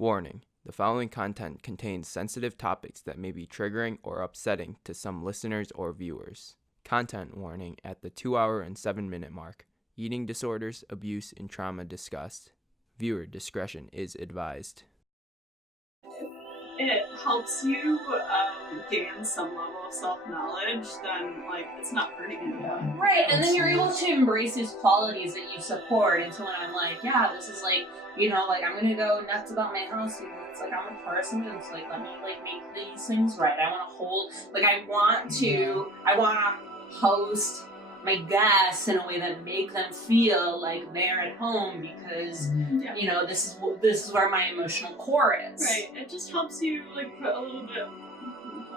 Warning: the following content contains sensitive topics that may be triggering or upsetting to some listeners or viewers. Content warning at the 2-hour and 7-minute mark. Eating disorders, abuse, and trauma discussed. Viewer discretion is advised. It helps you gain some level of self-knowledge, then it's not hurting anyone. Right, and then you're able to embrace these qualities that you support. And so when I'm like, yeah, this is I'm gonna go nuts about my house, and it's like I'm a person, and it's like let me make these things right. I want to hold, I want to host my guests in a way that make them feel like they're at home because this is where my emotional core is. Right. It just helps you put a little bit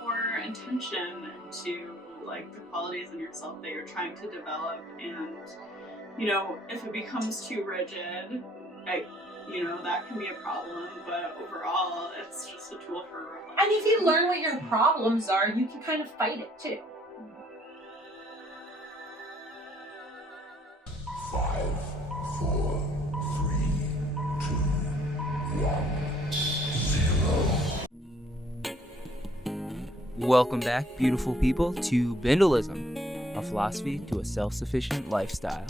more intention into the qualities in yourself that you're trying to develop, and if it becomes too rigid, that can be a problem, but overall it's just a tool for growth. And if you learn what your problems are, you can kind of fight it too. 5, 4, 3, 2, 1, 0. Welcome back, beautiful people, to Bindlism, a philosophy to a self-sufficient lifestyle.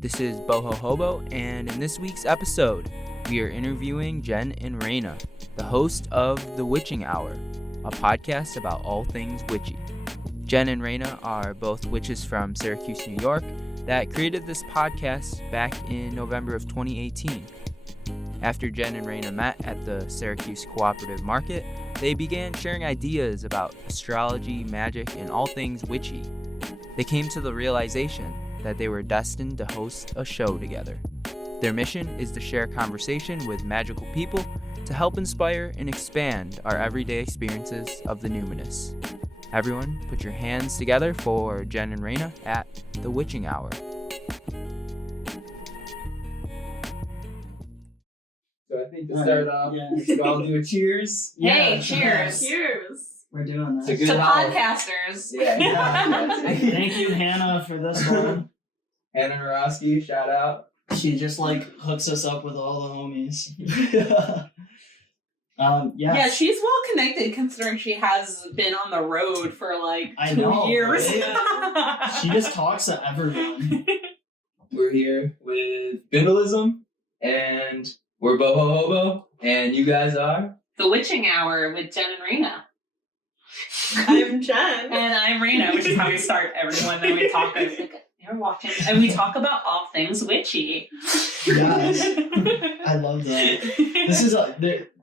This is Boho Hobo, and in this week's episode, we are interviewing Jen and Reina, the host of The Witching Hour, a podcast about all things witchy. Jen and Reina are both witches from Syracuse, New York, that created this podcast back in November of 2018. After Jen and Reina met at the Syracuse Cooperative Market, they began sharing ideas about astrology, magic, and all things witchy. They came to the realization that they were destined to host a show together. Their mission is to share conversation with magical people to help inspire and expand our everyday experiences of the numinous. Everyone, put your hands together for Jen and Reina at The Witching Hour. So I think to start off, we should all do a cheers. Hey, cheers. Cheers. We're doing that. It's a To good podcasters. Yeah. Thank you, Hannah, for this one. Hannah Narosky, shout out. She just hooks us up with all the homies. Yeah, she's well connected considering she has been on the road for 2 years. Right? She just talks to everyone. We're here with Bindlism, and we're Boho Hobo, and you guys are? The Witching Hour with Jen and Reina. I'm Jen. And I'm Reina, which is how we start everyone. Then we talk. You're watching, and we talk about all things witchy. Yes, I love that. This is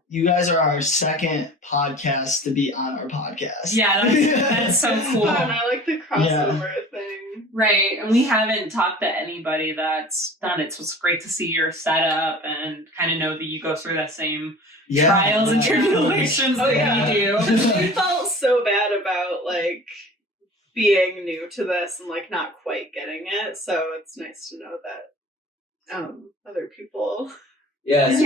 you guys are our second podcast to be on our podcast. Yeah, that's so cool. And I like the crossover thing. Right, and we haven't talked to anybody that's done it, so it's great to see your setup and kind of know that you go through that same trials and tribulations that we do. We felt so bad about being new to this and not quite getting it, so it's nice to know that other people it's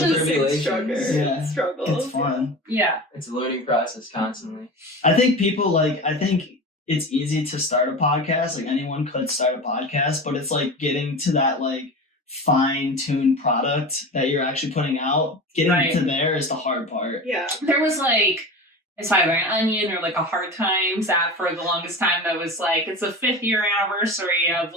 just tribulations. struggles. It's fun. Yeah. It's a learning process constantly. I think I think it's easy to start a podcast. Anyone could start a podcast, but it's getting to that fine-tuned product that you're actually putting out. Getting to there is the hard part. Yeah. There was it's either an onion or a hard times that for the longest time that was it's the 5th year anniversary of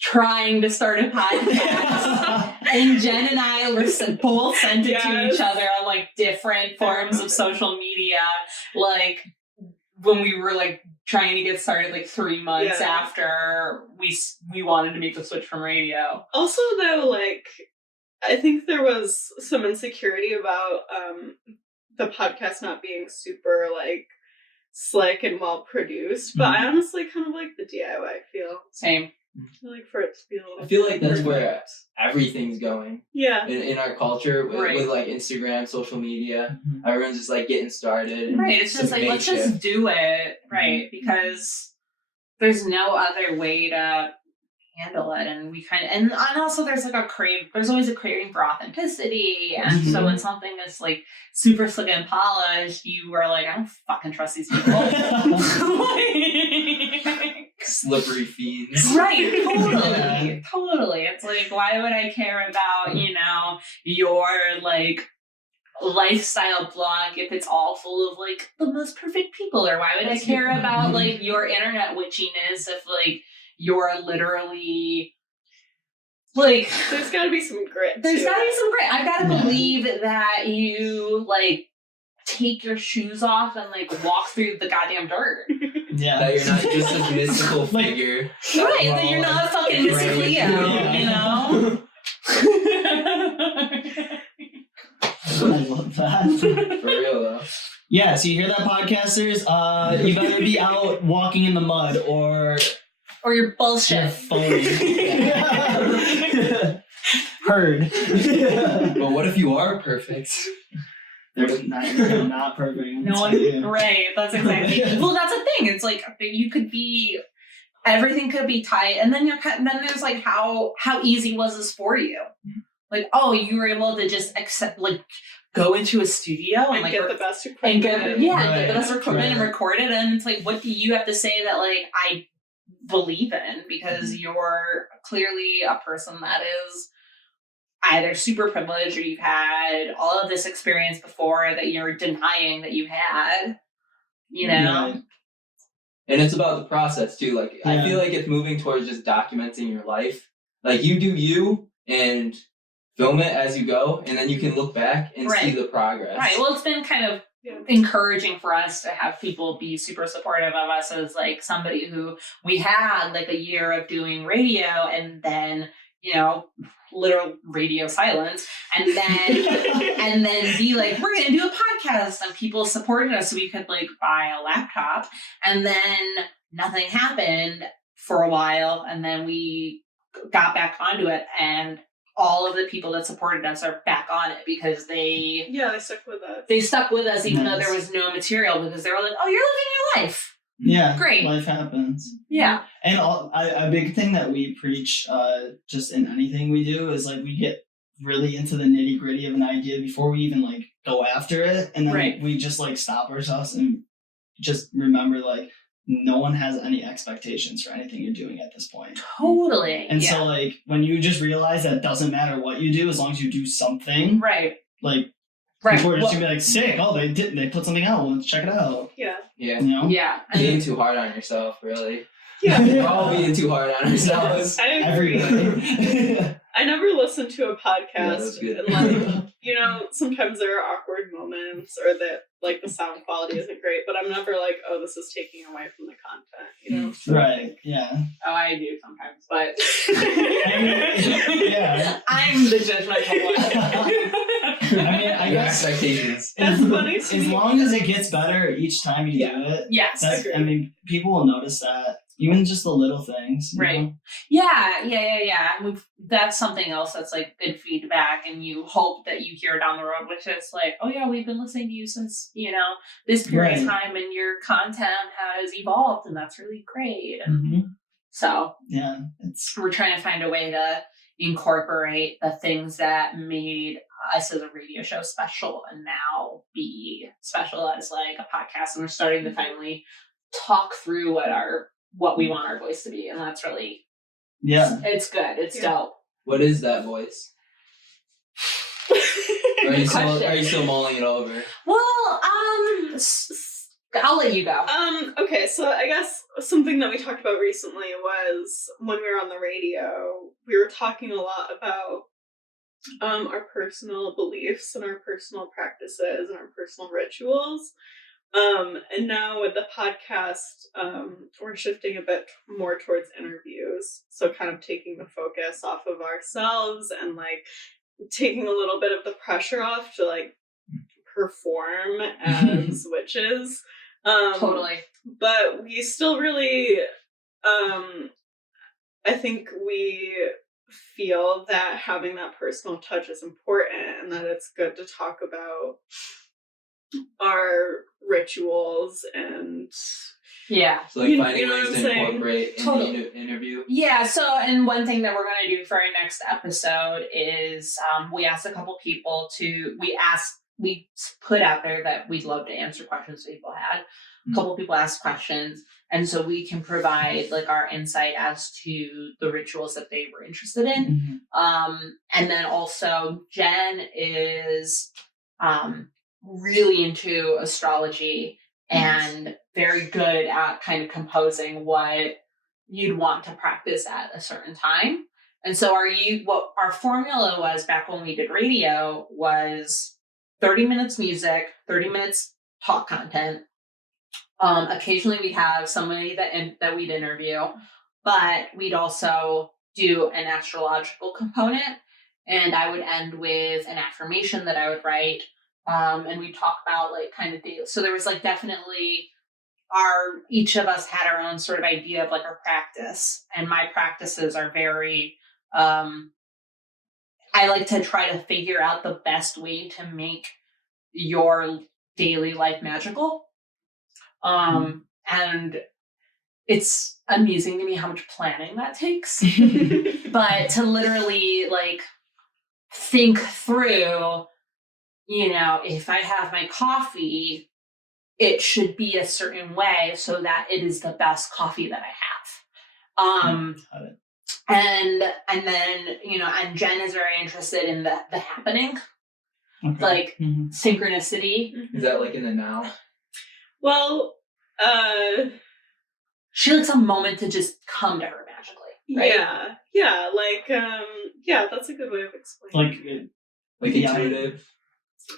trying to start a podcast. And Jen and I were both sent it to each other on different forms of social media. When we were trying to get started 3 months after we wanted to make the switch from radio. Also though, I think there was some insecurity about the podcast not being super slick and well produced, but I honestly kind of like the DIY feel. Same. I like for it to be a little. I feel like that's where everything's going. Yeah. In our culture, with Instagram, social media, everyone's just getting started. Right. It's just let's just do it. Right. Because there's no other way to handle it, and we and also there's there's always a craving for authenticity, and so when something is super slick and polished, you are I don't fucking trust these people. Slippery fiends. Right, totally. It's why would I care about, your lifestyle blog if it's all full of like the most perfect people? Or why would I care about like your internet witchiness if like you're literally like There's gotta be some grit. there's gotta be some grit. I gotta believe that you like take your shoes off and like walk through the goddamn dirt. Yeah. That you're not just a mystical figure. Right, that you're not a fucking Mystic Leo, you know? I love that. For real though. Yeah, so you hear that, podcasters? You better be out walking in the mud or Or your you're bullshit. phony. Heard. But what if you are perfect? They're not perfect. No one, right? That's exactly. Well, that's the thing. It's like you could be, everything could be tight, and then then there's like how easy was this for you? Like, oh, you were able to just go into a studio and like get the best equipment. get the best equipment and record it, and it's like, what do you have to say that like I believe in? Because you're clearly a person that is either super privileged or you've had all of this experience before that you're denying that you had, you know? Right. And it's about the process too. Like I feel like it's moving towards just documenting your life. Like you do you and film it as you go, and then you can look back and see the progress. Right. Well, it's been kind of encouraging for us to have people be super supportive of us as like somebody who we had like a year of doing radio and then, you know, literal radio silence, and then be like, we're gonna do a podcast, and people supported us so we could like buy a laptop, and then nothing happened for a while, and then we got back onto it, and all of the people that supported us are back on it because they stuck with us. They stuck with us even though there was no material, because they were like, oh, you're living your life. Yeah. Great. Life happens. Yeah. And a big thing that we preach just in anything we do is like we get really into the nitty gritty of an idea before we even like go after it. And then we just like stop ourselves and just remember like no one has any expectations for anything you're doing at this point. Totally. And so like when you just realize that it doesn't matter what you do as long as you do something. Right. Like people are just gonna be like, sick, oh they put something out, well, let's check it out. Yeah. Yeah. You know? Yeah. Being too hard on yourself, really. Yeah. We're all being too hard on ourselves. I agree. Everybody. I never listened to a podcast good. and like, you know, sometimes there are awkward moments or that like the sound quality isn't great, but I'm never like, oh, this is taking away from the content, you know? Right, yeah. Oh, I do sometimes, but Yeah. I'm the judgmental one. I mean, I Your guess expectations. That's funny to as me. long as it gets better each time you do it, Yes. I mean, people will notice that. Even just the little things. you Right. know? Yeah. That's something else that's like good feedback, and you hope that you hear down the road, which is like, oh yeah, we've been listening to you since, you know, this period of time, and your content has evolved, and that's really great. And so yeah, we're trying to find a way to incorporate the things that made us as a radio show special and now be special as like a podcast, and we're starting to finally talk through what we want our voice to be, and that's really it's good. It's dope. What is that voice? Are you still mulling it over? Well, I'll let you go. Okay, so I guess something that we talked about recently was when we were on the radio, we were talking a lot about our personal beliefs and our personal practices and our personal rituals. And now with the podcast, we're shifting a bit more towards interviews. So kind of taking the focus off of ourselves and like taking a little bit of the pressure off to like perform as witches. Totally. But we still really, I think we feel that having that personal touch is important, and that it's good to talk about our rituals and so like finding know ways what I'm to saying? incorporate in the interview. Yeah, so, and one thing that we're going to do for our next episode is we asked a couple people we put out there that we'd love to answer questions people had. A couple people asked questions, and so we can provide like our insight as to the rituals that they were interested in. And then also Jen is really into astrology and very good at kind of composing what you'd want to practice at a certain time. And so what our formula was back when we did radio was 30 minutes music, 30 minutes talk content. Occasionally we'd have somebody that we'd interview, but we'd also do an astrological component, and I would end with an affirmation that I would write. And we talk about like kind of daily. So there was like definitely each of us had our own sort of idea of like our practice, and my practices are very, I like to try to figure out the best way to make your daily life magical. And it's amazing to me how much planning that takes, but to literally like think through, if I have my coffee, it should be a certain way so that it is the best coffee that I have. And then, and Jen is very interested in the happening, like synchronicity. Is that like in the now? Well, she likes a moment to just come to her magically. Right? Yeah, that's a good way of explaining. Like intuitive.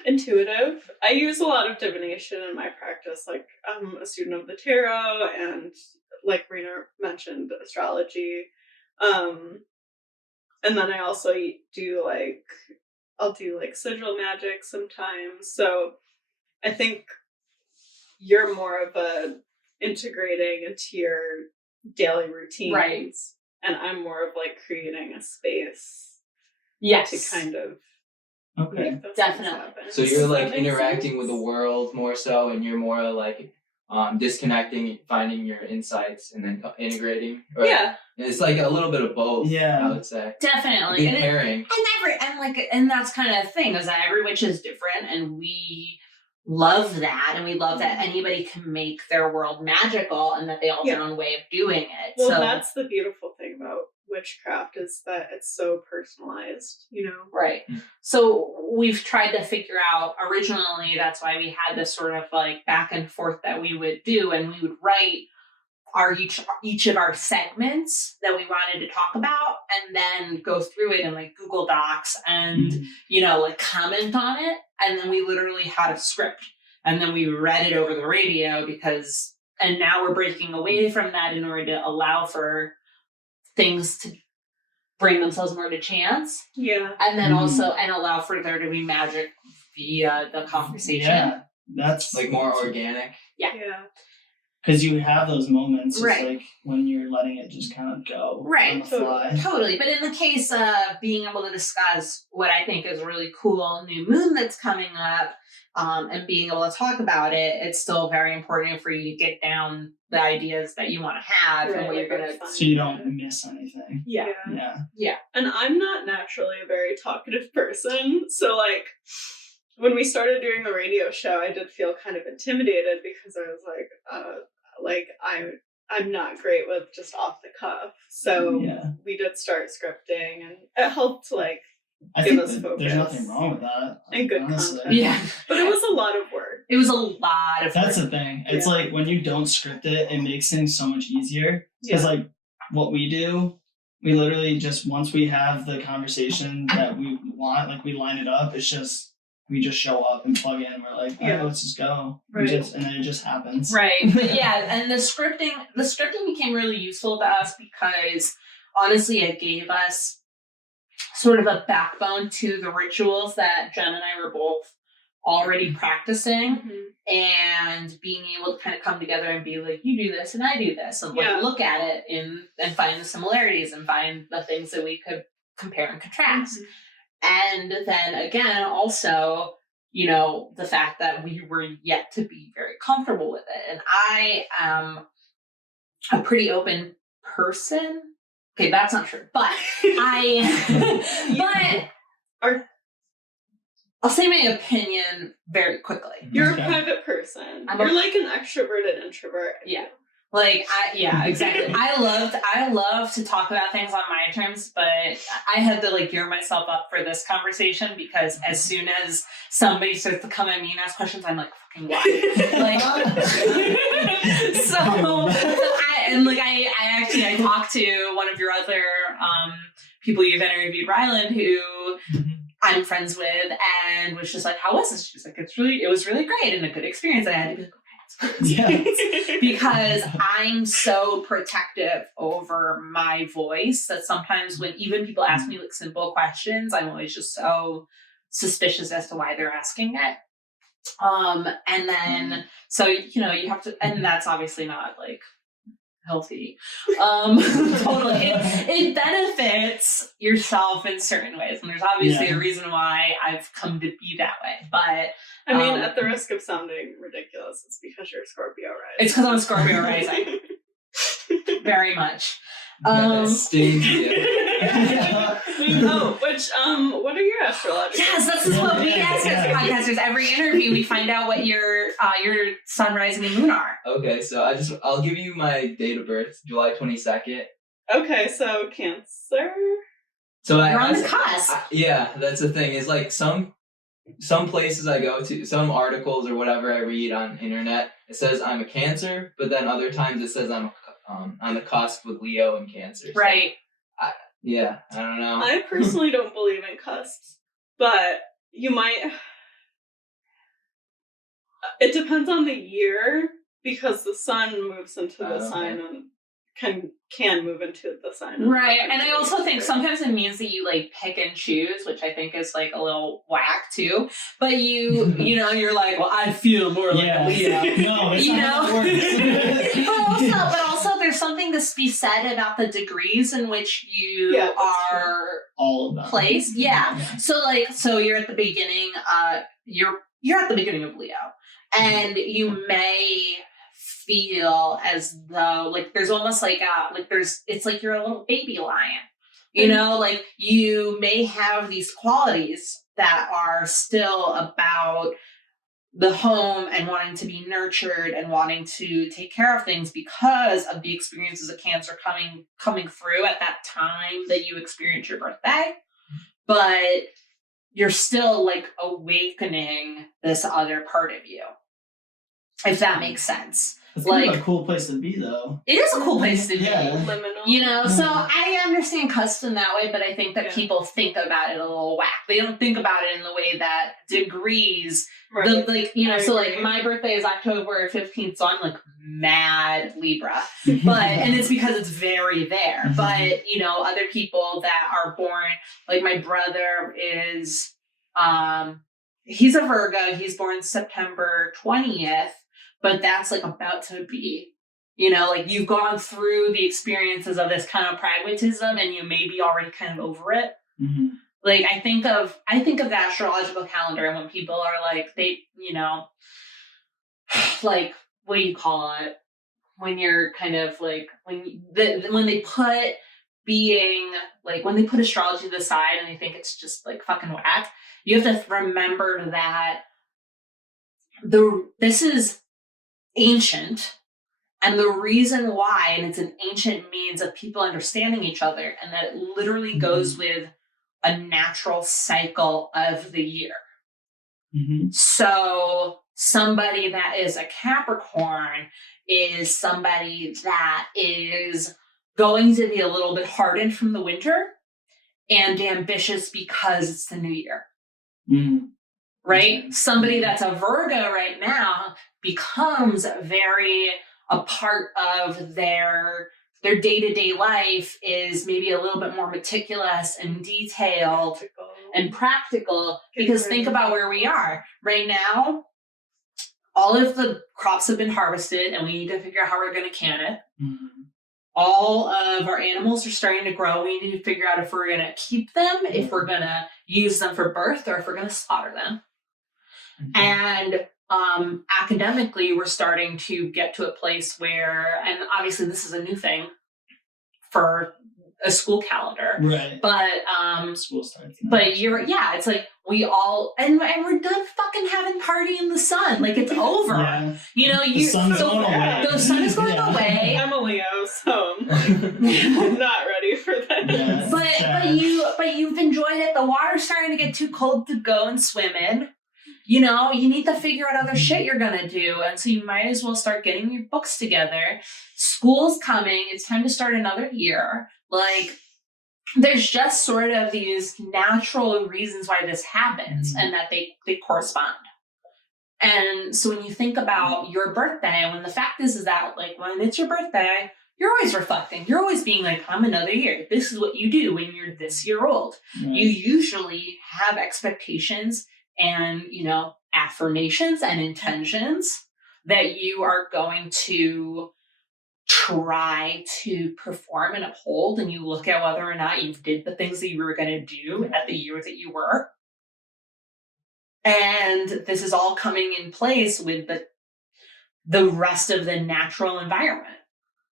Intuitive. I use a lot of divination in my practice. Like, I'm a student of the tarot, and like Reina mentioned, astrology. And then I also I'll do sigil magic sometimes. So I think you're more of a integrating into your daily routines. Right. And I'm more of like creating a space. Yes. To kind of Okay. Definitely. So you're like interacting with the world more so, and you're more like disconnecting, finding your insights, and then integrating. Or, yeah. It's like a little bit of both. Yeah. I would say. Definitely. Good pairing. And that's kind of the thing, is that every witch is different, and we love that, and we love that anybody can make their world magical, and that they all have their own way of doing it. Well, that's the beautiful thing about witchcraft, is that it's so personalized, Right. So we've tried to figure out, originally that's why we had this sort of like back and forth that we would do, and we would write each of our segments that we wanted to talk about, and then go through it in like Google Docs and like comment on it, and then we literally had a script, and then we read it over the radio, and now we're breaking away from that in order to allow for things to bring themselves more to chance. Yeah. And then also, and allow for there to be magic via the conversation. Yeah. That's like more organic. Yeah. Because you have those moments, right, like when you're letting it just kind of go right, on the fly. Totally. But in the case of being able to discuss what I think is a really cool new moon that's coming up, and being able to talk about it, it's still very important for you to get down the ideas that you want to have, and what you're going to... So you don't miss anything. Yeah. And I'm not naturally a very talkative person, so like... when we started doing the radio show, I did feel kind of intimidated, because I was like, I'm not great with just off the cuff. So we did start scripting, and it helped give us focus. There's nothing wrong with that. And good honestly. content. Yeah. But it was a lot of work. It was a lot of That's work. the thing. It's like when you don't script it, it makes things so much easier. Because like what we do, we literally just, once we have the conversation that we want, like we line it up, it's just... we just show up and plug in, and we're like, let's just go. Right. And then it just happens. Right. But and the scripting became really useful to us, because honestly, it gave us sort of a backbone to the rituals that Jen and I were both already practicing, and being able to kind of come together and be like, you do this and I do this, and look at it and find the similarities and find the things that we could compare and contrast. And then again, also, the fact that we were yet to be very comfortable with it. And I am a pretty open person. Okay, that's not true. But I'll say my opinion very quickly. You're a private person. You're like an extroverted introvert. Yeah. Like, yeah, exactly. I love to talk about things on my terms, but I had to like gear myself up for this conversation because as soon as somebody starts to come at me and ask questions, I'm like, fucking what? Like, I talked to one of your other people you've interviewed, Ryland, who I'm friends with, and was just like, how was this? She's like, it was really great and a good experience. And I had to be like, because I'm so protective over my voice that sometimes when even people ask me like simple questions, I'm always just so suspicious as to why they're asking it. And then so you have to, and that's obviously not like healthy. Totally. It benefits yourself in certain ways, and there's obviously a reason why I've come to be that way. But I mean, at the risk of sounding ridiculous, it's because you're a Scorpio rising. It's because I'm a Scorpio rising. Very much. Stingy. What are your astrological? Yes, this is what we ask as podcasters. Every interview, we find out what your sun, rising, and moon are. Okay, so I'll give you my date of birth, July 22nd. Okay, so Cancer. So you're on the cusp. Yeah, that's the thing. Is like some places I go to, some articles or whatever I read on internet, it says I'm a Cancer, but then other times it says I'm on the cusp with Leo and Cancer. So right. I don't know. I personally don't believe in cusps, but you might. It depends on the year because the sun moves into the sign and can move into the sign. Right. And I also think sometimes it means that you like pick and choose, which I think is like a little whack too. But you're like, well, I feel more like a Leo. No, it's not how it works. but also there's something to be said about the degrees in which you are all of them placed. Yeah. So you're at the beginning, you're at the beginning of Leo. And you may feel as though like there's almost like it's like you're a little baby lion, like you may have these qualities that are still about the home and wanting to be nurtured and wanting to take care of things because of the experiences of Cancer coming through at that time that you experience your birthday, but you're still like awakening this other part of you, if that makes sense. It's like a cool place to be, though. It is a cool place to be. Liminal. So I understand cusp in that way, but I think that people think about it a little whack. They don't think about it in the way that degrees, so like my birthday is October 15th, so I'm like mad Libra. And it's because it's very there. But, other people that are born, like my brother is, he's a Virgo, he's born September 20th. But that's like about to be, like you've gone through the experiences of this kind of pragmatism and you may be already kind of over it. Mm-hmm. Like I think of the astrological calendar and when people are like, they, like, what do you call it? When you're kind of like, when they put being, like when they put astrology to the side and they think it's just like fucking whack, you have to remember that this is ancient, and the reason why, and it's an ancient means of people understanding each other, and that it literally goes with a natural cycle of the year. Mm-hmm. So somebody that is a Capricorn is somebody that is going to be a little bit hardened from the winter and ambitious because it's the new year. Mm-hmm. Right? Somebody that's a Virgo right now becomes very a part of their day-to-day life is maybe a little bit more meticulous and detailed and practical because think about where we are right now. All of the crops have been harvested and we need to figure out how we're going to can it. Mm-hmm. All of our animals are starting to grow. We need to figure out if we're going to keep them, if we're going to use them for birth, or if we're going to slaughter them. Mm-hmm. And academically, we're starting to get to a place where, and obviously this is a new thing for a school calendar, right? But school starts. But it's like we all and we're done fucking having having party in the sun. Like, it's over. Yeah. You know, The sun's going away. The sun is going Yeah. away. I'm a Leo, so I'm not ready for that. Yeah. But you've enjoyed it. The water's starting to get too cold to go and swim in. You know, you need to figure out other shit you're gonna do, and so you might as well start getting your books together. School's coming. It's time to start another year. Like, there's just sort of these natural reasons why this happens, and that they correspond. And so when you think about your birthday, when the fact is that, like, when it's your birthday, you're always reflecting. You're always being like, I'm another year. This is what you do when you're this year old. Right. You usually have expectations and, you know, affirmations and intentions that you are going to try to perform and uphold, and you look at whether or not you did the things that you were going to do at the year that you were. And this is all coming in place with the rest of the natural environment.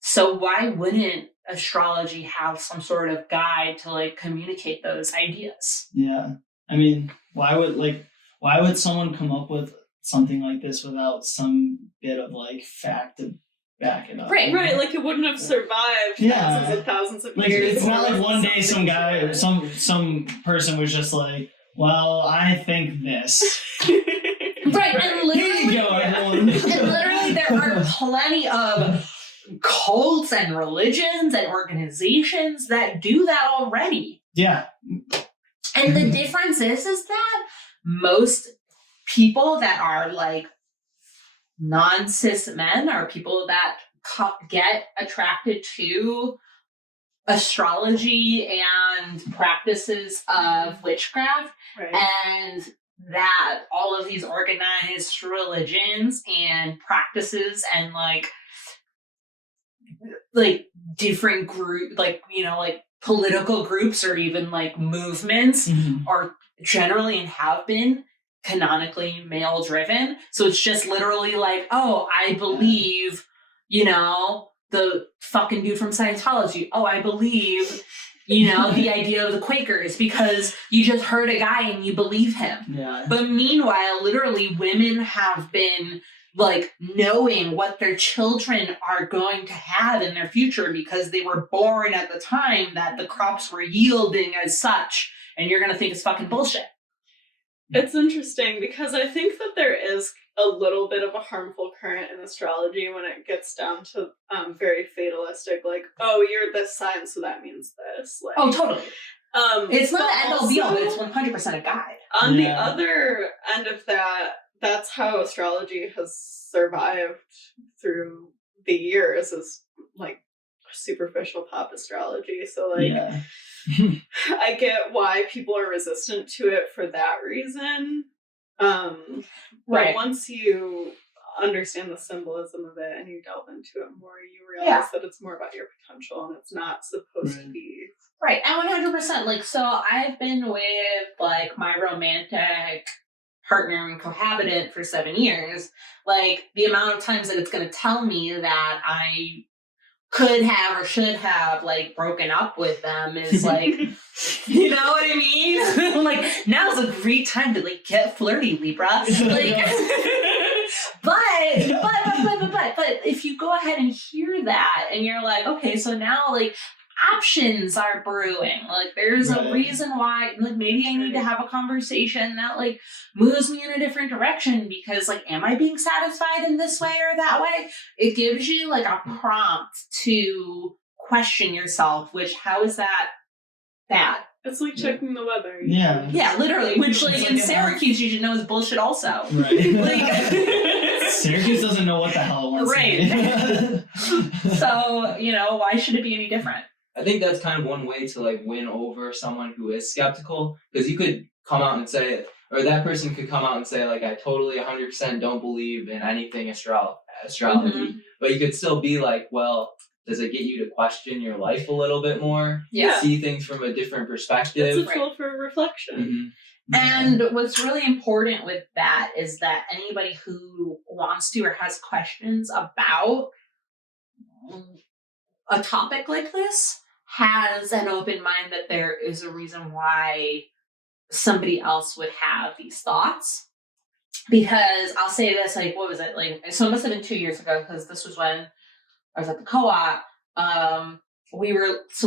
So why wouldn't astrology have some sort of guide to, like, communicate those ideas? Yeah. I mean, why would someone come up with something like this without some bit of, like, fact to back it up? Right. Like, it wouldn't have survived thousands of Like, years. it's not like one day some guy or some person was just like, well, I think this. Right, and Here you go, everyone. And literally there are plenty of cults and religions and organizations that do that already. Yeah. And the difference is that most people that are, like, non-cis men are people that get attracted to astrology and practices of witchcraft, Right. and that all of these organized religions and practices and like different group, like, you know, like political groups or even like movements are generally and have been canonically male driven. So it's just literally like, oh, I believe, you know, the fucking dude from Scientology. Oh, I believe, you know, the idea of the Quakers because you just heard a guy and you believe him. Yeah. But meanwhile, literally women have been like knowing what their children are going to have in their future because they were born at the time that the crops were yielding as such. And you're going to think it's fucking bullshit. It's interesting because I think that there is a little bit of a harmful current in astrology when it gets down to very fatalistic, like, oh, you're this sign, so that means this. Like, Oh, totally. It's not but the end all be all, but it's also, 100% a guide. On the other end of that, that's how astrology has survived through the years, is like superficial pop astrology. So like, Yeah. I get why people are resistant to it for that reason. But Right. once you understand the symbolism of it and you delve into it more, you realize that it's more about your potential and it's not supposed to be. Right, and 100%. Like, so I've been with like my romantic partner and cohabitant for 7 years. Like, the amount of times that it's going to tell me that I could have or should have like broken up with them is like, you know what I mean? Like, now's a great time to like get flirty, Libra. Like, but if you go ahead and hear that and you're like, okay, so now like options are brewing. Like, there's a reason why, like, maybe I need to have a conversation that like moves me in a different direction because like, am I being satisfied in this way or that way? It gives you like a prompt to question yourself, which, how is that bad? It's like checking the weather. Yeah. Yeah, literally, which like It's in like Syracuse you should know is bullshit also. Right. Like, Syracuse doesn't know what the hell it wants Right. So, you know, why should it be any different? I think that's kind of one way to like win over someone who is skeptical, because you could come out and say, or that person could come out and say like, I totally 100% don't believe in anything astrology, but you could still be like, well, does it get you to question your life a little bit more? Yeah. See things from a different perspective. It's a tool for reflection. And what's really important with that is that anybody who wants to or has questions about a topic like this has an open mind that there is a reason why somebody else would have these thoughts. because I'll say this, like, what was it? Like, so it must have been 2 years ago, because this was when I was at the co-op. We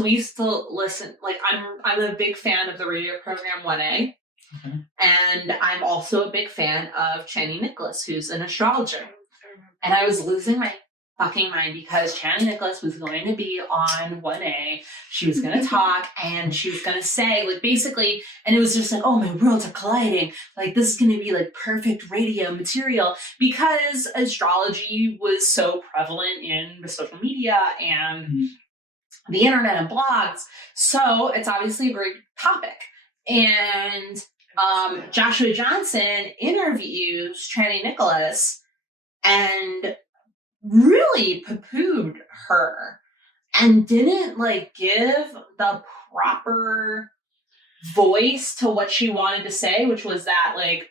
used to listen, like, I'm a big fan of the radio program 1A. Okay. And I'm also a big fan of Chani Nicholas, who's an astrologer. And I was losing my fucking mind because Chani Nicholas was going to be on 1A. She was going to talk and she was going to say, like, basically, and it was just like, oh, my worlds are colliding. Like, this is going to be like perfect radio material, because astrology was so prevalent in the social media and the internet and blogs. So it's obviously a great topic. And Joshua Johnson interviews Chani Nicholas and really poo-pooed her and didn't, like, give the proper voice to what she wanted to say, which was that, like,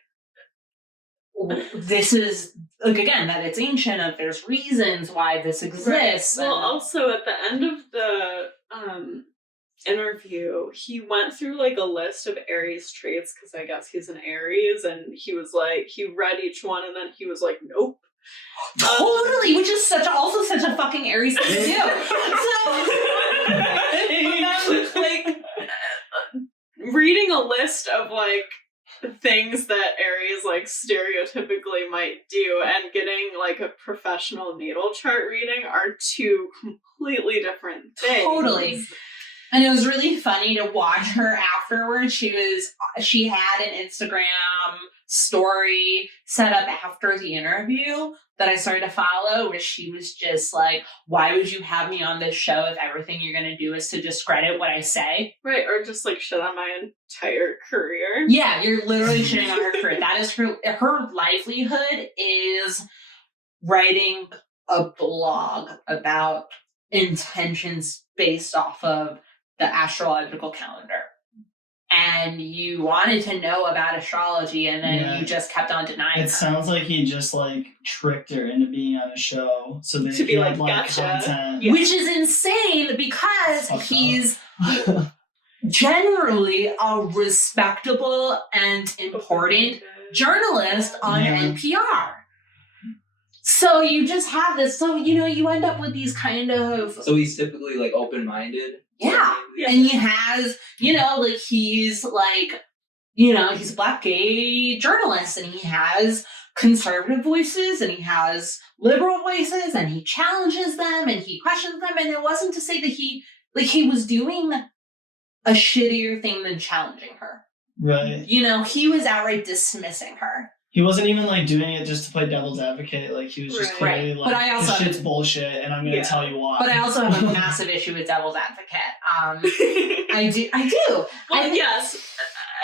this is, like, again, that it's ancient, that there's reasons why this exists. Right. Well, also at the end of the interview, he went through, like, a list of Aries traits, because I guess he's an Aries, and he was like, he read each one and then he was like, nope. Totally, which is also such a fucking Aries thing to do. So, like, reading a list of, like, things that Aries, like, stereotypically might do and getting, like, a professional natal chart reading are two completely different things. Totally. And it was really funny to watch her afterwards. She had an Instagram story set up after the interview that I started to follow, where she was just like, why would you have me on this show if everything you're going to do is to discredit what I say? Right, or just, like, shit on my entire career. Yeah, you're literally shitting on her career. That is her livelihood is writing a blog about intentions based off of the astrological calendar. And you wanted to know about astrology, and then you just kept on denying It her. sounds like he just, like, tricked her into being on a show so that To be he like, had, like, gotcha. content. Yeah. Which is insane, because Fucked he's generally a respectable and important journalist on NPR. So you just have this, so, you know, you end up with these kind of... So he's typically, like, open-minded? Yeah. And he has, you know, like, he's, like, you know, he's a Black gay journalist, and he has conservative voices, and he has liberal voices, and he challenges them, and he questions them, and it wasn't to say that he was doing a shittier thing than challenging her. Right. You know, he was outright dismissing her. He wasn't even, like, doing it just to play devil's advocate. Like, he was just clearly like, But I also this shit's bullshit, and I'm going to tell you why. But I also have a massive issue with devil's advocate. I do. Well, yes,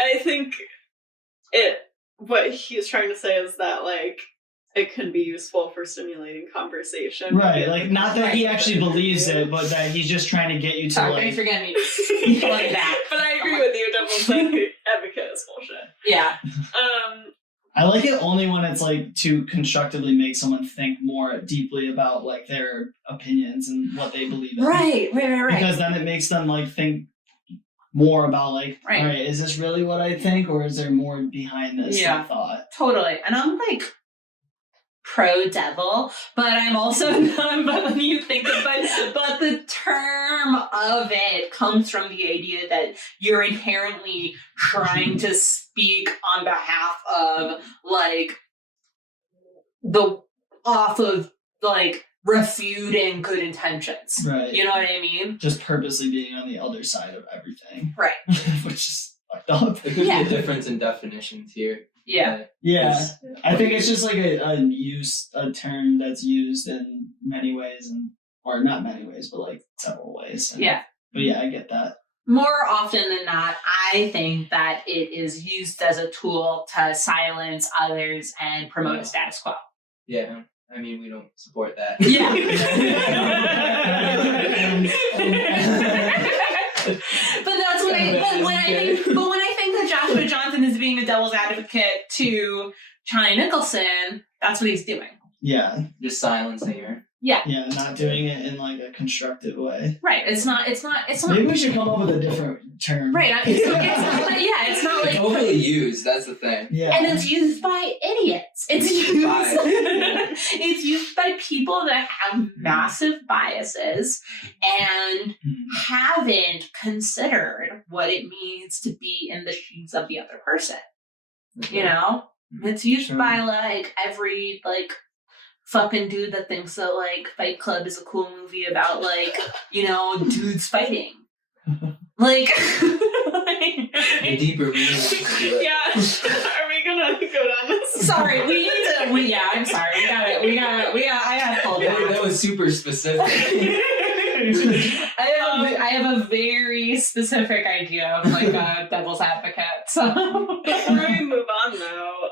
I think what he's trying to say is that, like, it can be useful for stimulating conversation. Right, like, not that he actually believes it, but that he's just trying to get you to, Sorry, like... thanks for getting me like that. But I agree with you, devil's advocate is bullshit. Yeah. I like it only when it's, like, to constructively make someone think more deeply about, like, their opinions and what they believe in. Right. Because then it makes them, like, think more about, like, Right. all right, is this really what I think, or is there more behind this than I thought? Totally. And I'm, like, pro-devil, but I'm also not, but when you think of it, but the term of it comes from the idea that you're inherently trying to speak on behalf of, like, refuting good intentions. Right. You know what I mean? Just purposely being on the other side of everything. Right. Which is fucked up. There could be a difference in definitions here. Yeah. Yeah. I think it's just like a term that's used in many ways, or not many ways, but like several ways. Yeah. But yeah, I get that. More often than not, I think that it is used as a tool to silence others and promote a status quo. Yeah. I mean, we don't support that. Yeah. But that's what when I think that Joshua Johnson is being the devil's advocate to Chani Nicholson, that's what he's doing. just silencing her. Yeah. Yeah, not doing it in like a constructive way. Right. It's not. Maybe we should come up with a different term. Right. It's not like. It's overly used. That's the thing. Yeah. And it's used by idiots. It's used by people that have massive biases and haven't considered what it means to be in the shoes of the other person. Okay. You know? It's used Sure. by like every like fucking dude that thinks that like Fight Club is a cool movie about like, you know, dudes fighting. Like The deeper meaning. Yeah. Are we gonna go down this? Sorry, we need to. I'm sorry. I got pulled back. That was super specific. I have a very specific idea of like a devil's advocate. So Before we move on, though,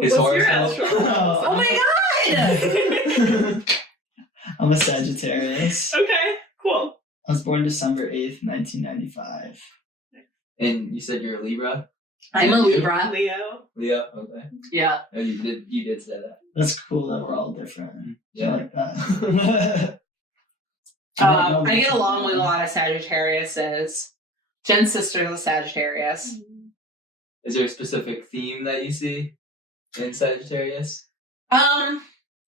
His what's your horoscope. astrology? oh my god! I'm a Sagittarius. Okay, cool. I was born December 8th, 1995. And you said you're a Libra? I'm a Libra. Leo. Okay. Yeah. Oh, you did say that. That's cool that we're all different. Yeah. I like that. I get along with a lot of Sagittariuses. Jen's sister's a Sagittarius. Is there a specific theme that you see in Sagittarius? I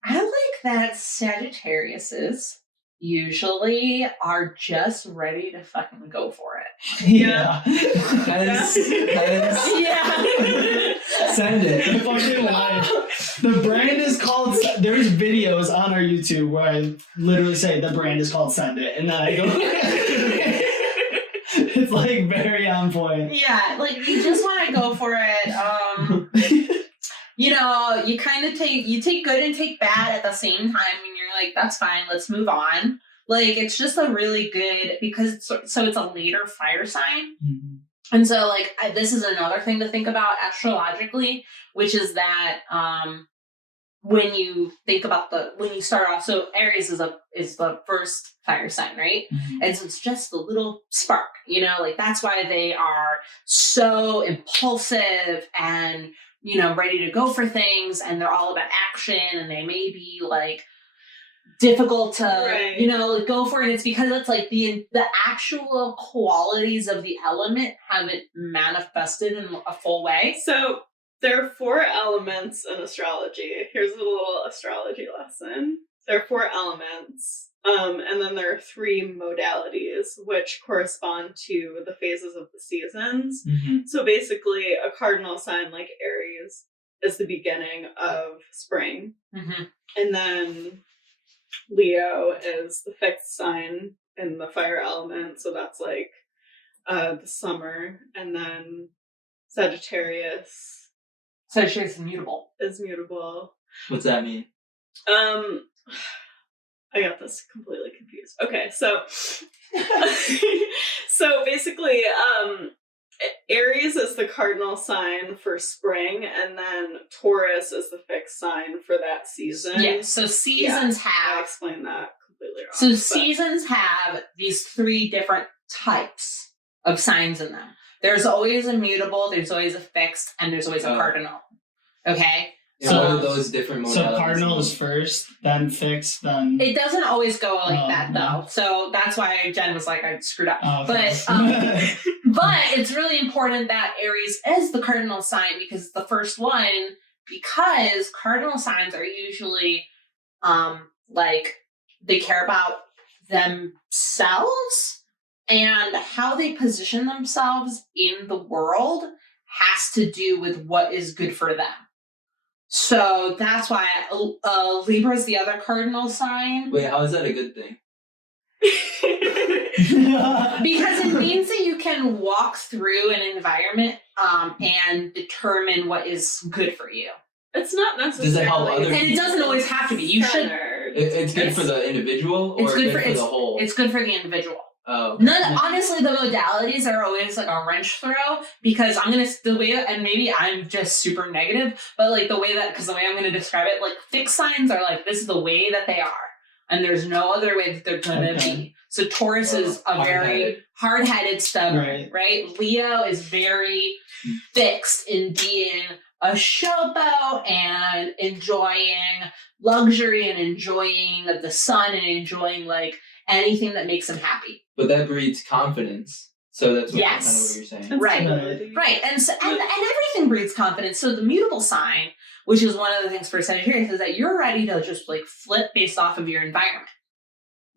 like that Sagittariuses usually are just ready to fucking go for it. Yeah. Hence, Yeah. send it. The fucking life. The brand is called. There's videos on our YouTube where I literally say the brand is called Send It, and then I go. It's like very on point. Yeah, like you just want to go for it. You know, you kind of take good and take bad at the same time, and you're like, that's fine, let's move on. Like, it's just a really good, because it's a later fire sign. Mm-hmm. And so, like, this is another thing to think about astrologically, which is that when you think about when you start off, so Aries is the first fire sign, right? Mm-hmm. And so it's just a little spark, you know, like that's why they are so impulsive and, you know, ready to go for things, and they're all about action, and they may be like difficult to, you know, like, go for it. It's because it's like the actual qualities of the element haven't manifested in a full way. So there are 4 elements in astrology. Here's a little astrology lesson. There are 4 elements, and then there are 3 modalities, which correspond to the phases of the seasons. Mm-hmm. So basically, a cardinal sign like Aries is the beginning of spring. Mm-hmm. And then Leo is the fixed sign in the fire element, so that's like the summer. And then Sagittarius Sagittarius is mutable. is mutable. What's that mean? I got this completely confused. Okay, so so basically, Aries is the cardinal sign for spring, and then Taurus is the fixed sign for that season. Yeah, so seasons I have explained that completely wrong. So but- seasons have these 3 different types of signs in them. There's always a mutable, there's always a fixed, and there's always a cardinal. Okay? Yeah, So- what are those different modalities? So cardinal is first, then fixed, then. It doesn't always go like Oh, that, no. though. So that's why Jen was like, I screwed up. Oh, okay. But it's really important that Aries is the cardinal sign, because it's the first one, because cardinal signs are usually like they care about themselves, and how they position themselves in the world has to do with what is good for them. So that's why Libra is the other cardinal sign. Wait, how is that a good thing? Because it means that you can walk through an environment and determine what is good for you. It's not necessarily. Does it help other And it doesn't always have to be. You should. It's good for the individual, or It's good for the whole? It's good for the individual. Oh. Honestly, the modalities are always like a wrench throw, because and maybe I'm just super negative, but like the way I'm going to describe it, like fixed signs are like, this is the way that they are, and there's no other way that they're going to be. So Taurus is a very hard-headed, stubborn, right? Leo is very fixed in being a showboat and enjoying luxury and enjoying the sun and enjoying like anything that makes him happy. But that breeds confidence. So that's what, Yes. kind of what you're saying. And Right. stability. Right. And everything breeds confidence. So the mutable sign, which is one of the things for Sagittarius, is that you're ready to just like flip based off of your environment.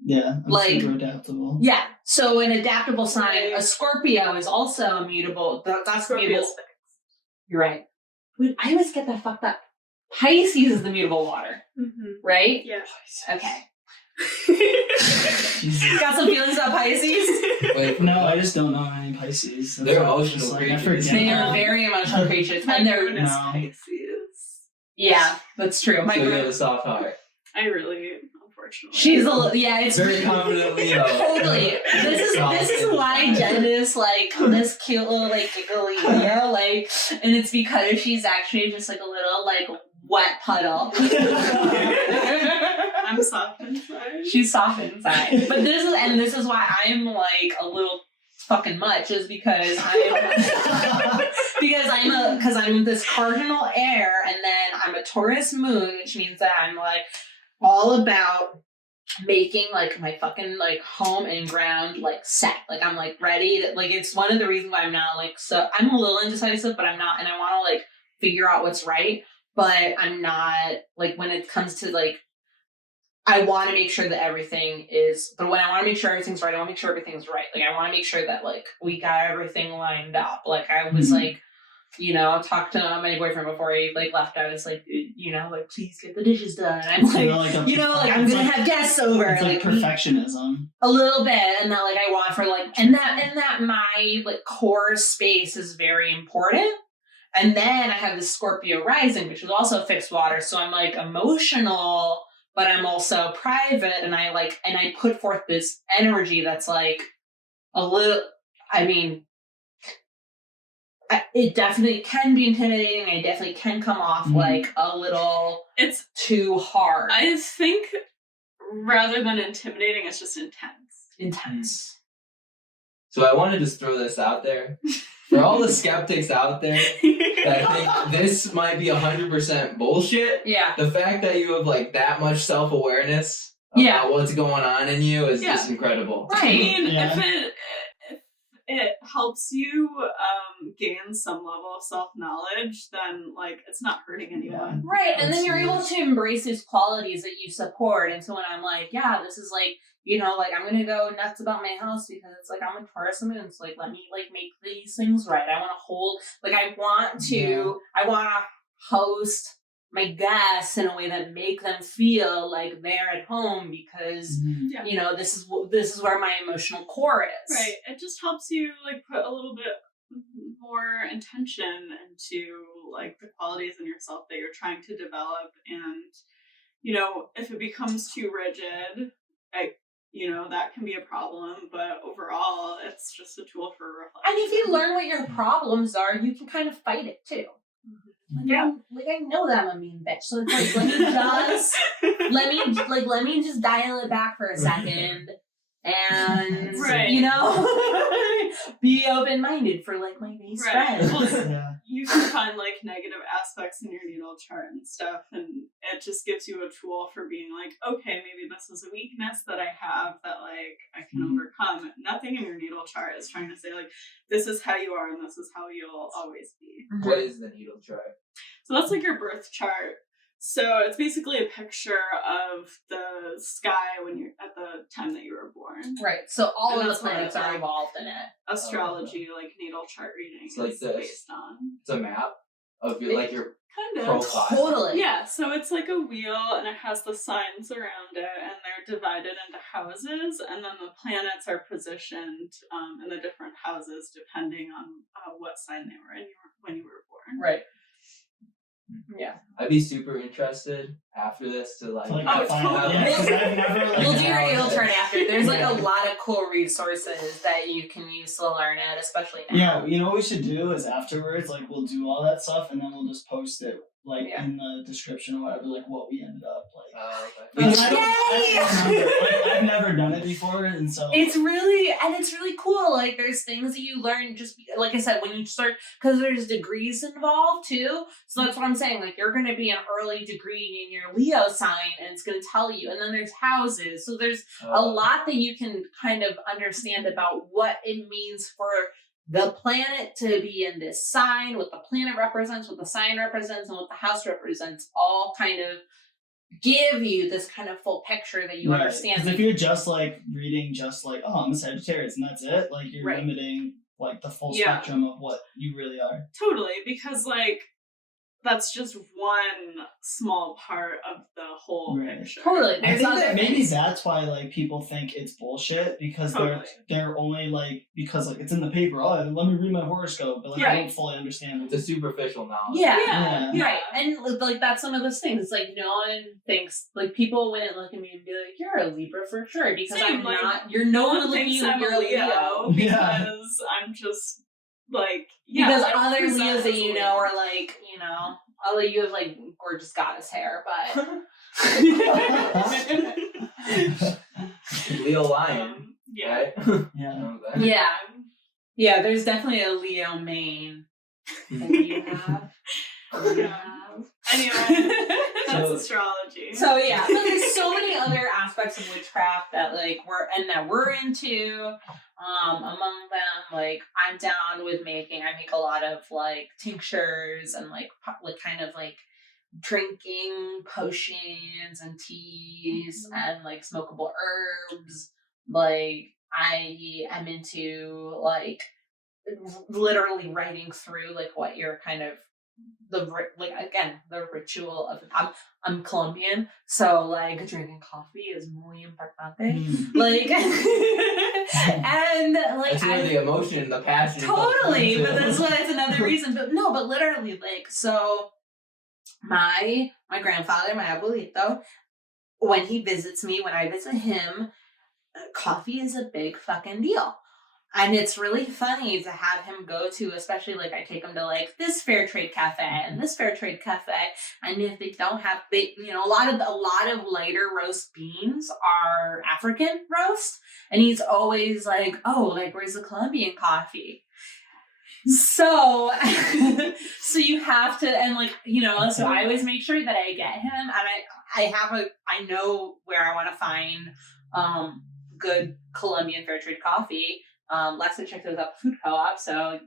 Yeah, I'm Like- super adaptable. Yeah. So an adaptable sign, Right. a Scorpio is also a mutable. That's mutable. Scorpios. You're right. Wait, I always get that fucked up. Pisces is the mutable water, Mm-hmm. right? Yeah. Okay. Jesus. Got some feelings about Pisces? Wait, No, I just don't know any Pisces. That's They're why I was emotional just I creatures. forget. They are very emotional creatures. And they're, Numinous No. Pisces. yeah, that's true. My so you have girl, a soft heart. I really, unfortunately. she's a little, yeah, it's Very confident Leo. Totally. This is why Jen is like this cute little like giggly Leo, like, and it's because she's actually just like a little like wet puddle. I'm soft inside. She's soft inside. But this is why I'm like a little fucking much, is because I'm this cardinal air, and then I'm a Taurus moon, which means that I'm like all about making like my fucking like home and ground like set. Like I'm like ready to, like, it's one of the reasons why I'm not like, so I'm a little indecisive, but I'm not, and I want to like figure out what's right, but I'm not like, when it comes to like, I want to make sure that everything is, but when I want to make sure everything's right, I want to make sure everything's right. Like I want to make sure that like we got everything lined up. Like I was like, you know, talked to my boyfriend before he like left. I was like, you know, like please get the dishes done. I'm like, you know, like I'm gonna have guests over. It's like like perfectionism. a little bit, and that like I want for like, and that my like core space is very important. And then I have the Scorpio rising, which is also fixed water. So I'm like emotional, but I'm also private, and I put forth this energy that's like a little, I mean, it definitely can be intimidating. I definitely can come off like a little It's, too hard. I think, rather than intimidating, it's just intense. Intense. So I want to just throw this out there. For all the skeptics out there that think this might be 100% bullshit, Yeah. the fact that you have like that much self-awareness about Yeah. what's going on in you is Yeah. just incredible. I Right. mean, Yeah. if it helps you gain some level of self-knowledge, then like it's not hurting anyone. Right, and then you're able That's- to embrace these qualities that you support. And so when I'm like, yeah, this is like, you know, like I'm gonna go nuts about my house because it's like I'm a Taurus moon, so like let me like make these things right. I want to hold, like I want to host my guests in a way that make them feel like they're at home because Yeah. you know this is where my emotional core is. Right. It just helps you like put a little bit more intention into like the qualities in yourself that you're trying to develop, and you know, if it becomes too rigid, you know, that can be a problem, but overall it's just a tool for reflection. And if you learn what your problems are, you can kind of fight it too. Like, I know that I'm a mean bitch, so it's like let me just dial it back for a second, and Right. you know, be open minded for like my nice Right. friends. Yeah. You can find like negative aspects in your natal chart and stuff, and it just gives you a tool for being like, okay, maybe this is a weakness that I have that like I can overcome. Nothing in your natal chart is trying to say like this is how you are and this is how you'll always be. What is the natal chart? So that's like your birth chart. So it's basically a picture of the sky when you're at the time that you were born. Right. So all And of the that's what planets it's are like. involved in it. Astrology, like natal chart reading, It's like is this. based on. It's a map of your like your Kind of. profile. Totally. Yeah, so it's like a wheel and it has the signs around it and they're divided into houses, and then the planets are positioned in the different houses depending on what sign they were in when you were born. Right. Yeah. I'd be super interested after this to like. To, like, Oh, find out. totally. Yeah, 'cause I've never, like, We'll do your natal analyzed chart it. after. There's like Yeah. a lot of cool resources that you can use to learn it, especially now. Yeah, you know what we should do is afterwards, like we'll do all that stuff and then we'll just post it like Yeah. in the description or whatever, like what we ended up like. Okay. Because I don't remember. Like, I've never done it before, and so It's really cool. Like there's things that you learn just like I said when you start, because there's degrees involved too. So that's what I'm saying. Like you're going to be an early degree in your Leo sign, and it's going to tell you. And then there's houses. So there's a lot that you can kind of understand about what it means for the planet to be in this sign, what the planet represents, what the sign represents, and what the house represents. All kind of give you this kind of full picture that you understand. Because if you're just like reading just like, oh, I'm a Sagittarius and that's it, like you're Right. limiting like the full Yeah. spectrum of what you really are. Totally, because like that's just one small part of the whole Right. picture. Totally. I There's think other that maybe things. that's why like people think it's bullshit because Totally. they're only like because like it's in the paper. Oh, let me read my horoscope, but like I Right. don't fully understand. It's a superficial knowledge. Yeah. Yeah. Right. And like that's some of those things. It's like no one thinks like people wouldn't look at me and be like, you're a Libra for sure. Because Same, I'm like, not no one would look at thinks you I'm you're a Leo because Yeah. I'm just like because I don't other present Leos as that a you Leo. know are like, although you have like gorgeous goddess hair, but Leo lion. Yeah. Right? Yeah. yeah. Yeah, there's definitely a Leo mane that you have. Anyway, that's So- astrology. So yeah, but there's so many other aspects of witchcraft that like we're into. Among them, like I'm down with making. I make a lot of like tinctures and like kind of like drinking potions and teas and like smokable herbs. Like I am into like literally writing through like what you're kind of the ritual of I'm Colombian, so like drinking coffee is muy importante. Like and like That's where the emotion, the passion. totally, comes but into. that's why it's another reason. But no, but literally, like so my grandfather, my abuelito, when he visits me, when I visit him, coffee is a big fucking deal. And it's really funny to have him go to, especially like I take him to like this fair trade cafe and this fair trade cafe. And if they don't have, a lot of lighter roast beans are African roast. And he's always like, oh, like where's the Colombian coffee? So, so you have to, and like, so I always make sure that I get him, and I know where I want to find, good Colombian fair trade coffee. Last I checked, it was at the food co-op, so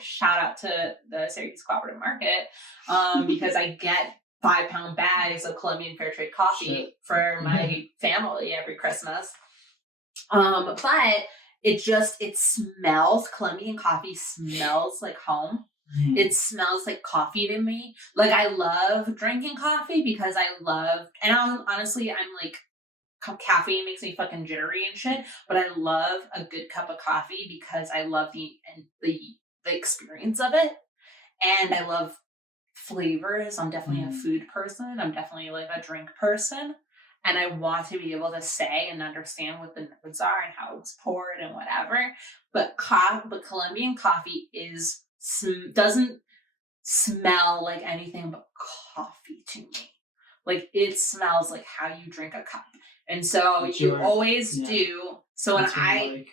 shout out to the Syracuse Cooperative Market, because I get 5-pound bags of Colombian fair trade coffee for my family every Christmas. But it smells, Colombian coffee smells like home. It smells like coffee to me. Like I love drinking coffee because and honestly, I'm like, caffeine makes me fucking jittery and shit, but I love a good cup of coffee because I love the experience of it, and I love flavors. I'm definitely a food person. I'm definitely like a drink person, and I want to be able to say and understand what the notes are and how it's poured and whatever. But Colombian coffee doesn't smell like anything but coffee to me. Like it smells like how you drink a cup. And so you always do. So when exactly.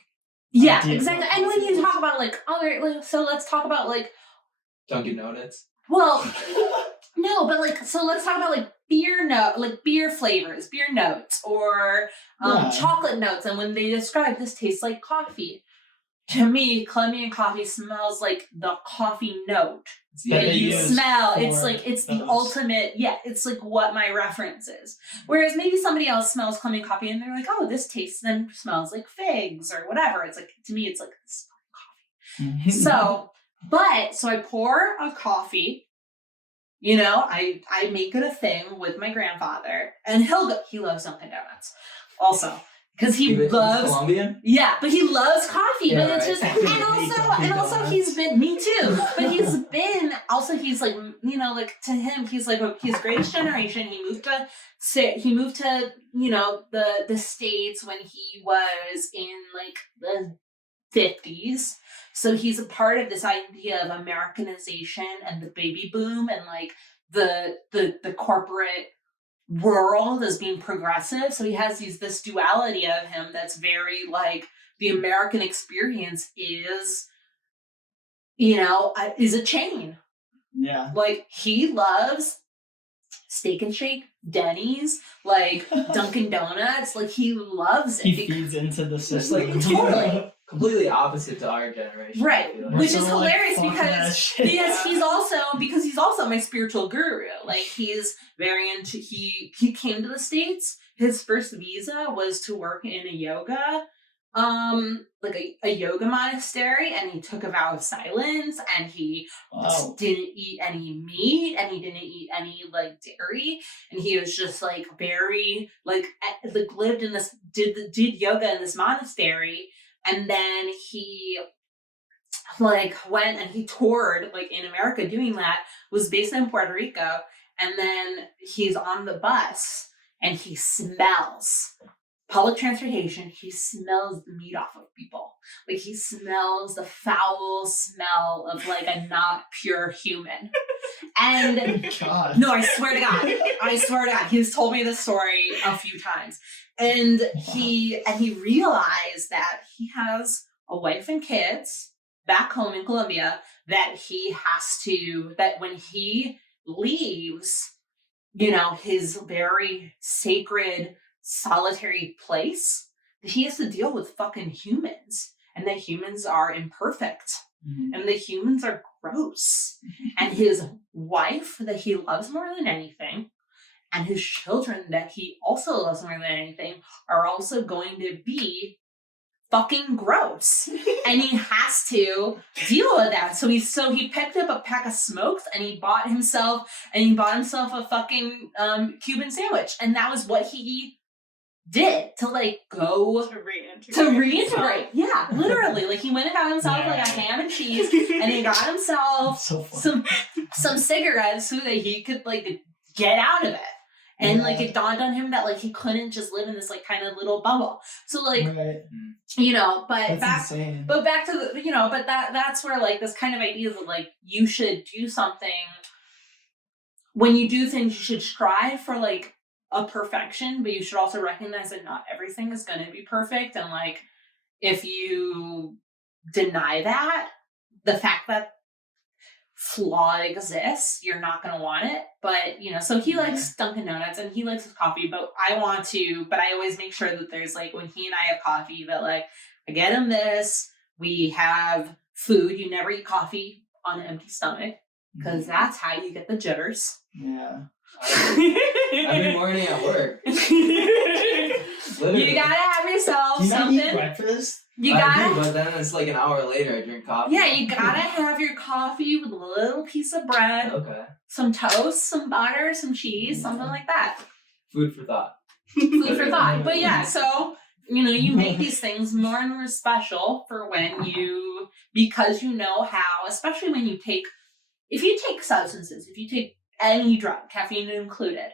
And when you talk about like other, like, so let's talk about like Dunkin' Donuts. Well, no, but like, so let's talk about like beer flavors, beer notes, or chocolate notes. And when they describe this tastes like coffee, to me, Colombian coffee smells like the coffee note. That you smell, it's the ultimate, it's like what my reference is. Whereas maybe somebody else smells Colombian coffee and they're like, oh, this tastes and smells like figs or whatever. It's like, to me, it's like this coffee. So I pour a coffee, I make it a thing with my grandfather, and he loves Dunkin' Donuts also. Because he loves Colombian? Yeah, but he loves coffee. Yeah, but it's just and also he's been me too. But he's like, like to him, he's like he's greatest generation. He moved to the States when he was in like the 50s. So he's a part of this idea of Americanization and the baby boom and like the corporate world as being progressive. So he has this duality of him that's very like the American experience is, is a chain. Yeah. Like he loves Steak and Shake, Denny's, like Dunkin' Donuts. Like he loves it. He feeds into the system. Like, Totally. Completely opposite to our generation. Right. Which is hilarious because he's also my spiritual guru. Like he's very into he came to the States. His first visa was to work in a yoga like a yoga monastery, and he took a vow of silence, and he didn't eat any meat, and he didn't eat any like dairy, and he was just like very like lived in this did yoga in this monastery, and then he like went and he toured like in America doing that, was based in Puerto Rico, and then he's on the bus and he smells public transportation, he smells the meat off of people. Like he smells the foul smell of like a not pure human. And God. no, I swear to God, he's told me this story a few times. And he realized that he has a wife and kids back home in Colombia that when he leaves, his very sacred solitary place, that he has to deal with fucking humans, and that humans are imperfect, and the humans are gross, and his wife that he loves more than anything, and his children that he also loves more than anything, are also going to be fucking gross, and he has to deal with that. So he picked up a pack of smokes, and he bought himself a fucking Cuban sandwich, and that was what he did to like go to reintegrate. Yeah, literally. Like he went and got himself like a ham and cheese, and he got himself some cigarettes so that he could like get out of it. And like it dawned on him that like he couldn't just live in this like kind of little bubble. So like that's insane. But back to the but that's where like this kind of idea of like you should do something. When you do things, you should strive for like a perfection, but you should also recognize that not everything is going to be perfect, and like if you deny that, the fact that flaw exists, you're not going to want it. But so he likes Dunkin' Donuts and he likes his coffee, but I always make sure that there's like, when he and I have coffee, that like I get him this, we have food. You never eat coffee on an empty stomach, because that's how you get the jitters. Every morning at work. You gotta have yourself something. You eat breakfast? I do, but then it's like an hour later I drink coffee. Yeah, you gotta have your coffee with a little piece of bread, some toast, some butter, some cheese, something like that. Food for thought. But yeah, so you make these things more and more special for because you know how, especially when if you take substances, if you take any drug, caffeine included,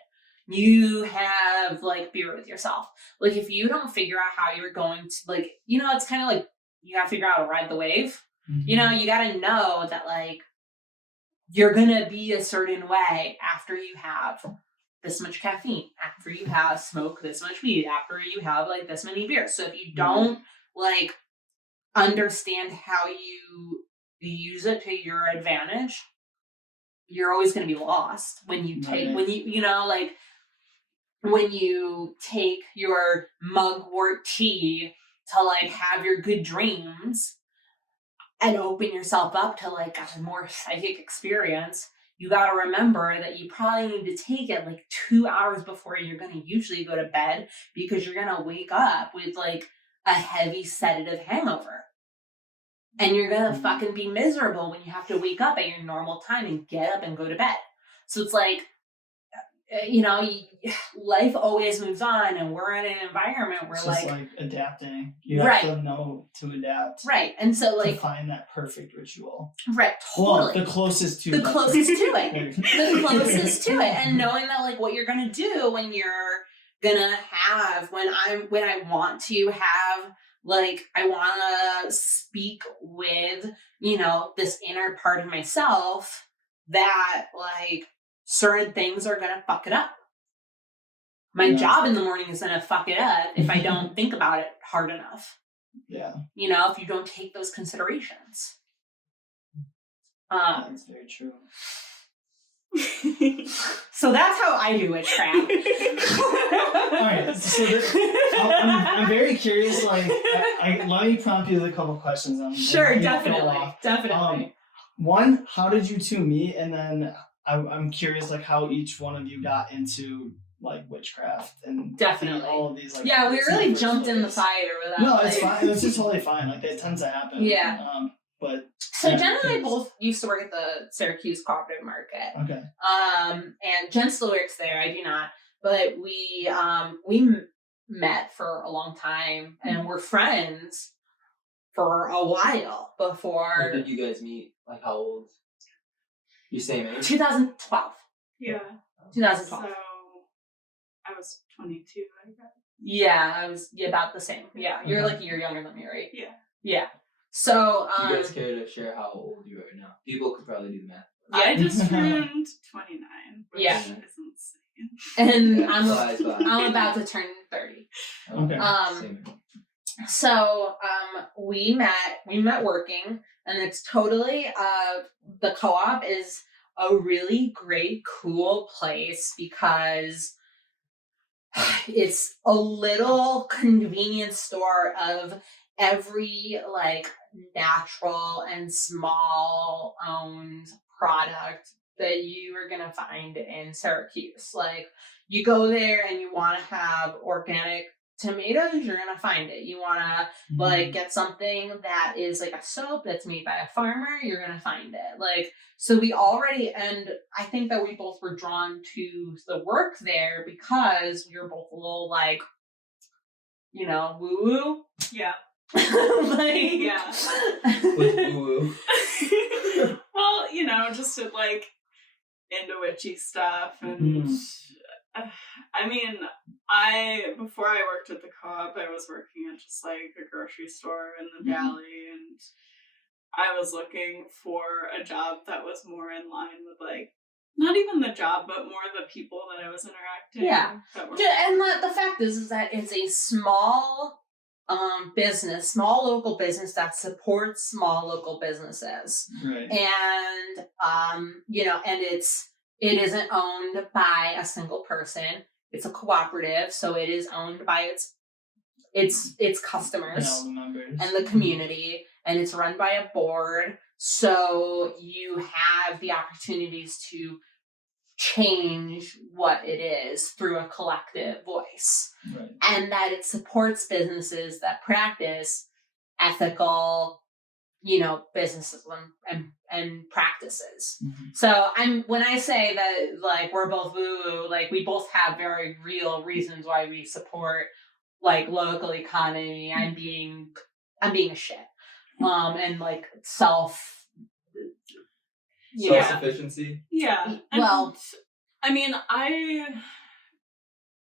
you have like beer with yourself. Like if you don't figure out how you're going to like, it's kind of like you gotta figure out how to ride the wave. You gotta know that like you're gonna be a certain way after you have this much caffeine, after you have smoke this much weed, after you have like this many beers. So if you don't like understand how you use it to your advantage, you're always going to be lost when you take, when you take your mugwort tea to like have your good dreams and open yourself up to like a more psychic experience. You got to remember that you probably need to take it like 2 hours before you're going to usually go to bed, because you're going to wake up with like a heavy sedative hangover. And you're going to fucking be miserable when you have to wake up at your normal time and get up and go to bed. So it's like, life always moves on, and we're in an environment where it's like... just like adapting. You have to know to adapt. Right. And so like... to find that perfect ritual. Right. Totally. Well, the closest to it. The closest to it. And knowing that like what you're going to do when you're going to have, when I want to have, like, I want to speak with, this inner part of myself that, like, certain things are gonna fuck it up. My job in the morning is gonna fuck it up if I don't think about it hard enough. Yeah. You know, if you don't take those considerations. That's very true. So that's how I do witchcraft. All right. So I'm very curious. Like, let me prompt you with a couple questions. Sure, definitely. One, how did you two meet? And then I'm curious, like, how each one of you got into like witchcraft and definitely all of these. Like, yeah, we really jumped in the fire with that. No, it's fine. It's just totally fine. Like, it tends to happen. Yeah. But so Jen and I both used to work at the Syracuse Cooperative Market. Okay. And Jen still works there. I do not. But we met for a long time and were friends for a while before. When did you guys meet? Like, how old? You same age? 2012. Yeah. 2012. So I was 22, I guess. Yeah, I was about the same. Yeah, you're like a year younger than me, right? Yeah. Yeah. So, you guys care to share how old you are now? People could probably do the math. I just turned 29, which Yeah. is insane. And I'm about to turn 30. Okay. So we met working, and it's totally the co-op is a really great, cool place because it's a little convenience store of every like natural and small owned product that you are gonna find in Syracuse. Like, you go there and you want to have organic tomatoes, you're gonna find it. You want to like get something that is like a soap that's made by a farmer, you're gonna find it. Like, so we already, and I think that we both were drawn to the work there because we were both a little like, you know, woo woo. Yeah. Like, yeah. With woo-woo. Well, you know, just like into witchy stuff, and I mean, before I worked at the co-op, I was working at just like a grocery store in the valley, and I was looking for a job that was more in line with like not even the job, but more the people that I was interacting. Yeah, with. And the fact is that it's a small business, small local business that supports small local businesses. Right. And you know, and it isn't owned by a single person. It's a cooperative, so it is owned by its customers and the community, and it's run by a board, so you have the opportunities to change what it is through a collective voice. Right. And that it supports businesses that practice ethical, you know, businesses and practices. So when I say that like we're both woo-woo, like we both have very real reasons why we support like local economy. I'm being a shit. And like self-sufficiency. Yeah. Well, I mean,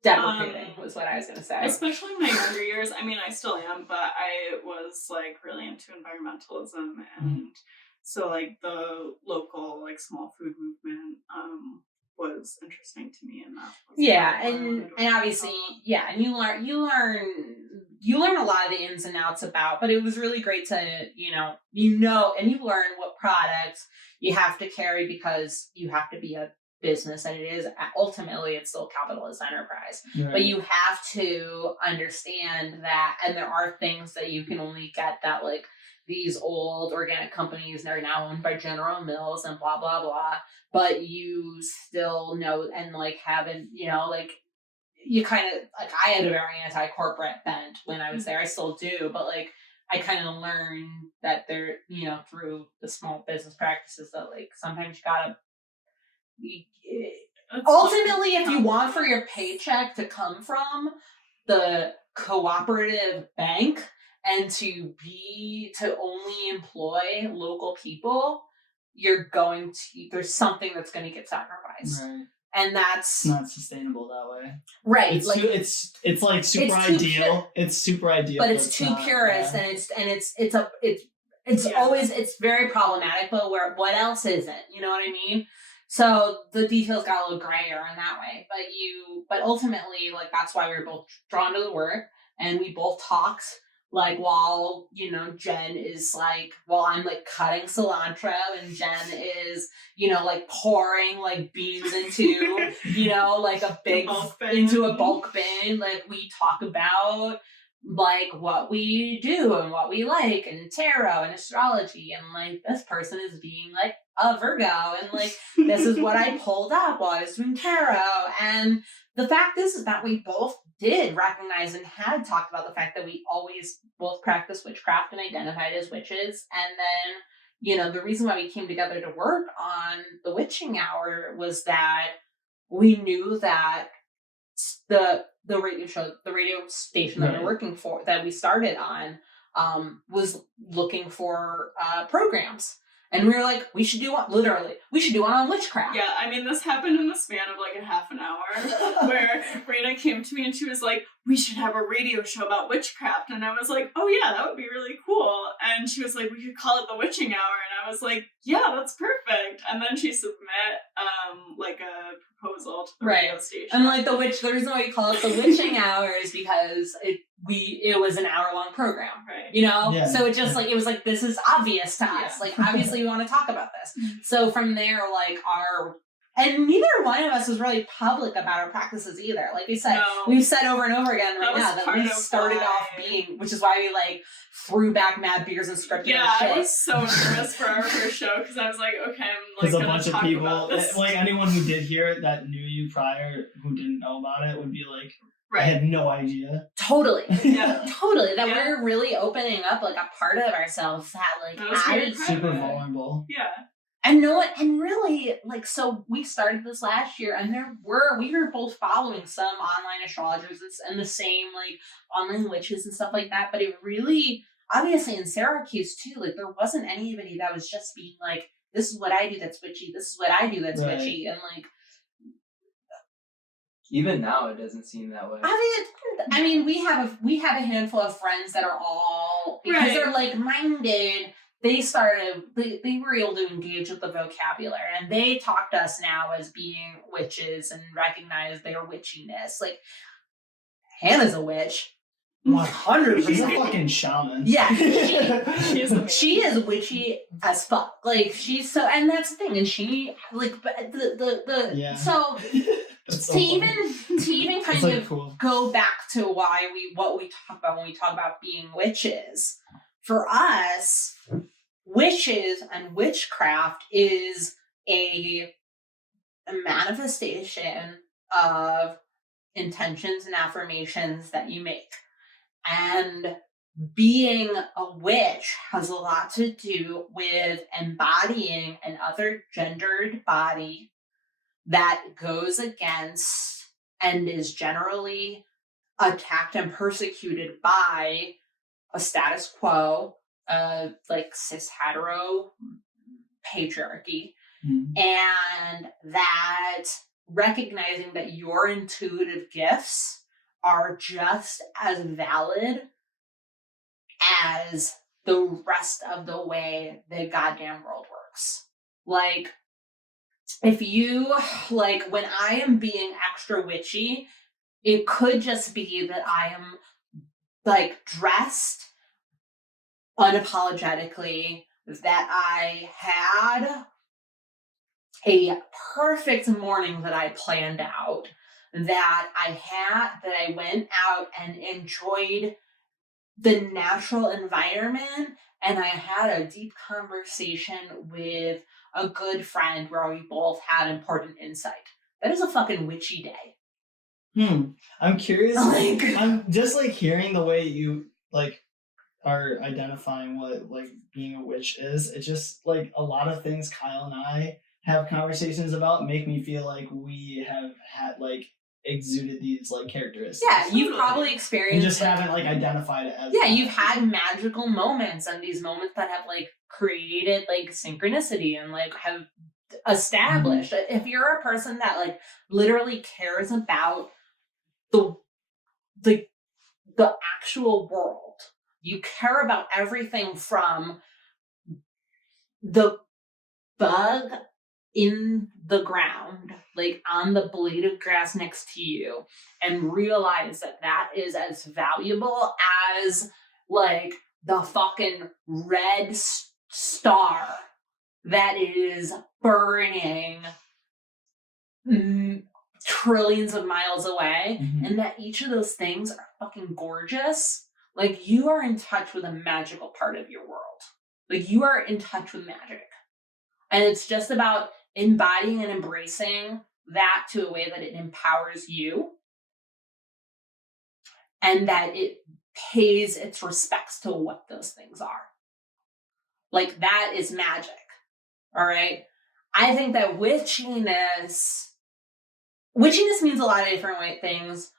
deprecating was what I was gonna say. Especially in my younger years. I mean, I still am, but I was like really into environmentalism, and so like the local like small food movement was interesting to me, and that was and obviously and you learn a lot of the ins and outs about, but it was really great to and you learn what products you have to carry because you have to be a business, and it is ultimately it's still a capitalist enterprise. Right. But you have to understand that, and there are things that you can only get that like these old organic companies are now owned by General Mills and blah blah blah, but you still know and like haven't like you kind of like I had a very anti-corporate bent when I was there. I still do, but like I kind of learned that there through the small business practices that like sometimes you gotta ultimately if you want for your paycheck to come from the cooperative bank and to only employ local people, there's something that's going to get sacrificed. Right. And that's not sustainable that way. Right. It's like super ideal. It's super ideal. But it's too purist, and it's always very problematic, but what else isn't? You know what I mean? So the details got a little grayer in that way, but ultimately, like, that's why we were both drawn to the work, and we both talked, like, while, Jen is like, while I'm like cutting cilantro, and Jen is, like pouring like beans into, like a big, into a bulk bin. Like, we talk about like what we do and what we like, and tarot and astrology, and like, this person is being like a Virgo, and like, this is what I pulled up while I was doing tarot. And the fact is that we both did recognize and had talked about the fact that we always both practiced witchcraft and identified as witches. And then, the reason why we came together to work on the witching hour was that we knew that the radio station that we're working for, that we started on, was looking for programs. And we were like, we should do one on witchcraft. Yeah, I mean, this happened in the span of like a half an hour, where Reina came to me and she was like, we should have a radio show about witchcraft. And I was like, oh yeah, that would be really cool. And she was like, we could call it the Witching Hour. And I was like, yeah, that's perfect. And then she submit like a proposal to the radio station. And like the reason why we call it the Witching Hour is because it was an hour-long program, right? Yeah. So it just like, it was like, this is obvious to us. Like, obviously we want to talk about this. So from there, like, and neither one of us was really public about our practices either. Like we said, we've said over and over again right now that we started off being, which is why we like threw back mad beers and scripted. Yeah, I was so nervous for our first show because I was like, okay, I'm like, a bunch of people, about this. Like anyone who did hear it that knew you prior, who didn't know about it, would be like, right. I had no idea. Totally. Yeah. Totally. That we're really opening up like a part of ourselves that like super vulnerable. Yeah. And really, like, so we started this last year, and we were both following some online astrologers and the same, like, online witches and stuff like that, but it really, obviously in Syracuse too, like, there wasn't anybody that was just being like, this is what I do that's witchy, this is what I do that's witchy, and like, even now it doesn't seem that way. I mean, we have a handful of friends that are all, because they're like-minded, they were able to engage with the vocabulary, and they talk to us now as being witches and recognize their witchiness. Like, Hannah's a witch. 100%. She's a fucking shaman. Yeah. She is witchy as fuck. Like, she's so, and that's the thing, and she, like, but so, to even kind of cool. Go back to what we talk about when we talk about being witches. For us, witches and witchcraft is a manifestation of intentions and affirmations that you make. And being a witch has a lot to do with embodying an other gendered body that goes against and is generally attacked and persecuted by a status quo of like cis hetero patriarchy, and that recognizing that your intuitive gifts are just as valid as the rest of the way the goddamn world works. Like, if you, like, when I am being extra witchy, it could just be that I am like dressed unapologetically, that I had a perfect morning that I planned out, that I went out and enjoyed the natural environment, and I had a deep conversation with a good friend where we both had important insight. That is a fucking witchy day. I'm curious. I'm just like hearing the way you like are identifying what like being a witch is. It's just like a lot of things Kyle and I have conversations about make me feel like we have had like exuded these like characteristics. Yeah, you've probably experienced. You just haven't like identified it as. Yeah, you've had magical moments, and these moments that have like created like synchronicity and like have established. If you're a person that like literally cares about the actual world, you care about everything from the bug in the ground, like on the blade of grass next to you, and realize that that is as valuable as like the fucking red star that is burning trillions of miles away, and that each of those things are fucking gorgeous. Like, you are in touch with a magical part of your world. Like, you are in touch with magic. And it's just about embodying and embracing that to a way that it empowers you and that it pays its respects to what those things are. Like, that is magic. All right? I think that witchiness means a lot of different things.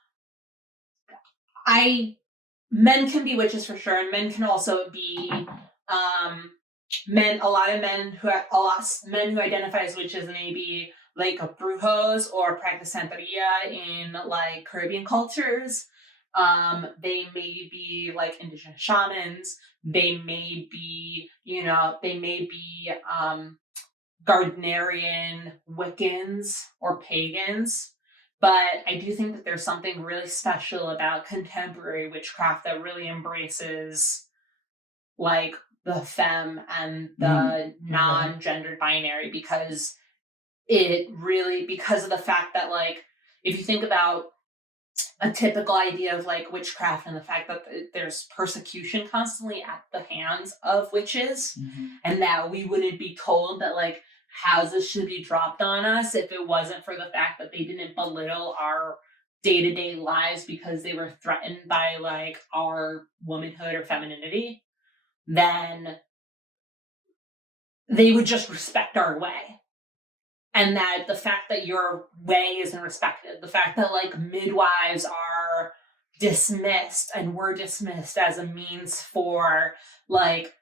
Men can be witches for sure, and men can also be men who identify as witches may be like brujos or practice santeria in like Caribbean cultures. They may be like indigenous shamans. They may be, Gardnerian Wiccans or pagans. But I do think that there's something really special about contemporary witchcraft that really embraces like the femme and the non-gendered binary, because of the fact that, like, if you think about a typical idea of like witchcraft and the fact that there's persecution constantly at the hands of witches, and that we wouldn't be told that like houses should be dropped on us if it wasn't for the fact that they didn't belittle our day-to-day lives because they were threatened by like our womanhood or femininity, then they would just respect our way. And that the fact that your way isn't respected, the fact that like midwives are dismissed and were dismissed as a means for like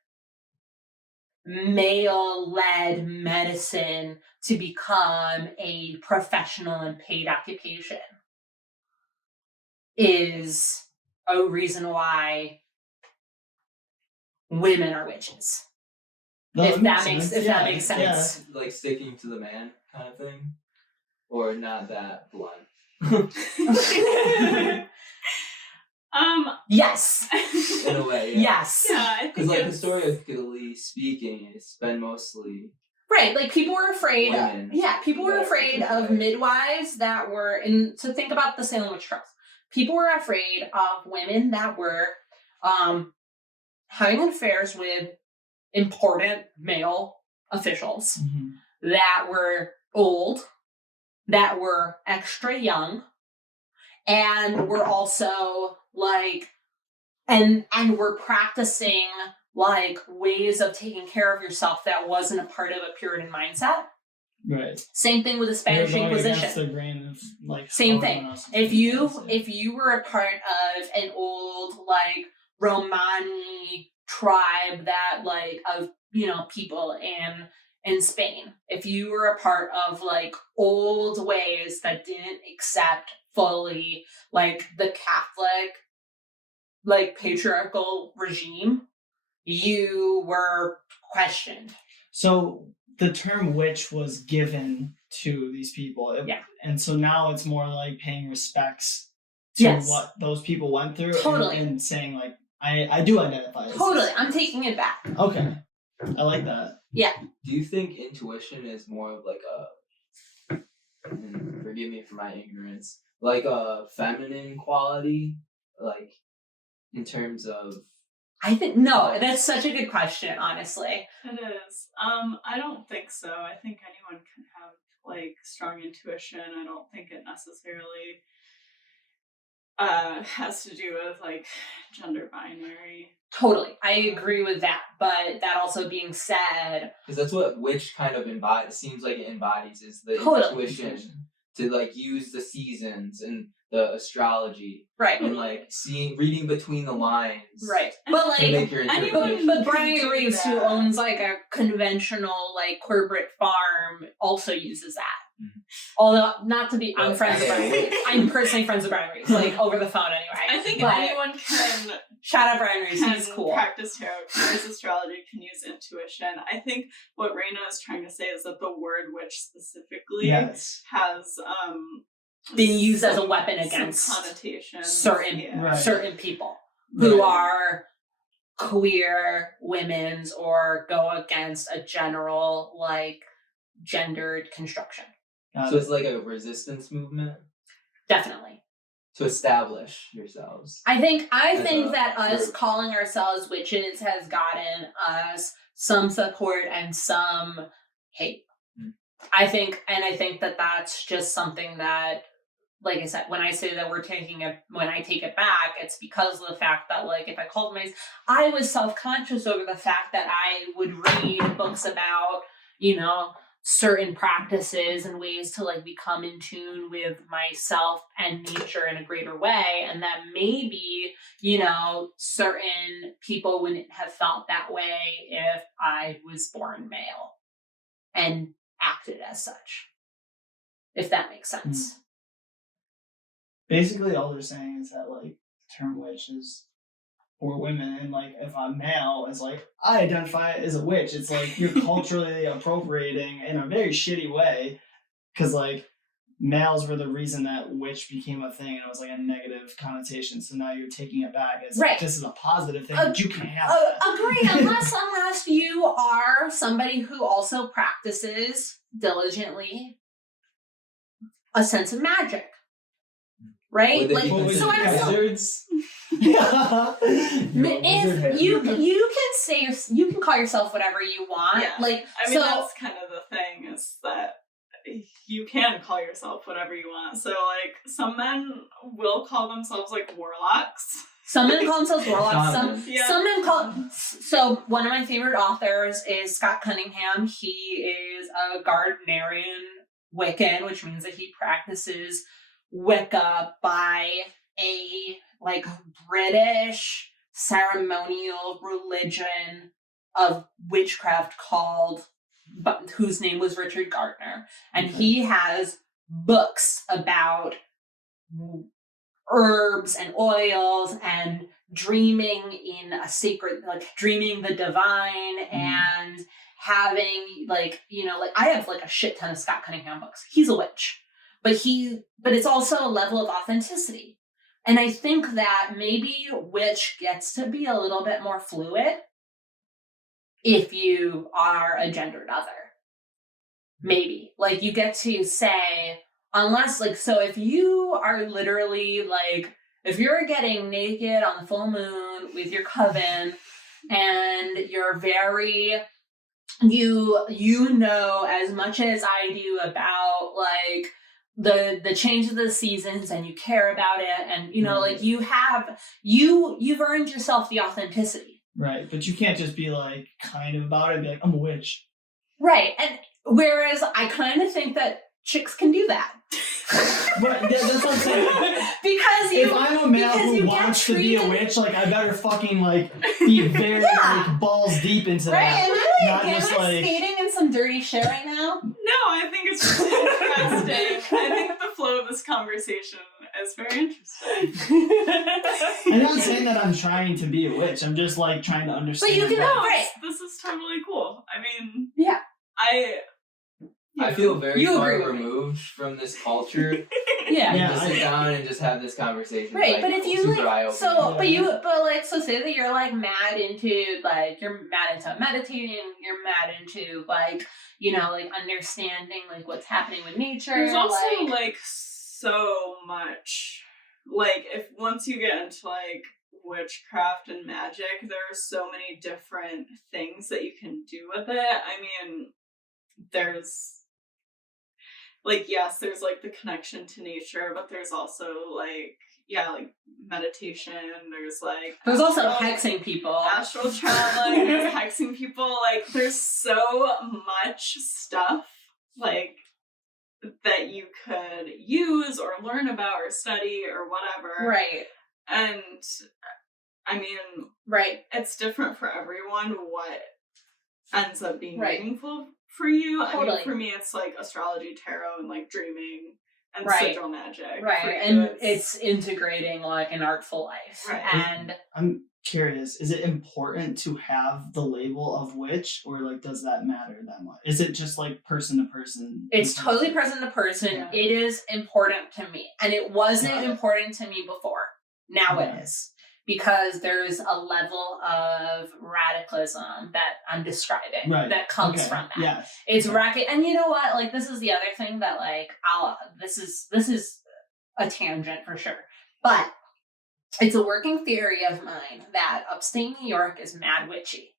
male-led medicine to become a professional and paid occupation is a reason why women are witches. If that makes sense. Yeah. Like sticking to the man kind of thing, or not that blunt. Yes. In a way, yeah. Yes. Yeah, I think Because like historically speaking, it's been mostly right. Like people were afraid. Women. People were afraid of midwives that were so think about the Salem witch trials. People were afraid of women that were having affairs with important male officials that were old, that were extra young, and were also like, and were practicing like ways of taking care of yourself that wasn't a part of a Puritan mindset. Right. Same thing with the Spanish Inquisition. The grain of, like, same thing. If you were a part of an old like Romani tribe that like of people in Spain, if you were a part of like old ways that didn't accept fully like the Catholic like patriarchal regime, you were questioned. So the term witch was given to these people. And so now it's more like paying respects to what those people went through. Totally. And saying like, I do identify as totally this. I'm taking it back. Okay. I like that. Yeah. Do you think intuition is more of like and forgive me for my ignorance, like a feminine quality, like in terms of? I think no. That's such a good question. Honestly, it is. I don't think so. I think anyone can have like strong intuition. I don't think it necessarily has to do with like gender binary. Totally, I agree with that. But that also being said, because that's what witch kind of embodies. Seems like it embodies is the intuition to like use the seasons and the astrology, right? And like reading between the lines, right? But like, but Brian Reeves, who owns like a conventional like corporate farm, also uses that. Although, not to be, I'm friends with Brian Reese. I'm personally friends with Brian Reese, like over the phone anyway. I think But anyone can shout out Brian Reese, can he's cool. practice tarot, can use astrology, can use intuition. I think what Reina is trying to say is that the word witch specifically Yes. has Been used as a some- weapon some against connotations. certain Right. certain people who Right. are queer women's or go against a general like gendered construction. So it's like a resistance movement Definitely. to establish yourselves. I think As a that us group. calling ourselves witches has gotten us some support and some hate. I think that that's just something that, like I said, when I say that when I take it back, it's because of the fact that, like, if I called myself, I was self-conscious over the fact that I would read books about, certain practices and ways to, like, become in tune with myself and nature in a greater way. And that maybe, certain people wouldn't have felt that way if I was born male and acted as such. If that makes sense. Basically, all they're saying is that, like, the term witch is for women, and, like, if I'm male, it's like, I identify as a witch. It's like you're culturally appropriating in a very shitty way, because, like, males were the reason that witch became a thing, and it was, like, a negative connotation, so now you're taking it back as, Right. like, this is a positive thing, but you can't have that. Agree, unless you are somebody who also practices diligently a sense of magic. Right? Would they be Like, considered so I'm so, wizards? if you can call yourself whatever you want. Yeah. Like, I mean, so that's kind of the thing, is that you can call yourself whatever you want. So, like, some men will call themselves, like, warlocks. some men call themselves warlocks. Shaman. Yeah. Some men call. So one of my favorite authors is Scott Cunningham. He is a Gardnerian Wiccan, which means that he practices Wicca by a, like, British ceremonial religion of witchcraft whose name was Richard Gardner. And he has books about herbs and oils and dreaming in a sacred, like, dreaming the divine and having, like, I have, like, a shit ton of Scott Cunningham books. He's a witch. But it's also a level of authenticity. And I think that maybe witch gets to be a little bit more fluid if you are a gendered other. Maybe. Like, you get to say, unless, like, so if you are literally, like, if you're getting naked on the full moon with your coven and you're very, you know as much as I do about, like, the change of the seasons, and you care about it, and like, you've earned yourself the authenticity. Right, but you can't just be, like, kind of about it and be like, I'm a witch. Right, and whereas I kind of think that chicks can do that. But that's what I'm saying. Because if I'm a male who wants to be a witch, like, I better fucking, like, be very, like, balls deep into right? that. Am I like skating in some dirty shit right now? No, I think it's really interesting. I think the flow of this conversation is very interesting. I'm not saying that I'm trying to be a witch. I'm just, like, trying to understand. But you can that. know, right? This is totally cool. I mean, Yeah. I feel very You far agree with me. removed from this culture. Yeah. Yeah, to sit down and just have this conversation. Right, like, but if you, super like, eye-opening. so say that you're, like, mad into, like, you're mad into meditating, you're mad into, like, like, understanding, like, what's happening with nature. There's also, like, so much, like, once you get into, like, witchcraft and magic, there are so many different things that you can do with it. I mean, there's, like, yes, there's, like, the connection to nature, but there's also, like, like, meditation, there's also hexing people. Astral traveling, there's hexing people, like, there's so much stuff, like, that you could use or learn about or study or whatever. Right. And, I mean, right, it's different for everyone what ends up being right. meaningful for you. I Totally. mean, for me, it's like astrology, tarot, and like dreaming and Right. sigil magic. Right, For you, and it's integrating like an artful life. Right. And I'm curious, is it important to have the label of witch, or like does that matter that much? Is it just like person to person? it's totally person to person. Yeah. It is important to me. And it wasn't Got it. important to me before. Now Yeah. it is. Because there's a level of radicalism that I'm describing that comes from that. Yes. It's racket, and you know what? Like, this is the other thing that like this is a tangent for sure, but it's a working theory of mine that upstate New York is mad witchy.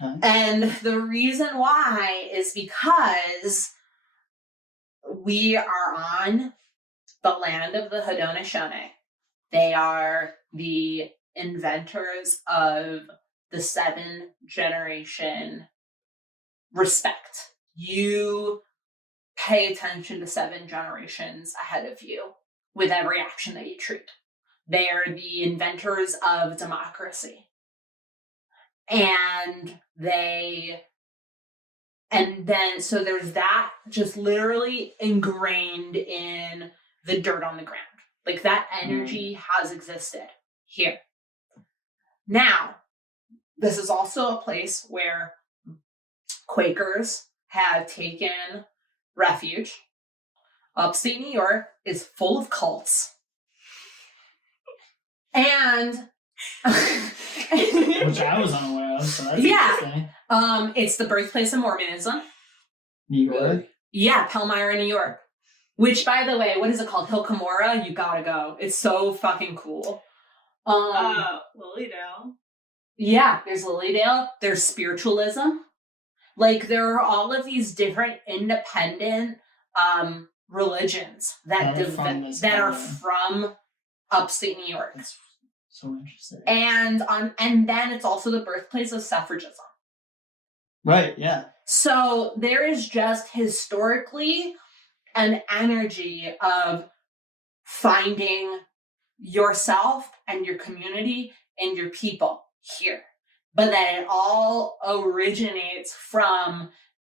Okay. And the reason why is because we are on the land of the Haudenosaunee. They are the inventors of the 7-generation respect. You pay attention to 7 generations ahead of you with every action that you treat. They are the inventors of democracy. And so there's that just literally ingrained in the dirt on the ground. Like, that energy has existed here. Now, this is also a place where Quakers have taken refuge. Upstate New York is full of cults. And which I was unaware of, so that's interesting. It's the birthplace of Mormonism. New York? Yeah, Palmyra, New York. Which, by the way, what is it called? Hill Cumorah? You gotta go. It's so fucking cool. Lilydale. Yeah, there's Lilydale. There's spiritualism. Like, there are all of these different independent religions that are from upstate New York. That's so interesting. And then it's also the birthplace of suffragism. Right, yeah. So there is just historically an energy of finding yourself and your community and your people here. But that it all originates from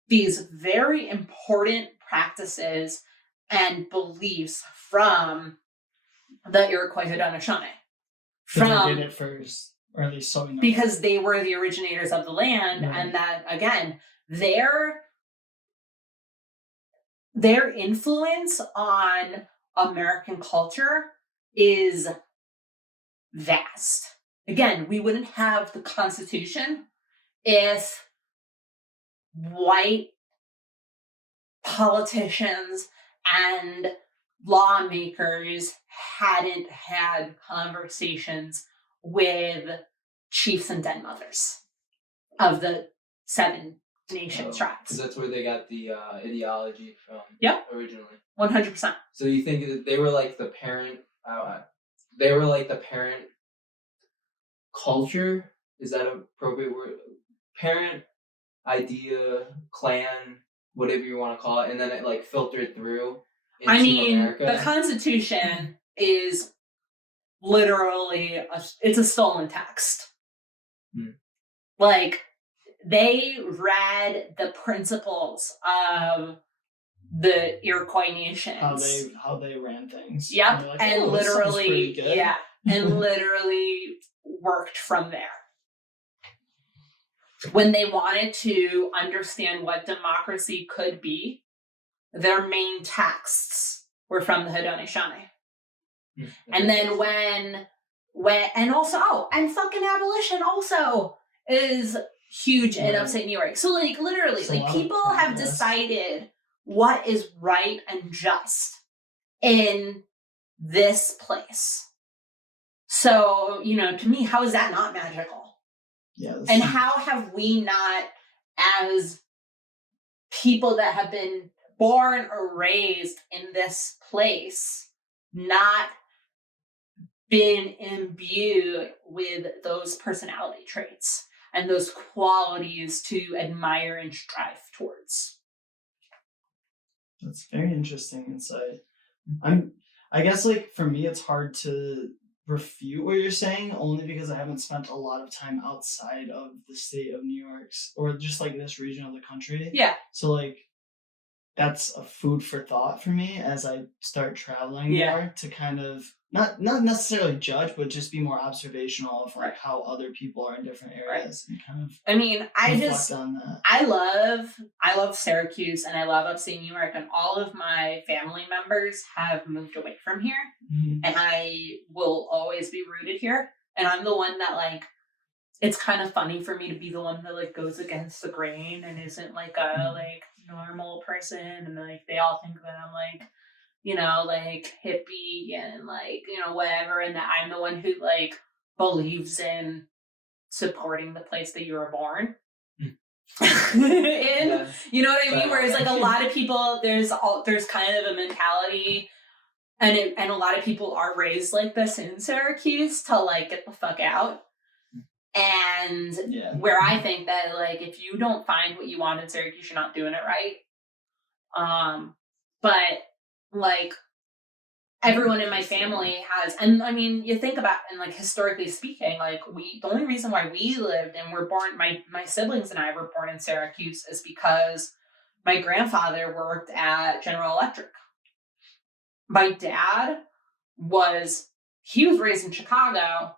these very important practices and beliefs from the Iroquois Haudenosaunee. They did it first, or at least so. Because they were the originators of the land, right. And that, again, their influence on American culture is vast. Again, we wouldn't have the Constitution if white politicians and lawmakers hadn't had conversations with chiefs and den mothers of the 7 nation tribes. Because that's where they got the ideology from. Yep. Originally. 100%. So you think that they were like the parent? They were like the parent culture. Is that an appropriate word? Parent, idea, clan, whatever you want to call it, and then it like filtered through into America. The Constitution is literally it's a stolen text. Like, they read the principles of the Iroquois nations. How they ran things. Yep. Like, and literally, and literally worked from there. When they wanted to understand what democracy could be, their main texts were from the Haudenosaunee. And then when and also, and fucking abolition also is huge in upstate New York. So, like, literally, like, people have decided what is right and just in this place. So, to me, how is that not magical? Yeah. And how have we not, as people that have been born or raised in this place, not been imbued with those personality traits and those qualities to admire and strive towards? That's very interesting insight. I guess, like, for me, it's hard to refute what you're saying only because I haven't spent a lot of time outside of the state of New York's or just like this region of the country. Yeah. So like that's a food for thought for me as I start traveling more to kind of not necessarily judge, but just be more observational of like how other people are in different areas and kind of reflect on that. I love Syracuse and I love upstate New York, and all of my family members have moved away from here, and I will always be rooted here. And I'm the one that like, it's kind of funny for me to be the one that like goes against the grain and isn't like a like normal person, and like they all think that I'm like, you know, like hippie and like, you know, whatever, and that I'm the one who like believes in supporting the place that you were born in. You know what I mean? Whereas like a lot of people, there's kind of a mentality, and a lot of people are raised like this in Syracuse to like get the fuck out. And where I think that like if you don't find what you want in Syracuse, you're not doing it right. But like everyone in my family has, and I mean, you think about, and like historically speaking, like the only reason why we lived and were born, my siblings and I were born in Syracuse is because my grandfather worked at General Electric. My dad he was raised in Chicago.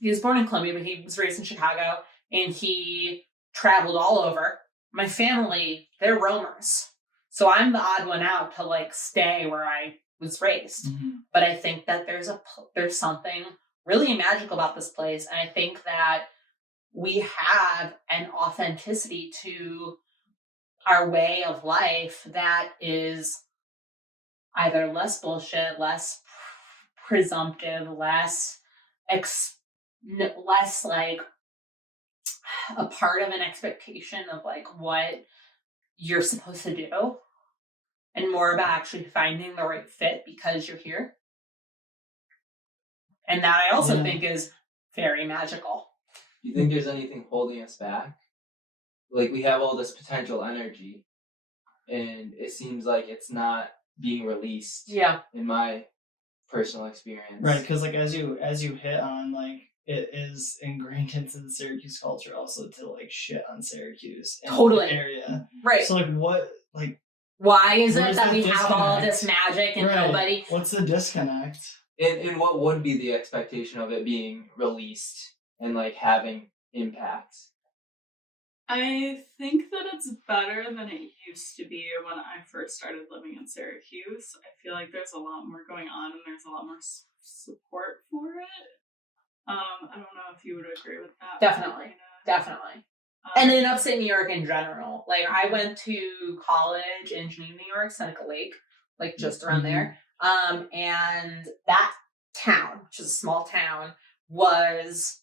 He was born in Columbia, but he was raised in Chicago, and he traveled all over. My family, they're roamers. So I'm the odd one out to like stay where I was raised. But I think that there's something really magical about this place. And I think that we have an authenticity to our way of life that is either less bullshit, less presumptive, less like a part of an expectation of like what you're supposed to do, and more about actually finding the right fit because you're here. And that I also think is very magical. Do you think there's anything holding us back? Like we have all this potential energy and it seems like it's not being released. Yeah. In my personal experience. Right, because like as you hit on, like it is ingrained into the Syracuse culture also to like shit on Syracuse and totally the area. Right. So like what like why is it that we have all this magic and nobody? What's the disconnect? And what would be the expectation of it being released and like having impact? I think that it's better than it used to be when I first started living in Syracuse. I feel like there's a lot more going on and there's a lot more support for it. I don't know if you would agree with that. Definitely. And in upstate New York in general. Like I went to college in Geneva, New York, Seneca Lake, like just around there. And that town, which is a small town, was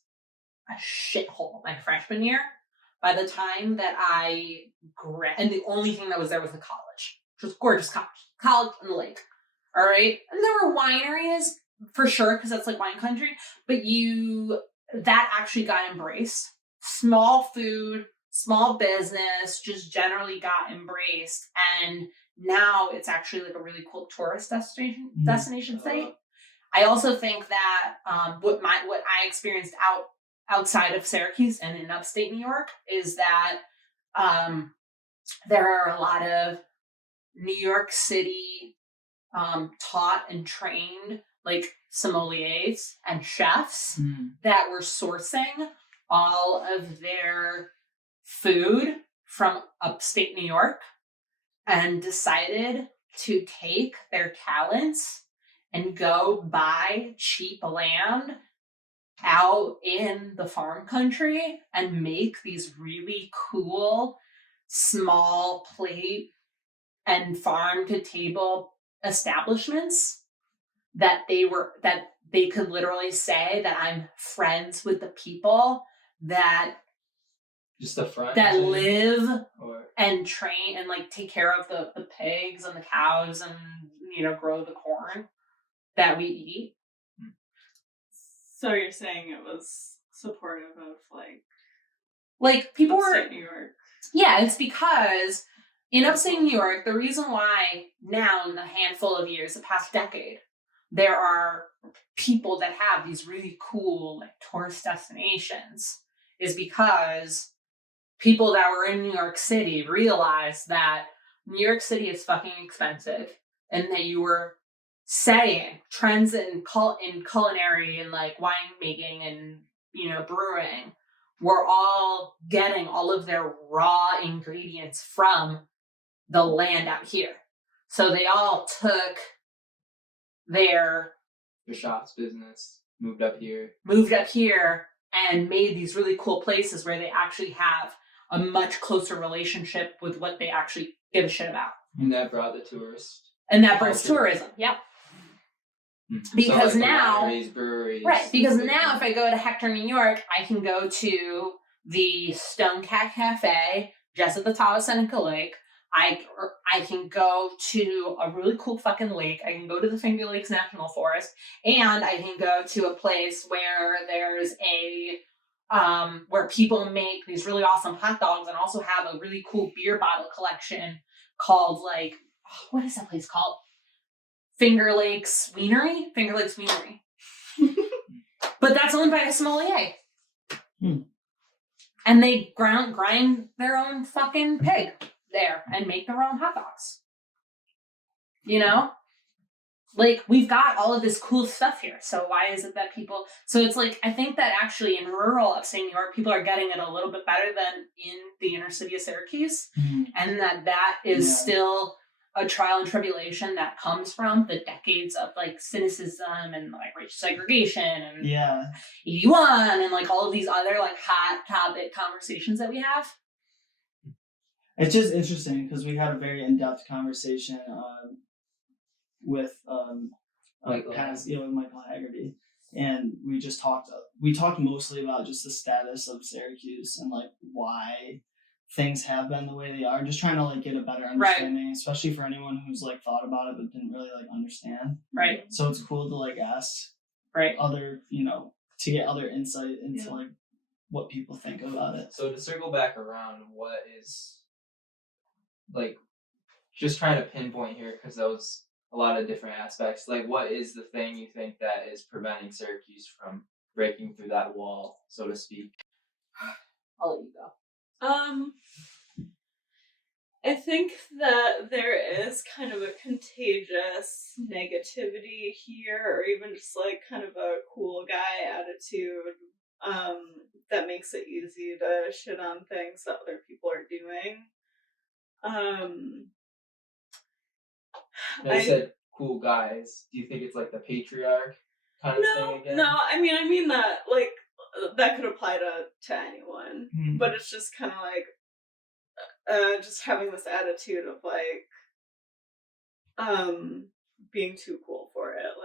a shithole my freshman year. By the time that I and the only thing that was there was the college, which was gorgeous college on the lake. All right. And there were wineries for sure, because that's like wine country, but that actually got embraced. Small food, small business just generally got embraced. And now it's actually like a really cool tourist destination site. I also think that what I experienced outside of Syracuse and in upstate New York is that there are a lot of New York City taught and trained like sommeliers and chefs that were sourcing all of their food from upstate New York and decided to take their talents and go buy cheap land out in the farm country and make these really cool small plate and farm to table establishments that they could literally say that I'm friends with the people that just the front that live and train and like take care of the pigs and the cows and grow the corn that we eat. So you're saying it was supportive of like people were New York. Yeah, it's because in upstate New York, the reason why now in the handful of years, the past decade, there are people that have these really cool like tourist destinations is because people that were in New York City realized that New York City is fucking expensive, and that you were saying trends in culinary and like wine making and brewing were all getting all of their raw ingredients from the land out here. So they all took their shops business, moved up here and made these really cool places where they actually have a much closer relationship with what they actually give a shit about. And that brought the tourist. And that brings tourism, yep. Because so like now, wineries, breweries, right? Because now, if I go to Hector, New York, I can go to the Stone Cat Cafe just at the top of Seneca Lake. I can go to a really cool fucking lake. I can go to the Finger Lakes National Forest, and I can go to a place where there's where people make these really awesome hot dogs, and also have a really cool beer bottle collection called what is that place called? Finger Lakes Wienery. But that's owned by a sommelier. And they grind their own fucking pig there and make their own hot dogs. We've got all of this cool stuff here. So why is it that people... So it's I think that actually in rural upstate New York, people are getting it a little bit better than in the inner city of Syracuse. Mm-hmm. And that is still a trial and tribulation that comes from the decades of cynicism and racial segregation and 81 and all of these other hot topic conversations that we have. It's just interesting because we had a very in-depth conversation with Michael Haggerty, and we talked mostly about just the status of Syracuse and why things have been the way they are. Just trying to get a better understanding, especially for anyone who's thought about it but didn't really understand. Right. So it's cool to ask other to get other insight into what people think about it. So to circle back around, what is just trying to pinpoint here, because that was a lot of different aspects. What is the thing you think that is preventing Syracuse from breaking through that wall, so to speak? I'll let you go. I think that there is kind of a contagious negativity here, or even just kind of a cool guy attitude, that makes it easy to shit on things that other people are doing. I said cool guys. Do you think it's the patriarch kind of thing again? No, I mean that that could apply to anyone, but it's just kind of just having this attitude of being too cool for it.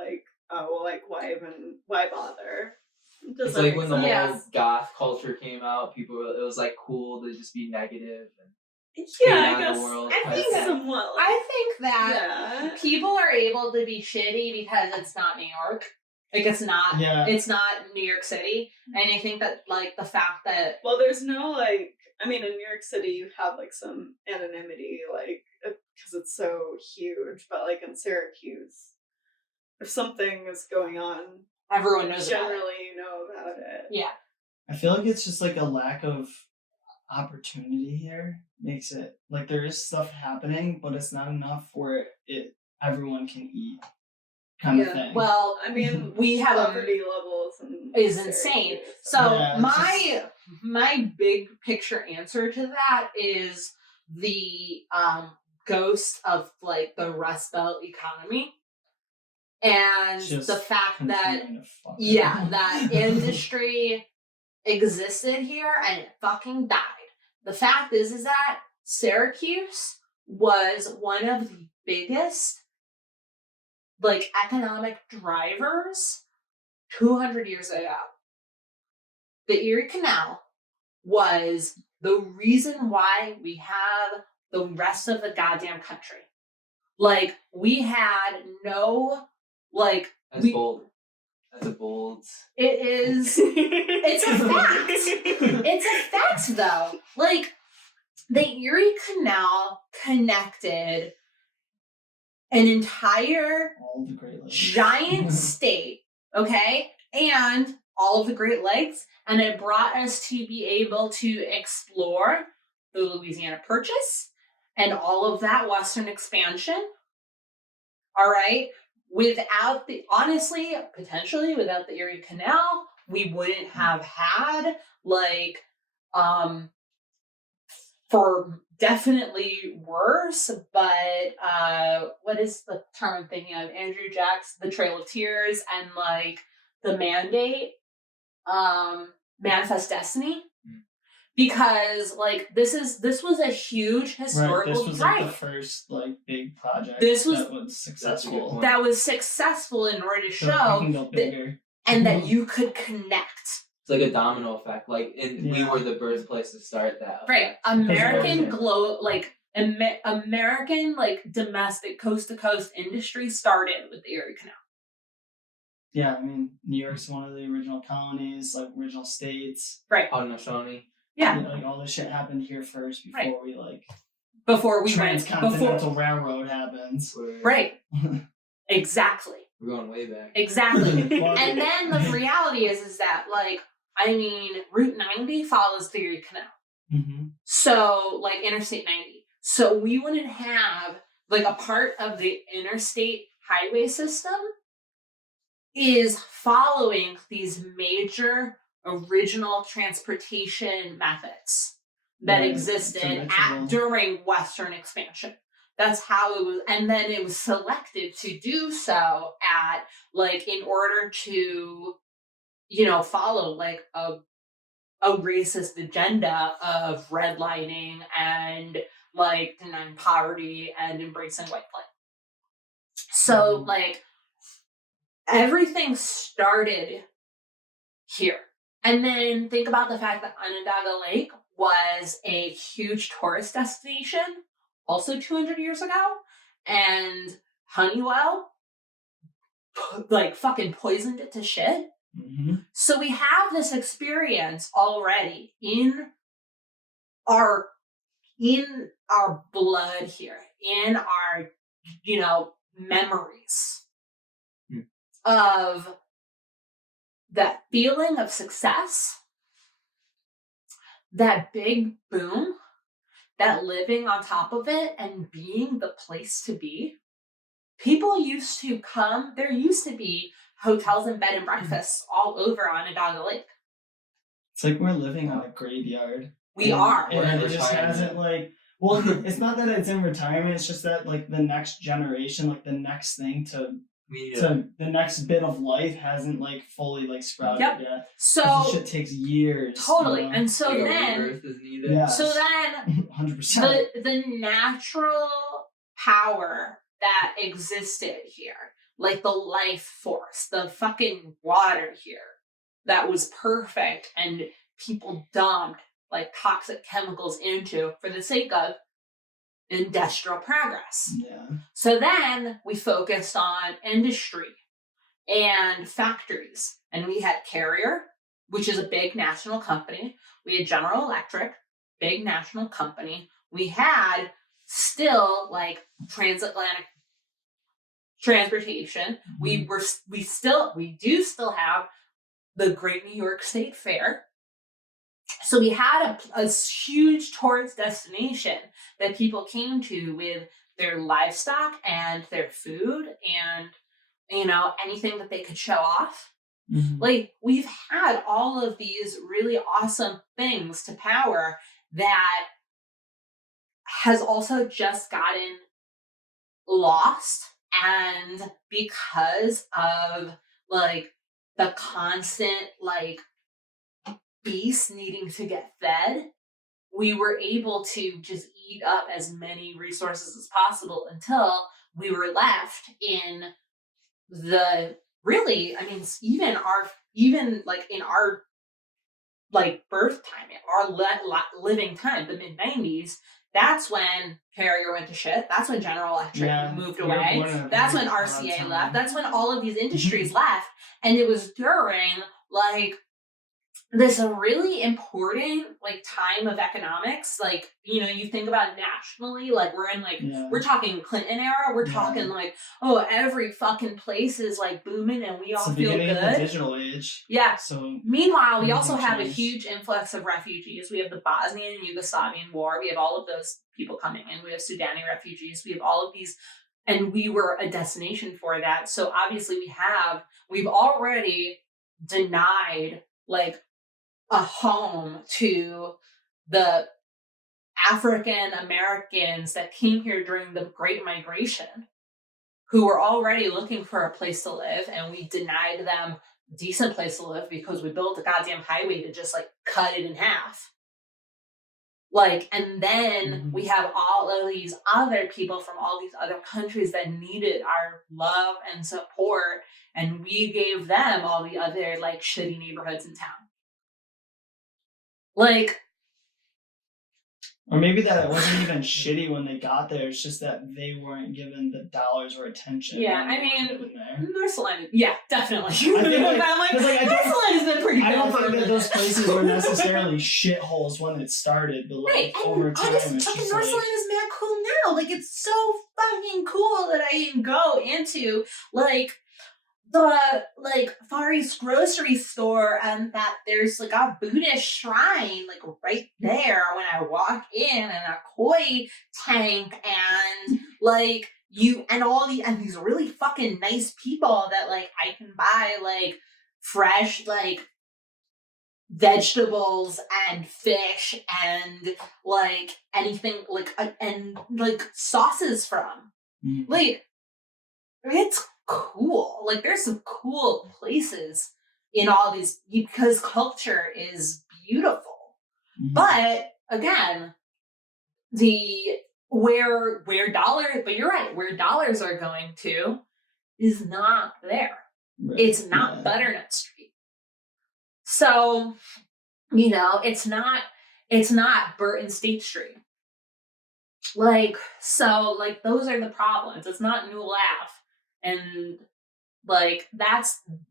Why bother? It's when the whole goth culture came out, it was cool to just be negative and I guess. I think that people are able to be shitty because it's not New York. It's not New York City. And I think that the fact that there's no in New York City you have some anonymity because it's so huge, but in Syracuse, if something is going on, everyone knows generally you know about it. Yeah. I feel it's just a lack of opportunity here makes it there is stuff happening, but it's not enough where everyone can eat kind of thing. Well, we have poverty levels is insane. So my big picture answer to that is the ghost of the Rust Belt economy, and just the fact that that industry existed here and it fucking died. The fact is that Syracuse was one of the biggest economic drivers 200 years ago. The Erie Canal was the reason why we have the rest of the goddamn country. We had no That's bold. That's a bold. It is. It's a fact. It's a fact, though. The Erie Canal connected an entire All the Great Lakes. giant state, okay, and all of the Great Lakes, and it brought us to be able to explore the Louisiana Purchase and all of that western expansion. All right, potentially without the Erie Canal, we wouldn't have had like for definitely worse, but what is the term I'm thinking of? Andrew Jack's The Trail of Tears and like the mandate, Manifest Destiny. Because like this was a huge historical This was like the first like big project that was successful. That was successful in order to So show we can go bigger. and that you could connect. It's like a domino effect. Like, we were the birthplace to start that. Right, American American like domestic coast to coast industry started with the Erie Canal. Yeah, I mean, New York's one of the original colonies, like original states. Right. Haudenosaunee. Yeah. Like all this shit happened here first before we transcontinental railroad happens. Right. Exactly. We're going way back. Exactly. And then the reality is that like, I mean, Route 90 follows the Erie Canal. Mm-hmm. So like Interstate 90. So we wouldn't have like a part of the interstate highway system is following these major original transportation methods that existed during Western expansion. That's how it was, and then it was selected to do so at like in order to, follow like a racist agenda of redlining and like denying poverty and embracing white flight. So like everything started here. And then think about the fact that Onondaga Lake was a huge tourist destination also 200 years ago. And Honeywell like fucking poisoned it to shit. Mm-hmm. So we have this experience already in our blood here, in our, memories of that feeling of success, that big boom, that living on top of it and being the place to be. People used to come, there used to be hotels and bed and breakfasts all over Onondaga Lake. It's like we're living on a graveyard. We are. And it just hasn't it's not that it's in retirement, it's just that like the next generation, like the next thing the next bit of life hasn't like fully like sprouted yet. So this shit takes years. Totally. And so then so then 100%. The natural power that existed here, like the life force, the fucking water here that was perfect and people dumped like toxic chemicals into for the sake of industrial progress. Yeah. So then we focused on industry and factories. And we had Carrier, which is a big national company. We had General Electric, big national company. We had still like transatlantic transportation. Mm-hmm. We do still have the Great New York State Fair. So we had a huge tourist destination that people came to with their livestock and their food and, anything that they could show off. Mm-hmm. Like, we've had all of these really awesome things to power that has also just gotten lost. And because of, like, the constant, like, beast needing to get fed, we were able to just eat up as many resources as possible until we were left in the really, even in our like birth time, our living time, the mid 90s. That's when Carrier went to shit. That's when General Electric moved away. That's when RCA left. That's when all of these industries left. And it was during like this really important like time of economics. Like, you know, you think about nationally, like we're in like we're talking Clinton era, we're talking like, oh, every fucking place is like booming and we all feel good. Of the digital age. Yeah. So meanwhile, we also have a huge influx of refugees. We have the Bosnian and Yugoslavian war. We have all of those people coming in. We have Sudani refugees. We have all of these, and we were a destination for that. So obviously we've already denied like a home to the African Americans that came here during the Great Migration, who were already looking for a place to live, and we denied them a decent place to live because we built a goddamn highway to just like cut it in half. Like, and then we have all of these other people from all these other countries that needed our love and support, and we gave them all the other like shitty neighborhoods in town. Like, or maybe that it wasn't even shitty when they got there. It's just that they weren't given the dollars or attention. Yeah, I mean, Northland. Yeah, definitely. I think Northland has been pretty good. I don't think that those places were necessarily shitholes when it started, but like over time, it's just Northland is mad cool now. Like, it's so fucking cool that I can go into like the like Far East grocery store, and that there's like a Buddhist shrine like right there when I walk in, and a koi tank, and like and these really fucking nice people that like I can buy like fresh like vegetables and fish and like anything like and like sauces from. Like, it's cool. Like, there's some cool places in all these because culture is beautiful. But again, but you're right, where dollars are going to is not there. Right. It's not Butternut Street. So, you know, it's not Burton State Street. Like, so like those are the problems. It's not New Laugh. And like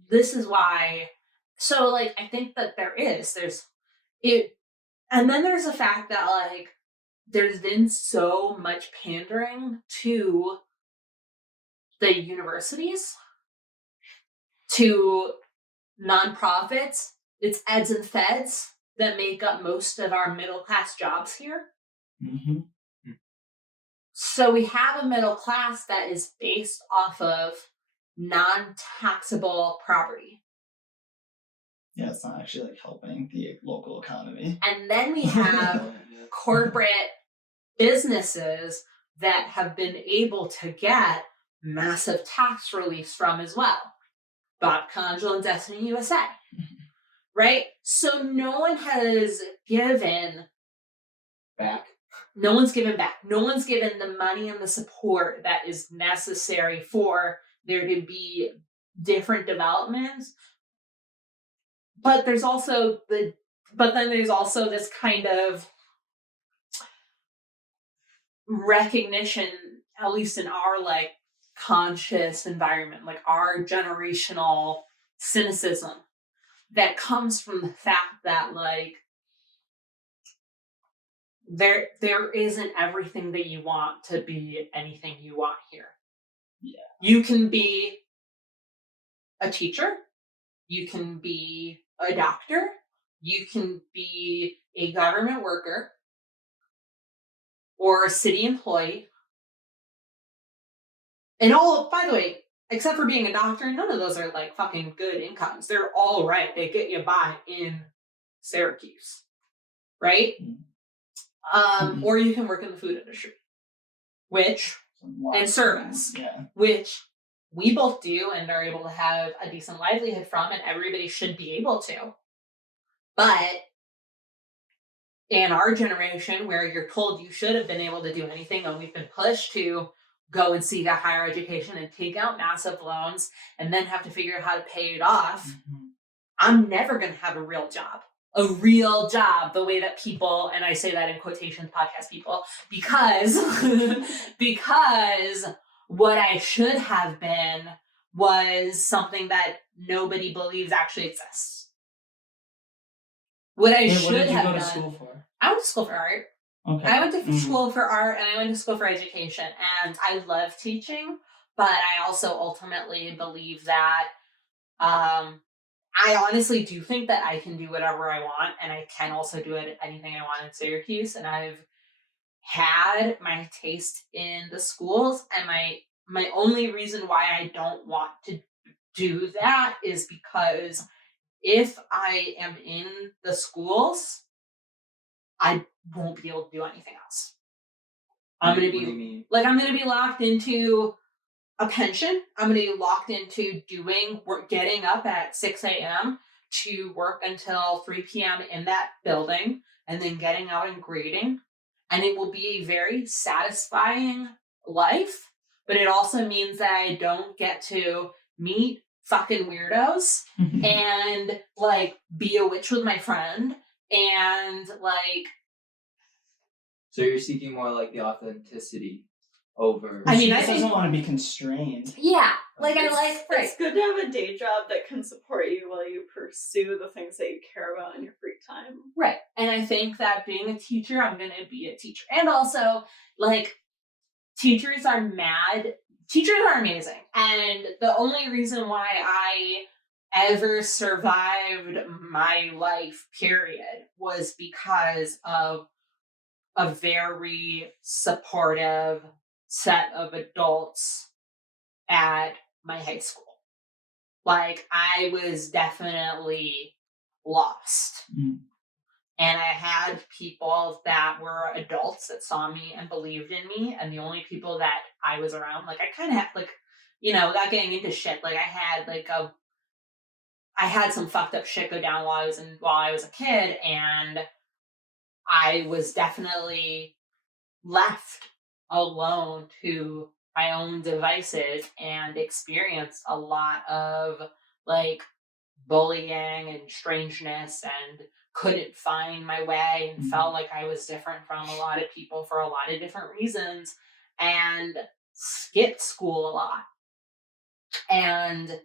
this is why. So like I think that there's it, and then there's the fact that like there's been so much pandering to the universities, to nonprofits. It's eds and feds that make up most of our middle class jobs here. So we have a middle class that is based off of non-taxable property. Yeah, it's not actually like helping the local economy. And then we have corporate businesses that have been able to get massive tax relief from as well. Bob Conjul and Destiny USA. Right? So no one has given back. No one's given back. No one's given the money and the support that is necessary for there to be different developments. But there's also this kind of recognition, at least in our like conscious environment, like our generational cynicism that comes from the fact that like there isn't everything that you want to be anything you want here. Yeah. You can be a teacher, you can be a doctor, you can be a government worker or a city employee. And all, by the way, except for being a doctor, none of those are like fucking good incomes. They're all right. They get you by in Syracuse, right? Or you can work in the food industry, and service, which we both do and are able to have a decent livelihood from, and everybody should be able to. But in our generation, where you're told you should have been able to do anything, and we've been pushed to go and seek a higher education and take out massive loans and then have to figure out how to pay it off, I'm never going to have a real job, the way that people, and I say that in quotations, podcast people, because what I should have been was something that nobody believes actually exists. What I Wait, should what did you have go to done. school for? I went to school for art. Okay. I went to school for art and I went to school for education, and I love teaching, but I also ultimately believe that I honestly do think that I can do whatever I want, and I can also do anything I want in Syracuse, and I've had my taste in the schools, and my only reason why I don't want to do that is because if I am in the schools, I won't be able to do anything else. I'm gonna What do you be mean? I'm gonna be locked into a pension. I'm gonna be locked into doing work, getting up at 6 a.m. to work until 3 p.m. in that building, and then getting out and grading. And it will be a very satisfying life, but it also means that I don't get to meet fucking weirdos and like be a witch with my friend and like. So you're seeking more like the authenticity over. I mean, she I just think- doesn't want to be constrained. Yeah, like I like right. It's good to have a day job that can support you while you pursue the things that you care about in your free time. Right. And I think that being a teacher, I'm going to be a teacher. And also, like, teachers are amazing. And the only reason why I ever survived my life, period, was because of a very supportive set of adults at my high school. Like, I was definitely lost. Mm. And I had people that were adults that saw me and believed in me. And the only people that I was around, like, I kind of had, like, you know, without getting into shit, like, I had some fucked up shit go down while I was a kid. And I was definitely left alone to my own devices and experienced a lot of, like, bullying and strangeness and couldn't find my way and felt like I was different from a lot of people for a lot of different reasons, and skipped school a lot and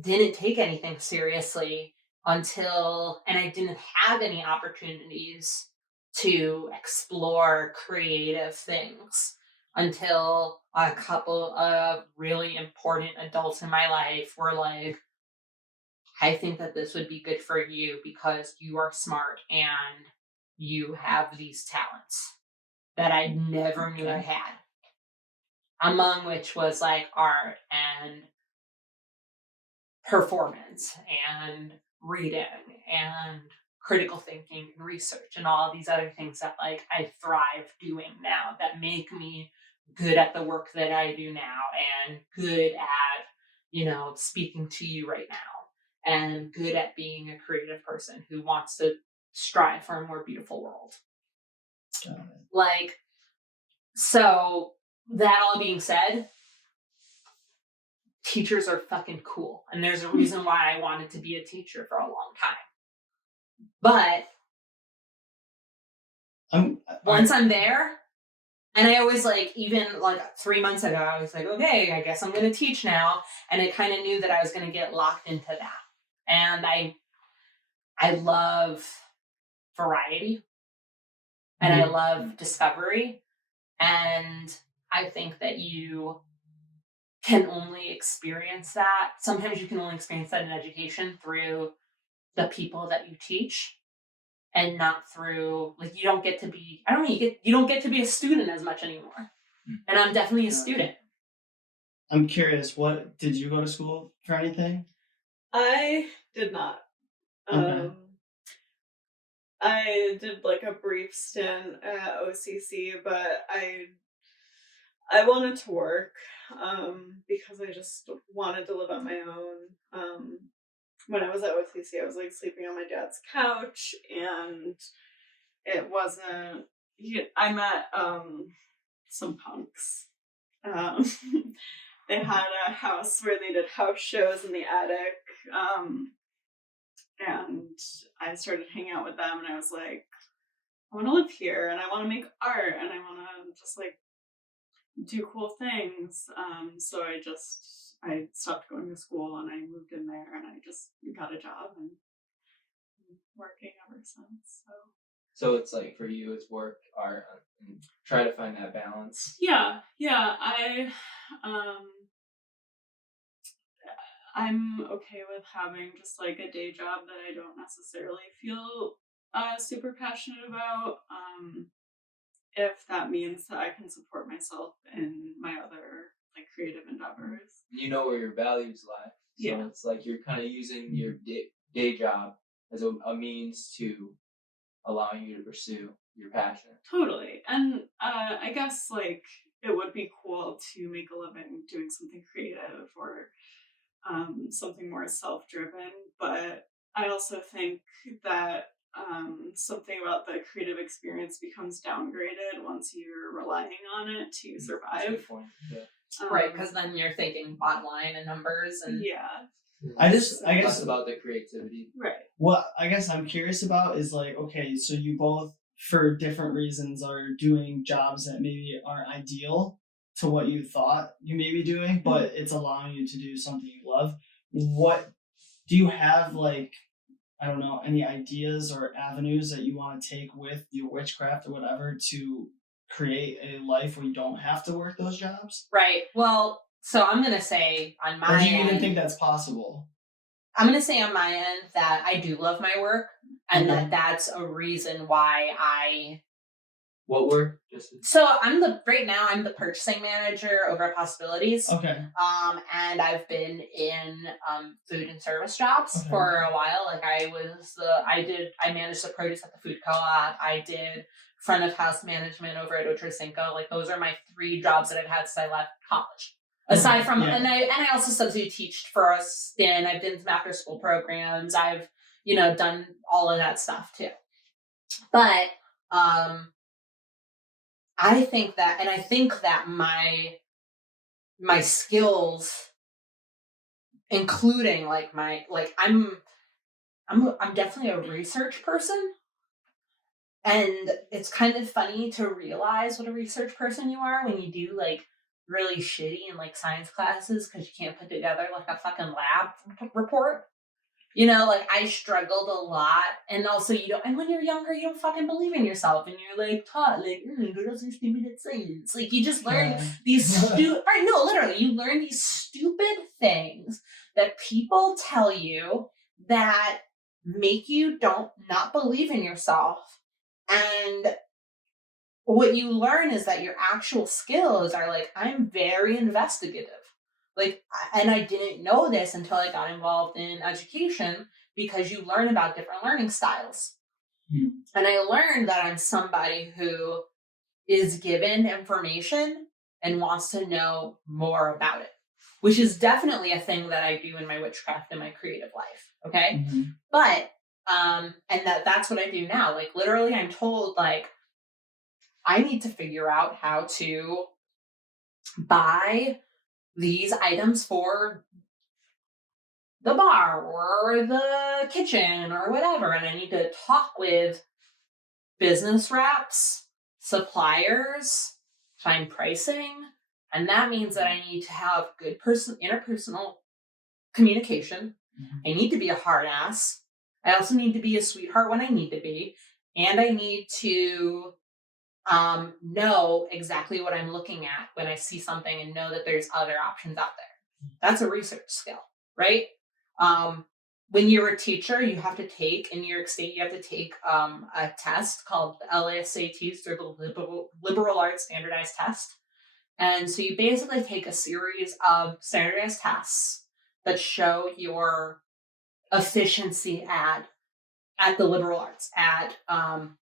didn't take anything seriously and I didn't have any opportunities to explore creative things until a couple of really important adults in my life were like, I think that this would be good for you because you are smart and you have these talents that I never knew I had. Among which was like art and performance and reading and critical thinking and research and all of these other things that like I thrive doing now that make me good at the work that I do now and good at, you know, speaking to you right now. And good at being a creative person who wants to strive for a more beautiful world. Like, so that all being said, teachers are fucking cool. And there's a reason why I wanted to be a teacher for a long time. But once I'm there, and I always like, even like 3 months ago, I was like, okay, I guess I'm going to teach now. And I kind of knew that I was going to get locked into that. And I love variety and I love discovery. And I think that you can only experience that. Sometimes you can only experience that in education through the people that you teach and not through, like, you don't get to be, you don't get to be a student as much anymore. And I'm definitely a student. I'm curious, what did you go to school for anything? I did not. Okay. I did like a brief stint at OCC, but I wanted to work because I just wanted to live on my own. When I was at OCC, I was like sleeping on my dad's couch, and it wasn't. I met some punks. They had a house where they did house shows in the attic. And I started hanging out with them, and I was like, I want to live here, and I want to make art, and I want to just like do cool things. So I stopped going to school, and I moved in there, and I just got a job, and working ever since. So it's like for you, it's work, art, and try to find that balance. Yeah. I'm okay with having just like a day job that I don't necessarily feel super passionate about. If that means that I can support myself in my other like creative endeavors. You know where your values lie. So it's like you're kind of using your day job as a means to allowing you to pursue your passion. Totally. And I guess like it would be cool to make a living doing something creative or something more self-driven, but I also think that something about the creative experience becomes downgraded once you're relying on it to survive. Yeah. Right, because then you're thinking bottom line and numbers and I guess less about the creativity. Right. What I guess I'm curious about is like, okay, so you both for different reasons are doing jobs that maybe aren't ideal to what you thought you may be doing, but it's allowing you to do something you love. What do you have, like, I don't know, any ideas or avenues that you want to take with your witchcraft or whatever to create a life where you don't have to work those jobs? Right. Well, so I'm going to say on my Or do you end, even think that's possible? I'm going to say on my end that I do love my work and that that's a reason why I... What work? So right now I'm the purchasing manager over at Possibilities. Okay. And I've been in food and service jobs for a while. Like I managed the produce at the food co-op. I did front of house management over at Otrocinco. Like those are my 3 jobs that I've had since I left college. Aside from, and I also substitute teached for a stint. I've done some after school programs. I've, done all of that stuff too. But, I think that my skills, including I'm definitely a research person. And it's kind of funny to realize what a research person you are when you do like really shitty in like science classes because you can't put together like a fucking lab report. Like I struggled a lot, and also and when you're younger, you don't fucking believe in yourself, and you're like taught like, girls are stupid at science. Like you just learn these you learn these stupid things that people tell you that make you not believe in yourself. And what you learn is that your actual skills are like, I'm very investigative. Like, and I didn't know this until I got involved in education because you learn about different learning styles. And I learned that I'm somebody who is given information and wants to know more about it, which is definitely a thing that I do in my witchcraft and my creative life. Okay. But, and that's what I do now. Like literally I'm told like, I need to figure out how to buy these items for the bar or the kitchen or whatever. And I need to talk with business reps, suppliers, find pricing. And that means that I need to have good interpersonal communication. I need to be a hard ass. I also need to be a sweetheart when I need to be. And I need to know exactly what I'm looking at when I see something and know that there's other options out there. That's a research skill, right? When you're a teacher, you have to take, in New York State, you have to take a test called the LSATs, or the Liberal Arts Standardized Test. And so you basically take a series of standardized tests that show your efficiency at the liberal arts, at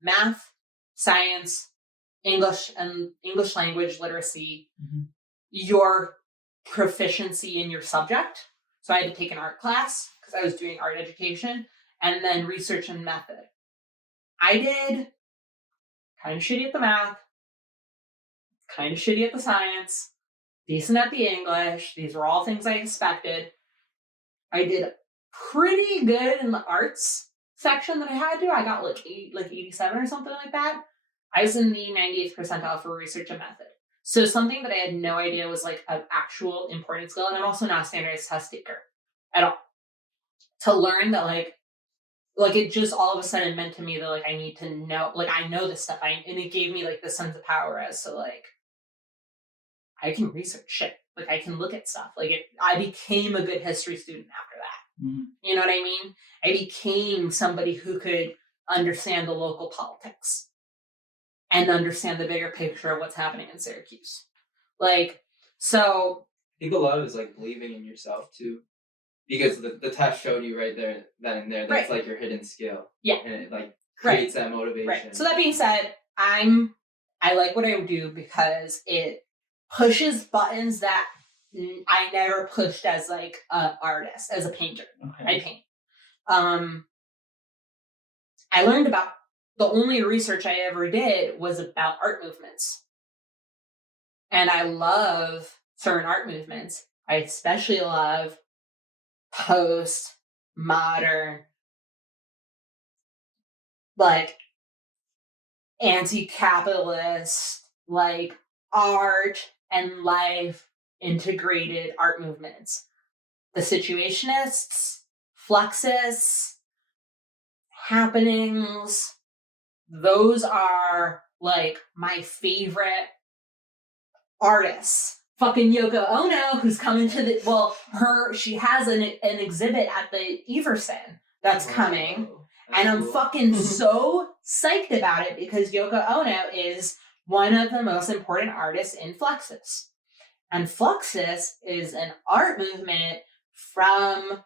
math, science, English and English language literacy, your proficiency in your subject. So I had to take an art class because I was doing art education, and then research and method. I did kind of shitty at the math, kind of shitty at the science, decent at the English. These were all things I expected. I did pretty good in the arts section that I had to. I got like 87 or something like that. I was in the 98th percentile for research and method. So something that I had no idea was like an actual important skill. And I'm also not a standardized test taker at all. To learn that like like it just all of a sudden meant to me that like I need to know, like I know this stuff. And it gave me like the sense of power as to like I can research shit. Like I can look at stuff. Like I became a good history student after that. Mm-hmm. You know what I mean? I became somebody who could understand the local politics and understand the bigger picture of what's happening in Syracuse. Like, so I think a lot of it's like believing in yourself too. Because the test showed you right there, then and there, that's like your hidden skill. Yeah. And it like creates that motivation. Right. So that being said, I like what I do because it pushes buttons that I never pushed as like an artist, as a painter. Okay. I paint. I learned about, the only research I ever did was about art movements. And I love certain art movements. I especially love post-modern, like anti-capitalist, like art and life integrated art movements. The Situationists, Fluxus, Happenings, those are like my favorite artists. Fucking Yoko Ono, who's coming to she has an exhibit at the Everson that's coming. And I'm fucking so psyched about it because Yoko Ono is one of the most important artists in Fluxus. And Fluxus is an art movement from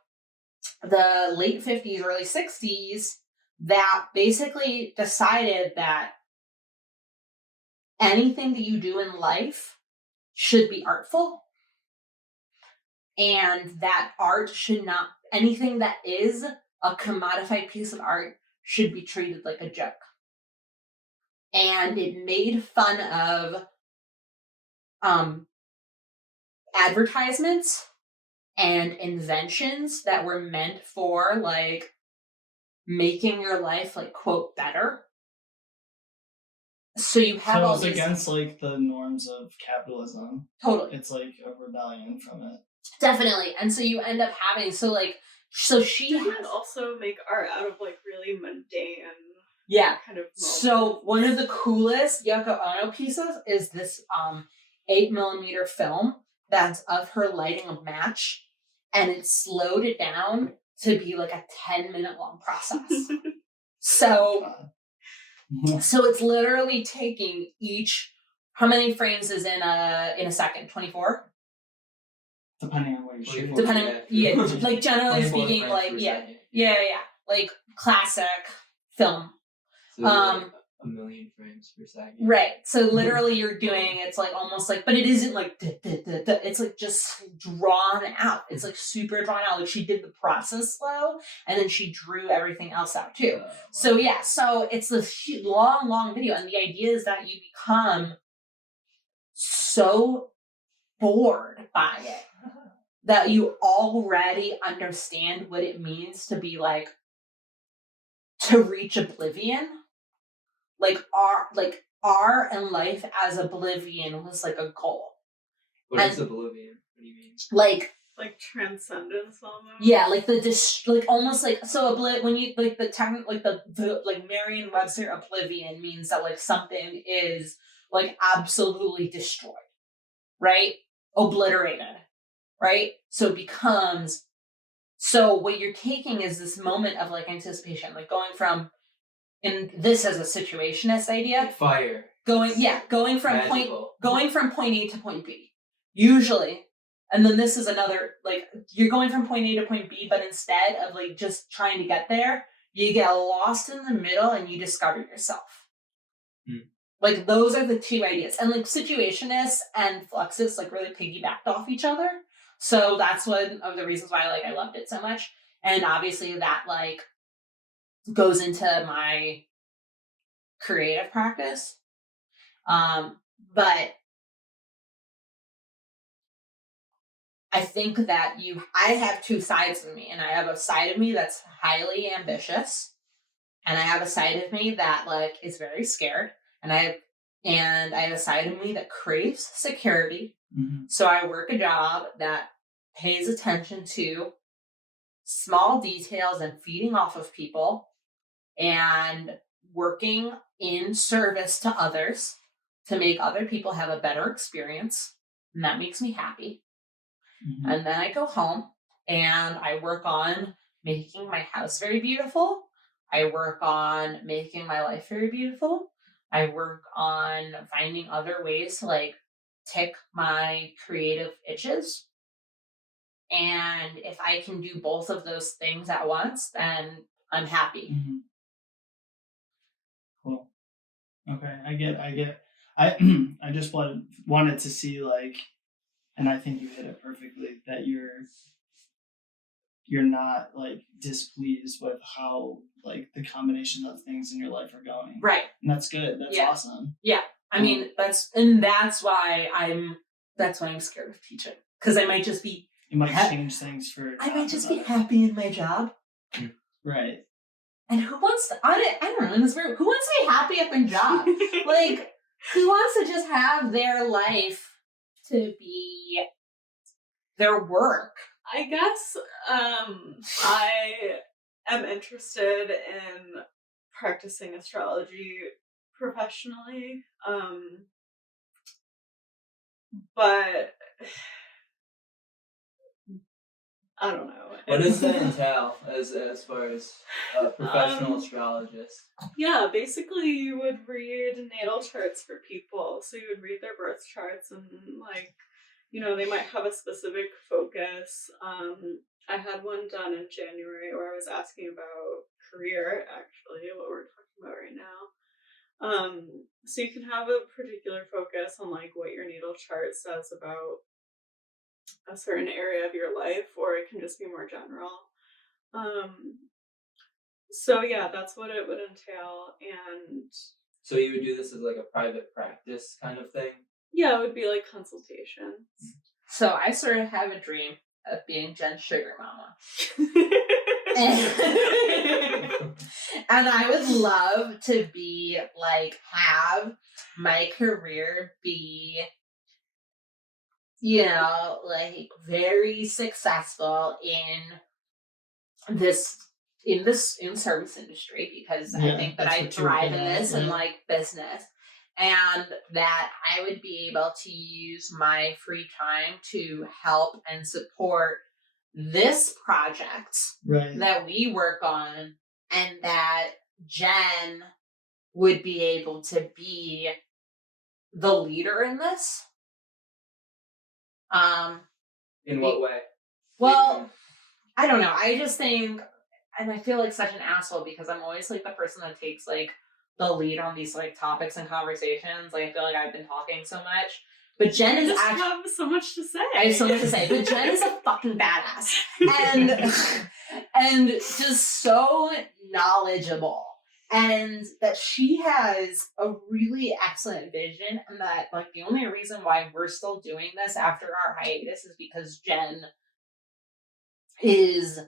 the late 50s, early 60s that basically decided that anything that you do in life should be artful, and that art should not, anything that is a commodified piece of art should be treated like a joke. And it made fun of advertisements and inventions that were meant for like making your life like quote better. So you have all it's against like the norms of capitalism. Totally. It's like a rebellion from it. Definitely. And so you end up having she Didn't also make art out of like really mundane kind of moments. So one of the coolest Yoko Ono pieces is this 8mm film that's of her lighting a match, and it slowed it down to be like a 10-minute long process. So it's literally taking how many frames is in a second? 24? Depending on what you're shooting. Like generally speaking, like like classic film. So like a million frames per second. Right. So literally you're doing, it's like almost like, but it isn't like, it's like just drawn out. It's like super drawn out. Like she did the process slow and then she drew everything else out too. Wow. So so it's this long video. And the idea is that you become so bored by it that you already understand what it means to be like, to reach oblivion. Like art and life as oblivion was like a goal. What is oblivion? What do you mean? Like transcendence almost. Yeah, like like almost like so when you like the like Merriam-Webster oblivion means that like something is like absolutely destroyed, right? Obliterated, right? So it becomes, so what you're taking is this moment of like anticipation, like going from, and this as a situationist idea. Like fire. Going from magical. point A to point B. Usually. And then this is another, like, you're going from point A to point B, but instead of like just trying to get there, you get lost in the middle and you discover yourself. Like those are the two ideas. And like situationists and Fluxus like really piggybacked off each other. So that's one of the reasons why like I loved it so much. And obviously that like goes into my creative practice. But I think that I have two sides of me, and I have a side of me that's highly ambitious, and I have a side of me that like is very scared, and I have a side of me that craves security. Mm-hmm. So I work a job that pays attention to small details and feeding off of people and working in service to others to make other people have a better experience. And that makes me happy. Mm-hmm. And then I go home and I work on making my house very beautiful. I work on making my life very beautiful. I work on finding other ways to like tick my creative itches. And if I can do both of those things at once, then I'm happy. Mm-hmm. Cool. Okay, I get. I just wanted to see, like, and I think you hit it perfectly, that you're not like displeased with how like the combination of things in your life are going. Right. And that's good. That's awesome. Yeah. I mean, that's why I'm scared of teaching. Because I might just be You might change things for I might just be happy in my job. Right. And who wants to I don't know, in this group, who wants to be happy at their job? Like, who wants to just have their life to be their work? I guess I am interested in practicing astrology professionally, but I don't know. What does that entail as far as a professional astrologist? Yeah, basically you would read natal charts for people. So you would read their birth charts and like, you know, they might have a specific focus. I had one done in January where I was asking about career, actually, what we're talking about right now. So you can have a particular focus on like what your natal chart says about a certain area of your life, or it can just be more general. So yeah, that's what it would entail. And so you would do this as like a private practice kind of thing? Yeah, it would be like consultations. So I sort of have a dream of being Jen's sugar mama. And I would love to be like, have my career be, you know, like very successful in service industry, because I think that I thrive in this and like business, and that I would be able to use my free time to help and support this project that we work on, and that Jen would be able to be the leader in this. In what way? Well, I don't know. I just think, and I feel like such an asshole because I'm always like the person that takes like the lead on these like topics and conversations. Like I feel like I've been talking so much, but Jen is actually have so much to say. I have so much to say, but Jen is a fucking badass and just so knowledgeable, and that she has a really excellent vision, and that like the only reason why we're still doing this after our hiatus is because Jen is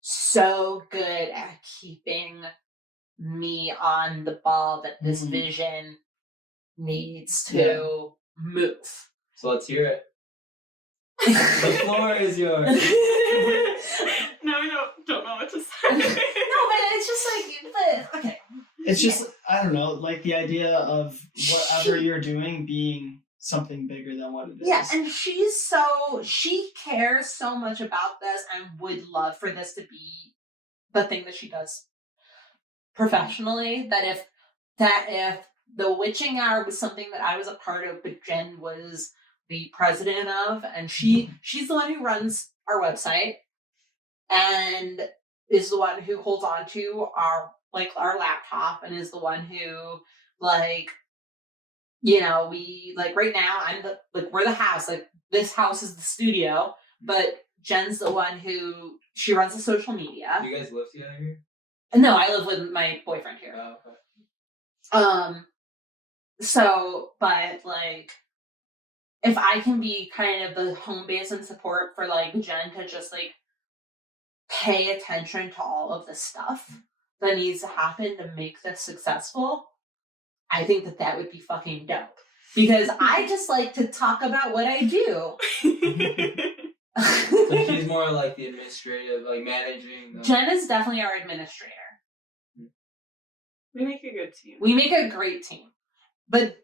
so good at keeping me on the ball that this vision needs to move. So let's hear it. The floor is yours. No, I don't know what to say. No, but it's just like, okay. It's just, I don't know, like the idea of whatever you're doing being something bigger than what it is. Yeah, and she cares so much about this and would love for this to be the thing that she does professionally, that if the witching hour was something that I was a part of, but Jen was the president of, and she's the one who runs our website and is the one who holds on to our laptop, and is the one who like, you know, we like right now we're the house, like this house is the studio, but Jen's the one who she runs the social media. Do you guys live together here? No, I live with my boyfriend here. Oh, okay. So, but like, if I can be kind of the home base and support for like Jen to just like pay attention to all of the stuff that needs to happen to make this successful, I think that would be fucking dope. Because I just like to talk about what I do. So she's more like the administrative, like managing. Jen is definitely our administrator. We make a good team. We make a great team. But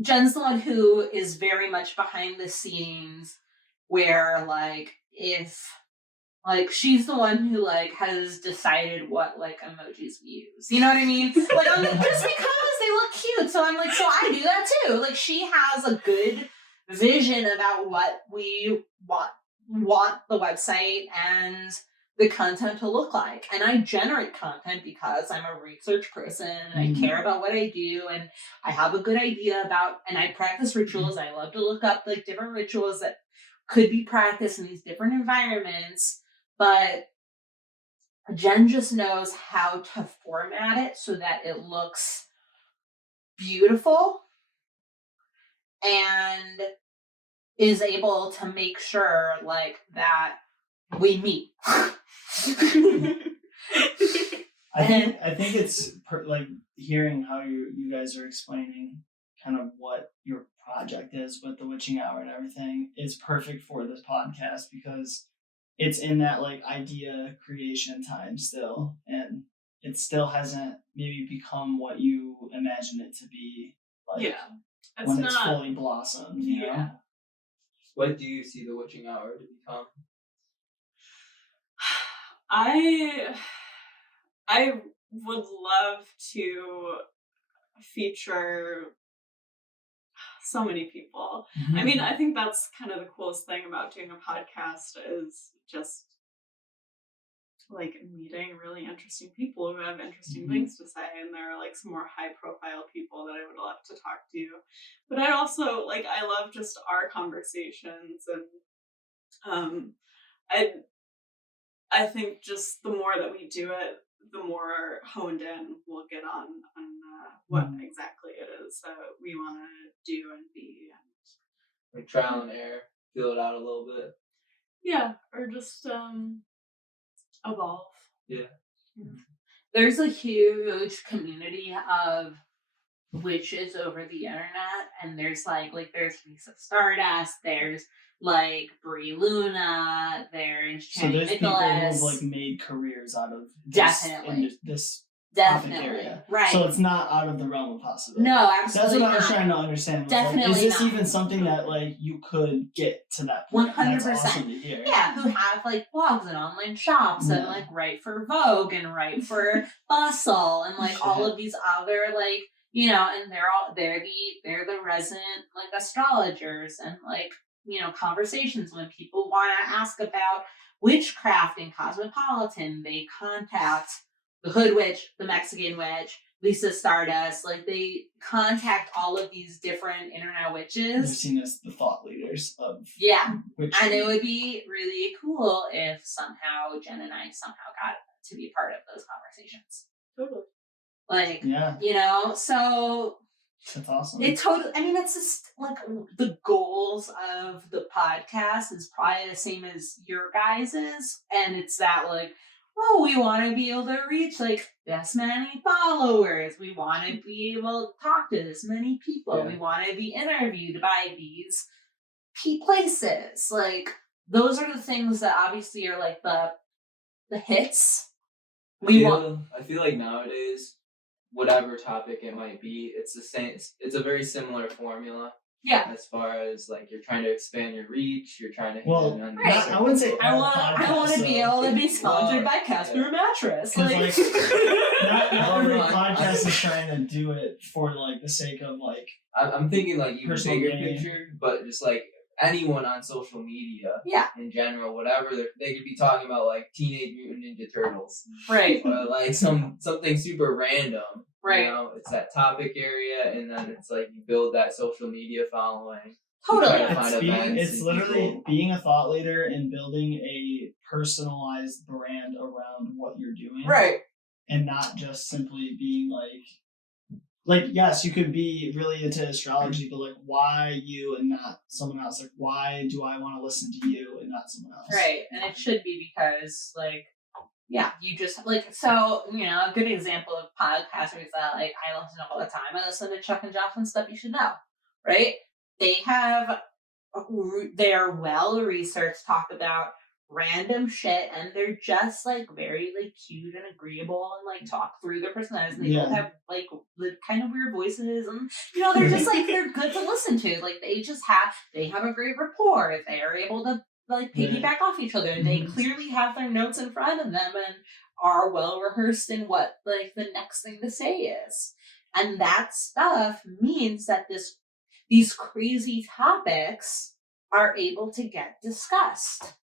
Jen's the one who is very much behind the scenes, where like if like she's the one who like has decided what like emojis we use. You know what I mean? Like I'm like, just because they look cute. So I'm like, so I do that too. Like she has a good vision about what we want the website and the content to look like. And I generate content because I'm a research person and I care about what I do and I have a good idea about, and I practice rituals. I love to look up like different rituals that could be practiced in these different environments, but Jen just knows how to format it so that it looks beautiful and is able to make sure like that we meet. I think it's like hearing how you guys are explaining kind of what your project is with the witching hour and everything is perfect for this podcast, because it's in that like idea creation time still, and it still hasn't maybe become what you imagine it to be, like when it's fully blossomed, you know? What do you see the witching hour to become? I would love to feature so many people. I mean, I think that's kind of the coolest thing about doing a podcast is just like meeting really interesting people who have interesting things to say, and there are like some more high profile people that I would love to talk to. But I also like, I love just our conversations, and I think just the more that we do it, the more honed in we'll get on what exactly it is that we want to do and be. And like trial and error, feel it out a little bit. Yeah, or just evolve. Yeah. There's a huge community of witches over the internet, and there's there's Lisa Stardust, there's like Brie Luna, there's Jenny there's Nicholas. people who've like made careers out of this topic area. Right. So it's not out of the realm of possibility. No, absolutely That's what I was not. trying to understand. Definitely like, is this not. even something that like you could get to that point? 100%. That's awesome to hear. Yeah, who have like blogs and online shops and like write for Vogue and write for Bustle and like all of these other like, you know, and they're the resident like astrologers, and like, you know, conversations when people want to ask about witchcraft and Cosmopolitan, they contact the Hood Witch, the Mexican Witch, Lisa Stardust. Like they contact all of these different internet witches. They're seen as the thought leaders of witch. And it would be really cool if somehow Jen and I somehow got to be part of those conversations. Totally. Like, you know, so that's awesome. It totally, I mean, it's just like the goals of the podcast is probably the same as your guys's. And it's that like, oh, we want to be able to reach like this many followers. We want to be able to talk to this many people. Yeah. We want to be interviewed by these key places. Like those are the things that obviously are like the hits. I feel like nowadays, whatever topic it might be, it's the same. It's a very similar formula. Yeah. As far as like you're trying to expand your reach, you're trying to hit I wouldn't say I want to be able to be sponsored by Casper Mattress. Like not every podcast is trying to do it for like the sake of like. I'm thinking like even bigger gain. picture, but just like anyone on social media, in general, whatever they could be talking about, like Teenage Mutant Ninja Turtles, right? Or like something super random. Right. You know, it's that topic area, and then it's like you build that social media following. Totally. It's literally being a thought leader and building a personalized brand around what you're doing. Right. And not just simply being like, yes, you could be really into astrology, but like, why you and not someone else? Like, why do I want to listen to you and not someone else? Right. And it should be because like, you just like, so, you know, a good example of podcasters that like I listen to all the time. I listen to Chuck and Jocelyn Stuff You Should Know, right? They have they're well researched, talk about random shit, and they're just like very like cute and agreeable and like talk through their personalities, and they both have like the kind of weird voices, and they're just like they're good to listen to. Like they have a great rapport. They are able to like piggyback off each other. They clearly have their notes in front of them and are well rehearsed in what like the next thing to say is. And that stuff means that these crazy topics are able to get discussed.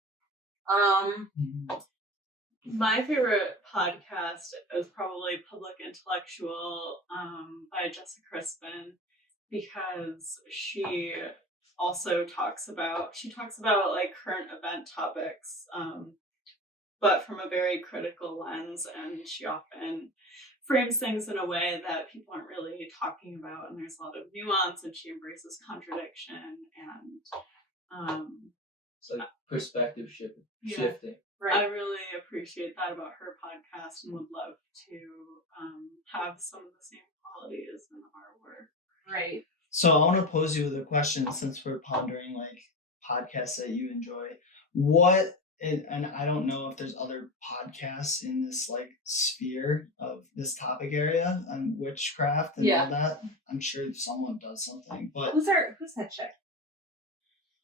My favorite podcast is probably Public Intellectual by Jessica Crispin, because she also talks about like current event topics, but from a very critical lens, and she often frames things in a way that people aren't really talking about, and there's a lot of nuance, and she embraces contradiction, and it's like perspective shifting. Right. I really appreciate that about her podcast, and would love to have some of the same qualities in our work. Right. So I want to pose you with a question, since we're pondering like podcasts that you enjoy. What, and I don't know if there's other podcasts in this like sphere of this topic area on witchcraft and all that. I'm sure someone does something, but who's that chick?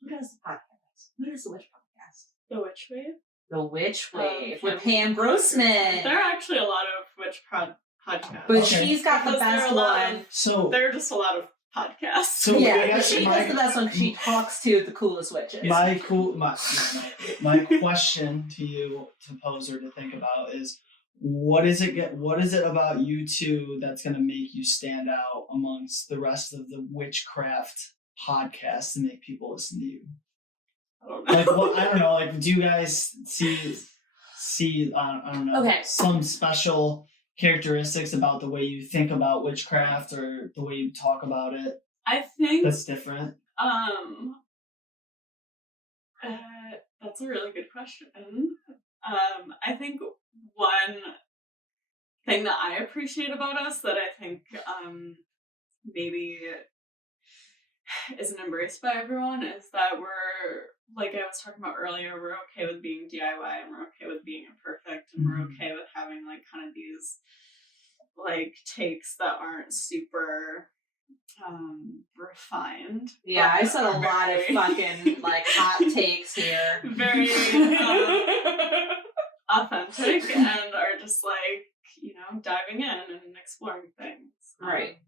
Who does the podcast? Who does the witch podcast? The Witch Wave? The Witch Wave with Pam Grossman. There are actually a lot of witch podcasts. But she's got the best one. So there are just a lot of podcasts. So yeah, she does the best one. She talks to the coolest witches. My question to you to pose or to think about is, what is it about you two that's going to make you stand out amongst the rest of the witchcraft podcasts to make people listen to you? I don't know. Like, what, I don't know. Like, do you guys see? I don't know. Okay. Some special characteristics about the way you think about witchcraft or the way you talk about it? I think that's different. That's a really good question. I think one thing that I appreciate about us that I think maybe isn't embraced by everyone is that we're, like I was talking about earlier, we're okay with being DIY, and we're okay with being imperfect, and we're okay with having like kind of these like takes that aren't super refined. Yeah, I said a lot of fucking like hot takes here. Very authentic, and are just like, diving in and exploring things. Right.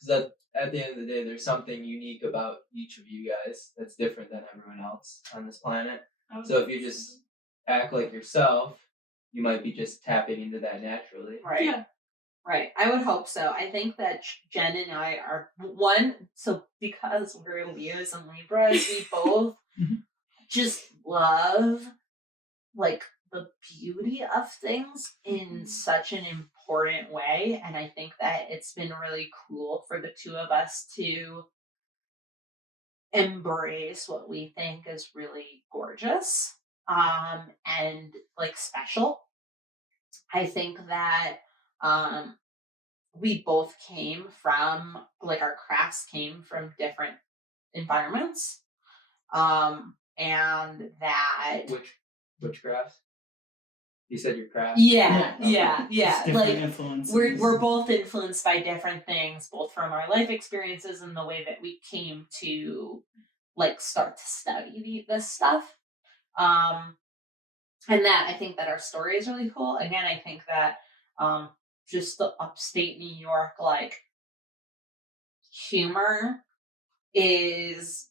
Because at the end of the day, there's something unique about each of you guys that's different than everyone else on this planet. So if you just act like yourself, you might be just tapping into that naturally. Right. Yeah. Right. I would hope so. I think that Jen and I are because we're Leos and Libras, we both just love like the beauty of things in such an important way. And I think that it's been really cool for the two of us to embrace what we think is really gorgeous and like special. I think that we both came from, like, our crafts came from different environments, and that witchcraft. You said your craft. Yeah. Like influences. we're both influenced by different things, both from our life experiences and the way that we came to like start to study this stuff. And that I think that our story is really cool. Again, I think that just the upstate New York like humor is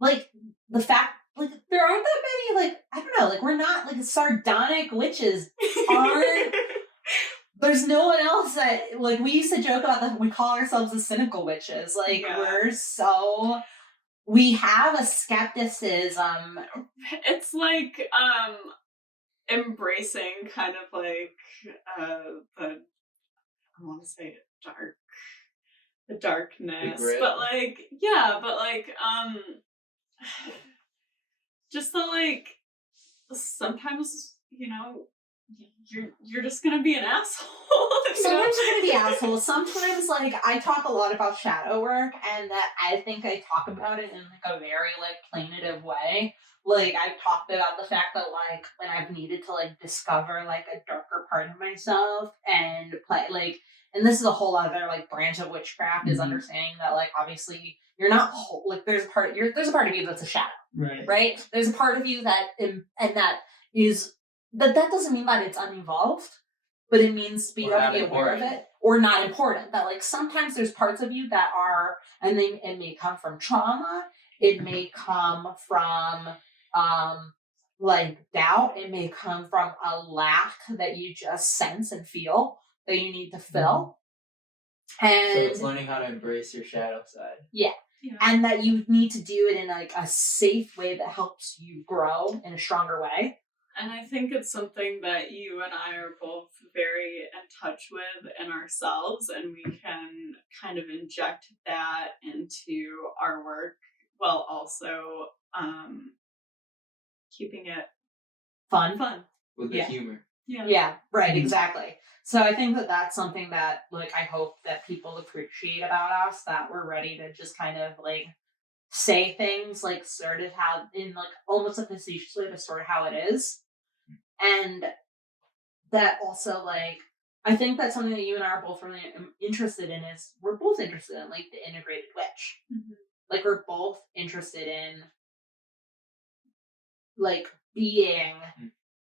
like the fact like there aren't that many like I don't know like we're not like sardonic witches aren't there's no one else that like we used to joke about that we call ourselves the cynical witches like we're so we have a skepticism. It's like embracing kind of like I want to say the darkness, but like just the like sometimes you're just gonna be an asshole. Sometimes you're gonna be assholes. Sometimes, like, I talk a lot about shadow work, and that I think I talk about it in like a very like plainative way. Like, I've talked about the fact that like when I've needed to like discover like a darker part of myself and play like, and this is a whole other like branch of witchcraft is understanding that like obviously you're not like there's a part of you that's a shadow, right? There's a part of you that and that is that doesn't mean that it's unevolved, but it means you have to be aware of it or not important. That like sometimes there's parts of you that are, and it may come from trauma, it may come from like doubt, it may come from a lack that you just sense and feel that you need to fill. And so it's learning how to embrace your shadow side. Yeah. And that you need to do it in like a safe way that helps you grow in a stronger way. And I think it's something that you and I are both very in touch with in ourselves, and we can kind of inject that into our work while also keeping it fun with the humor. Yeah, right, exactly. So I think that that's something that like I hope that people appreciate about us, that we're ready to just kind of like say things like sort of how in like almost a facetious way, but sort of how it is. And that also like I think that's something that you and I are both really interested in is we're both interested in like the integrated witch. Like we're both interested in like being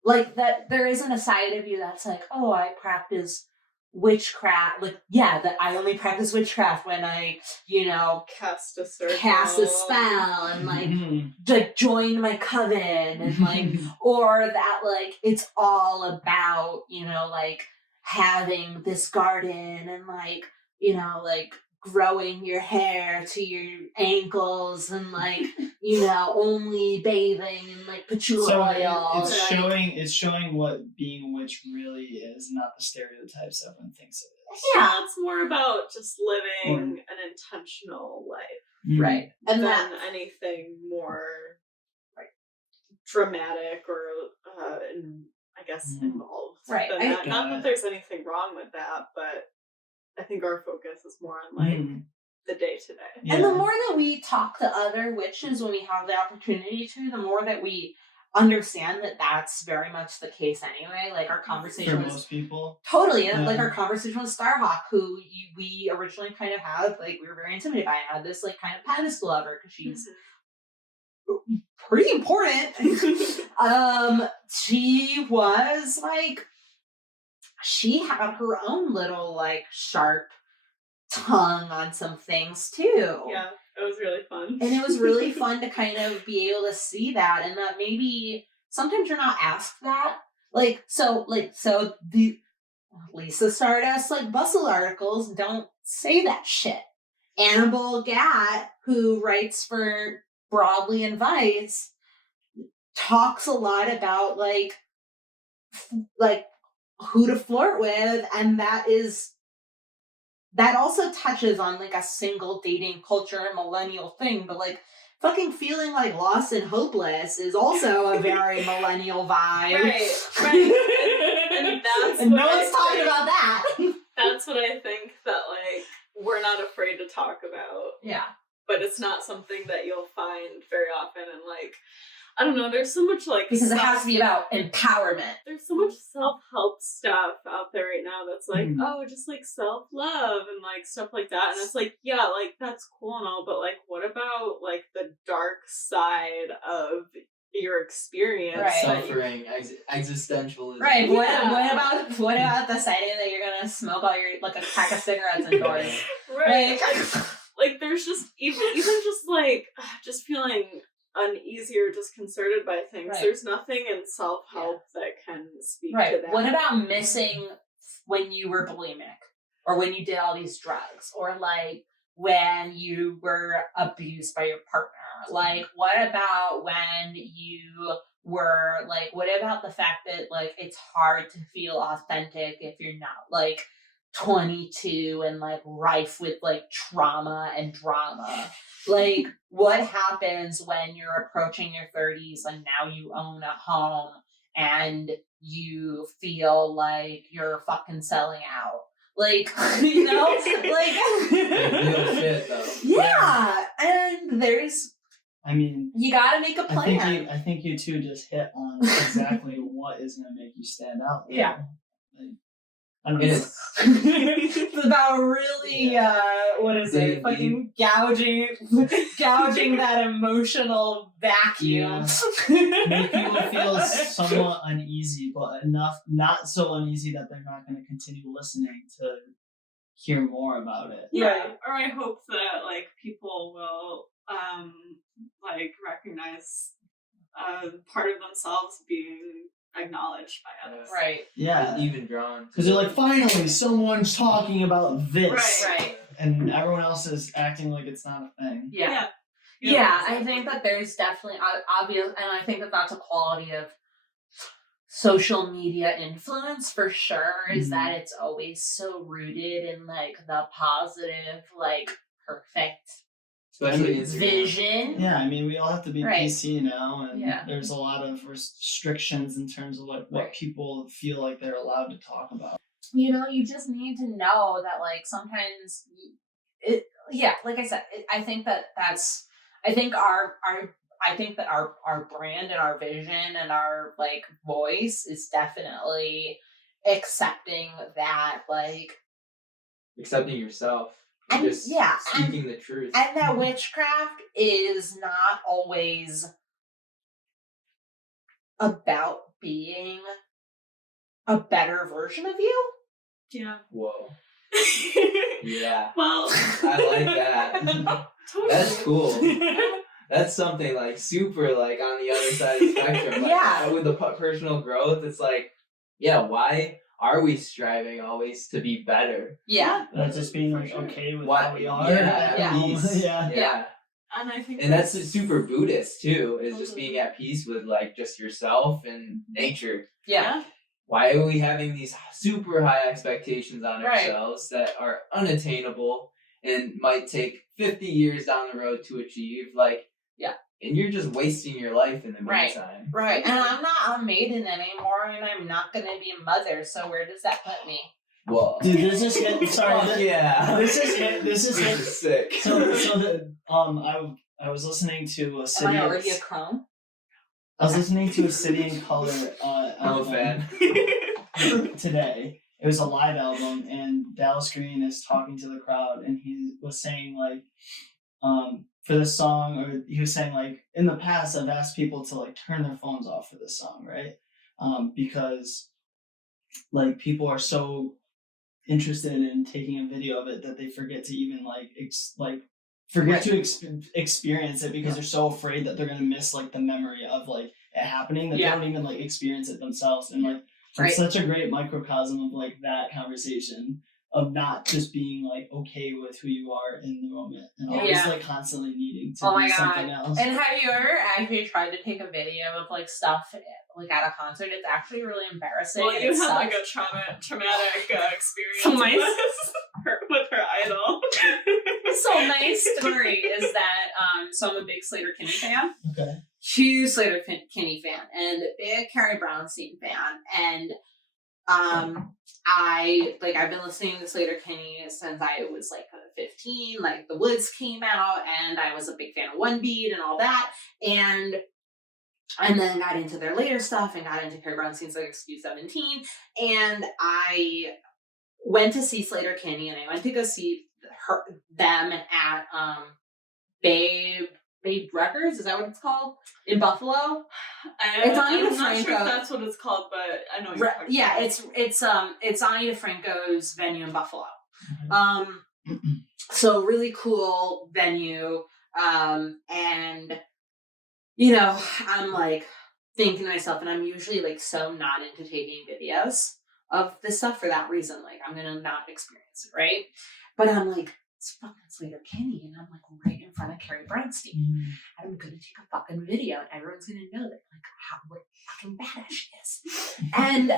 like that there isn't a side of you that's like, oh, I practice witchcraft. Like, yeah, that I only practice witchcraft when I, you know, cast a spell and like join my coven and like, or that like it's all about, you know, like having this garden and like, you know, like growing your hair to your ankles and like, you know, only bathing in like patchouli oil. It's showing what being a witch really is, not the stereotypes everyone thinks it is. Yeah, it's more about just living an intentional life, right? And than anything more dramatic or I guess involved. Right. Not that there's anything wrong with that, but I think our focus is more on like the day to day. And the more that we talk to other witches when we have the opportunity to, the more that we understand that that's very much the case anyway. Like our conversation for most people. Totally. And like our conversation with Starhawk, who we originally kind of had, like we were very intimidated by, and had this like kind of pedestal of her because she's pretty important. She was like, she had her own little like sharp tongue on some things too. Yeah, it was really fun. And it was really fun to kind of be able to see that, and that maybe sometimes you're not asked that. So the Lisa Stardust like bustle articles don't say that shit. Annabelle Gatt, who writes for Broadly and Vice, talks a lot about like who to flirt with, and that also touches on like a single dating culture millennial thing, but like fucking feeling like lost and hopeless is also a very millennial vibe. Right. And that's and no one's talking about that. That's what I think that like we're not afraid to talk about. Yeah. But it's not something that you'll find very often, and like I don't know, there's so much like because it has to be about empowerment. There's so much self-help stuff out there right now that's like, oh, just like self-love and like stuff like that. And it's like, yeah, like that's cool and all, but like what about like the dark side of your experience? Right. Suffering, existentialism. Right. Yeah. What about deciding that you're gonna smoke all your like a pack of cigarettes indoors? Right. Like there's just even just like just feeling uneasy or disconcerted by things. Right. There's nothing in self-help that can speak to that. What about missing when you were bulimic, or when you did all these drugs, or like when you were abused by your partner? Like what about when you were like, what about the fact that like it's hard to feel authentic if you're not like 22 and like rife with like trauma and drama? Like what happens when you're approaching your 30s and now you own a home and you feel like you're fucking selling out. Like, you know, like Real shit though. yeah, and I mean, you gotta make a plan. I think you two just hit on exactly what is going to make you stand out. Though. Yeah. Like, I don't know. It's about really, what is it? Fucking gouging that emotional vacuum. Make people feel somewhat uneasy, but enough, not so uneasy that they're not going to continue listening to hear more about it. Yeah, or I hope that like people will like recognize part of themselves being acknowledged by others. Right. Yeah. Even drawn. Because they're like, finally, someone's talking about this. Right. And everyone else is acting like it's not a thing. Yeah. Yeah. Yeah, I think that there's definitely obvious, and I think that that's a quality of social media influence for sure, is that it's always so rooted in like the positive, like perfect Especially Instagram. vision. Yeah, I mean, we all have to be Right. PC now, and Yeah. there's a lot of restrictions in terms of like what Right. people feel like they're allowed to talk about. You know, you just need to know that like sometimes like I said, I think that that's our brand and our vision and our like voice is definitely accepting that, like, Accepting yourself. and Just yeah, speaking the truth. and that witchcraft is not always about being a better version of you. Yeah. Whoa. Yeah. Well, I like that. totally. That's cool. That's something like super like on the other side of the spectrum. Like, Yeah. With the personal growth, it's like, yeah, why are we striving always to be better? Yeah. That's just being like For sure. okay with Why- how we are. yeah, Yeah. peace. Yeah. Yeah. And I think And that's super Buddhist too, is just being at peace with like just yourself and nature. Yeah. Why are we having these super high expectations on Right. ourselves that are unattainable and might take 50 years down the road to achieve? Like, Yeah. And you're just wasting your life in the Right. meantime. Right. And I'm not a maiden anymore, and I'm not going to be a mother, so where does that put me? Whoa. Dude, this is hit. Sorry. Fuck yeah. This is hit. This is hit. sick. So I was listening to a Am city. I already a crone? I was listening to a City and Color. I'm a album fan. today. It was a live album, and Dallas Green is talking to the crowd, and he was saying like, for this song, or he was saying like, in the past I've asked people to like turn their phones off for this song, right? Because like people are so interested in taking a video of it that they forget to even experience it because they're so afraid that they're gonna miss like the memory of like it happening that they don't even like experience it themselves. And like it's such a great microcosm of like that conversation of not just being like okay with who you are in the moment and always like constantly needing to Oh be my something God. else. And have you ever actually tried to take a video of like stuff like at a concert? It's actually really embarrassing. Well, and you it had like sucks. a traumatic experience So my- with her idol. So my story is that so I'm a big Slater Kinney fan. Okay. Huge Slater Kinney fan and a big Carrie Brownstein fan. And I've been listening to Slater Kinney since I was like 15. Like The Woods came out, and I was a big fan of One Beat and all that. And then got into their later stuff and got into Carrie Brownstein's like XQ17. And I went to see Slater Kinney, and I went to go see them at Babe Records. Is that what it's called in Buffalo? It's on Anita I'm not sure Franco. if that's what it's called, but I know what you're talking Yeah, about. it's Anita Franco's venue in Buffalo. So really cool venue. And you know, I'm like thinking to myself, and I'm usually like so not into taking videos of this stuff for that reason. Like I'm gonna not experience it, right? But I'm like, it's fucking Slater Kinney, and I'm like right in front of Carrie Brownstein. And I'm gonna take a fucking video, and everyone's gonna know that like what fucking badass she is. And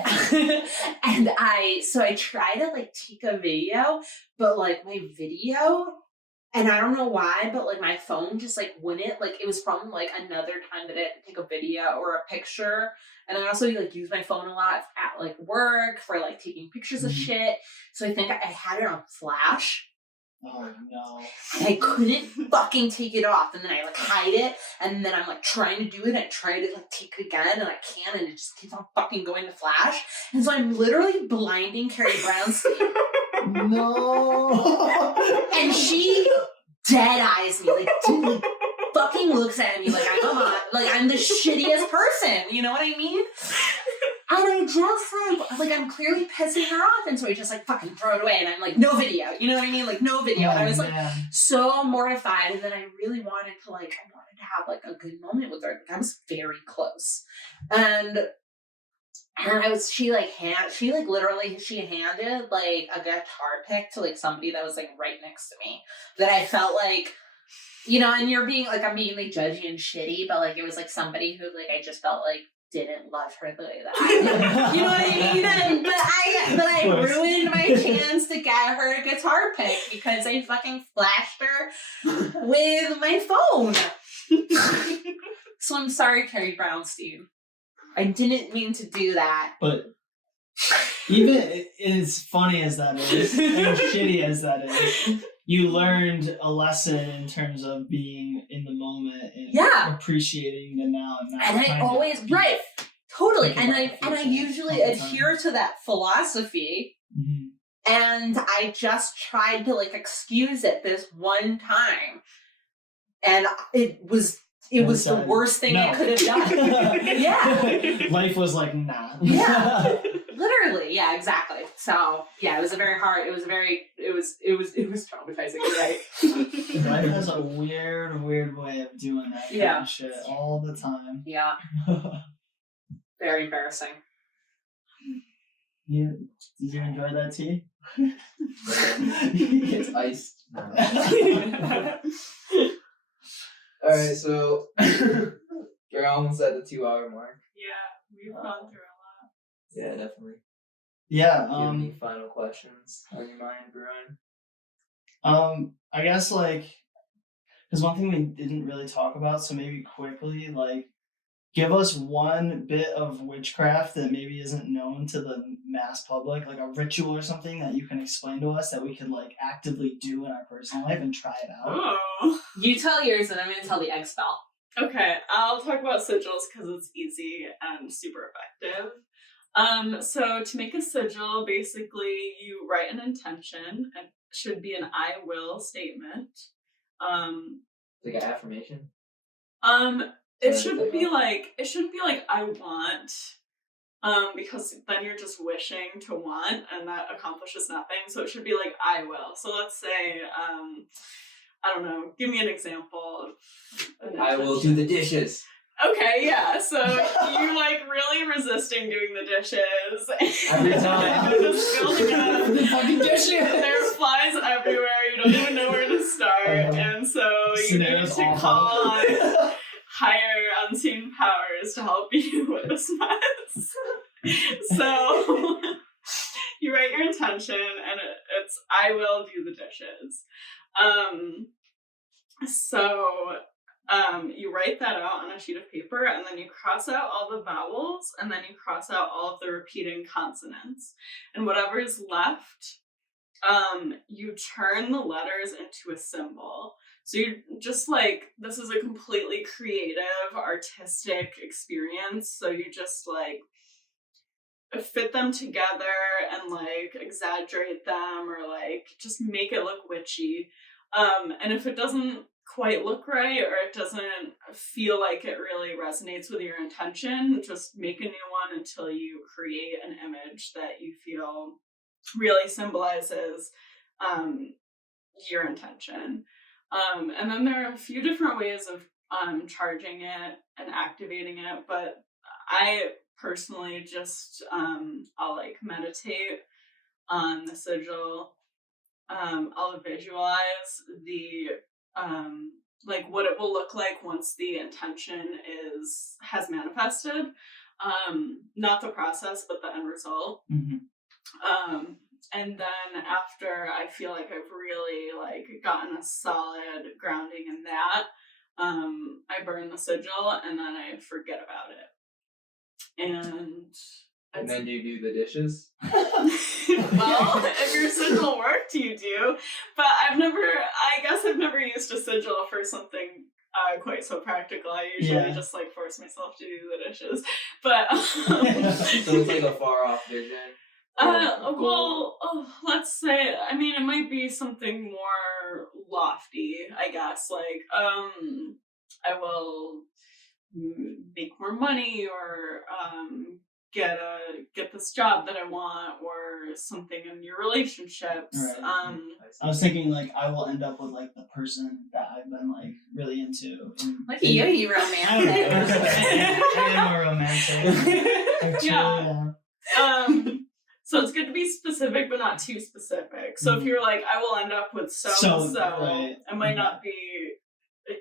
and I try to like take a video, but like my video And I don't know why, but like my phone just like wouldn't, like it was from like another time that I had to take a video or a picture. And I also like use my phone a lot at like work for like taking pictures of shit. So I think I had it on flash. Oh no. And I couldn't fucking take it off. And then I like hide it. And then I'm like trying to do it. And I try to like take it again. And I can't. And it just keeps on fucking going to flash. And so I'm literally blinding Carrie Brownstein. No. And she dead eyes me. Like fucking looks at me like I'm the shittiest person. You know what I mean? And I just like I'm clearly pissing her off, and so I just like fucking throw it away, and I'm like, no video, you know what I mean? Like no video. And I was like so mortified, and then I really wanted to have like a good moment with her. Like I was very close, and she handed like a guitar pick to like somebody that was like right next to me that I felt like, you know, and I'm being like judgy and shitty, but like it was like somebody who like I just felt like didn't love her the way that I did. You know what I mean? And, but I ruined my chance to get her a guitar pick because I fucking flashed her with my phone. So I'm sorry, Carrie Brownstein. I didn't mean to do that. But even as funny as that is, and shitty as that is, you learned a lesson in terms of being in the moment and appreciating the now and not. And I always totally. And I usually adhere to that philosophy. Mm-hmm. And I just tried to like excuse it this one time, and it was the worst thing I could have done. Yeah. Life was like, nah. Yeah. Literally. Yeah, exactly. So yeah, it was traumatizing, right? Life has a weird way of doing that kind of shit all the time. Yeah. Very embarrassing. Did you enjoy that tea? It's iced. Alright, so we're almost at the 2-hour mark. Yeah, we've gone through a lot. Yeah, definitely. Yeah. Do you have any final questions on your mind, Brian? I guess like, because one thing we didn't really talk about, so maybe quickly, like, give us one bit of witchcraft that maybe isn't known to the mass public, like a ritual or something that you can explain to us that we could like actively do in our personal life and try it out. Oh. You tell yours and I'm going to tell the egg spell. Okay, I'll talk about sigils because it's easy and super effective. So to make a sigil, basically you write an intention. It should be an I will statement. Like an affirmation? It shouldn't be like I want, because then you're just wishing to want and that accomplishes nothing. So it should be like I will. So let's say, I don't know, give me an example. I will do the dishes. Okay, yeah. So you like really resisting doing the dishes. Every time. You're just building up. The fucking dishes. There are flies everywhere. You don't even know where to start. And so you need to call on higher unseen powers to help you with this mess. So you write your intention and it's I will do the dishes. You write that out on a sheet of paper and then you cross out all the vowels and then you cross out all of the repeating consonants. And whatever is left, you turn the letters into a symbol. So you're just like, this is a completely creative, artistic experience. So you just like fit them together and like exaggerate them or like just make it look witchy. And if it doesn't quite look right or it doesn't feel like it really resonates with your intention, just make a new one until you create an image that you feel really symbolizes your intention. And then there are a few different ways of charging it and activating it, but I personally just I'll like meditate on the sigil. I'll visualize the like what it will look like once the intention has manifested. Not the process, but the end result. Mm-hmm. and then after I feel like I've really like gotten a solid grounding in that, I burn the sigil and then I forget about it. And then you do the dishes? Well, if your sigil worked, you do. But I guess I've never used a sigil for something quite so practical. I usually just like force myself to do the dishes. But so it's like a far off vision. Let's say, I mean, it might be something more lofty, I guess. Like, I will make more money, or get this job that I want, or something in your relationships. Right. I was thinking like I will end up with like the person that I've been like really into. Look at you romantic. I am a romantic. Yeah. So it's good to be specific, but not too specific. So if you're like, I will end up with so and so, it might not be.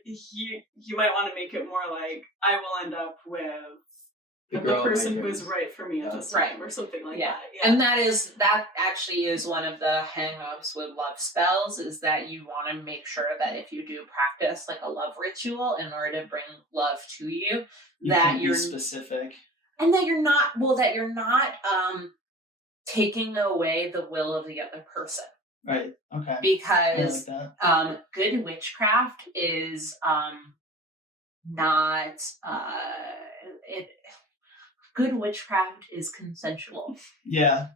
You might want to make it more like, I will end up with the person who is right for me at this time, or something like that. Yeah. And that actually is one of the hang-ups with love spells, is that you want to make sure that if you do practice like a love ritual in order to bring love to you, that you're specific. And that you're not taking away the will of the other person. Right. Okay. Because like good witchcraft is not good witchcraft is consensual. Yeah.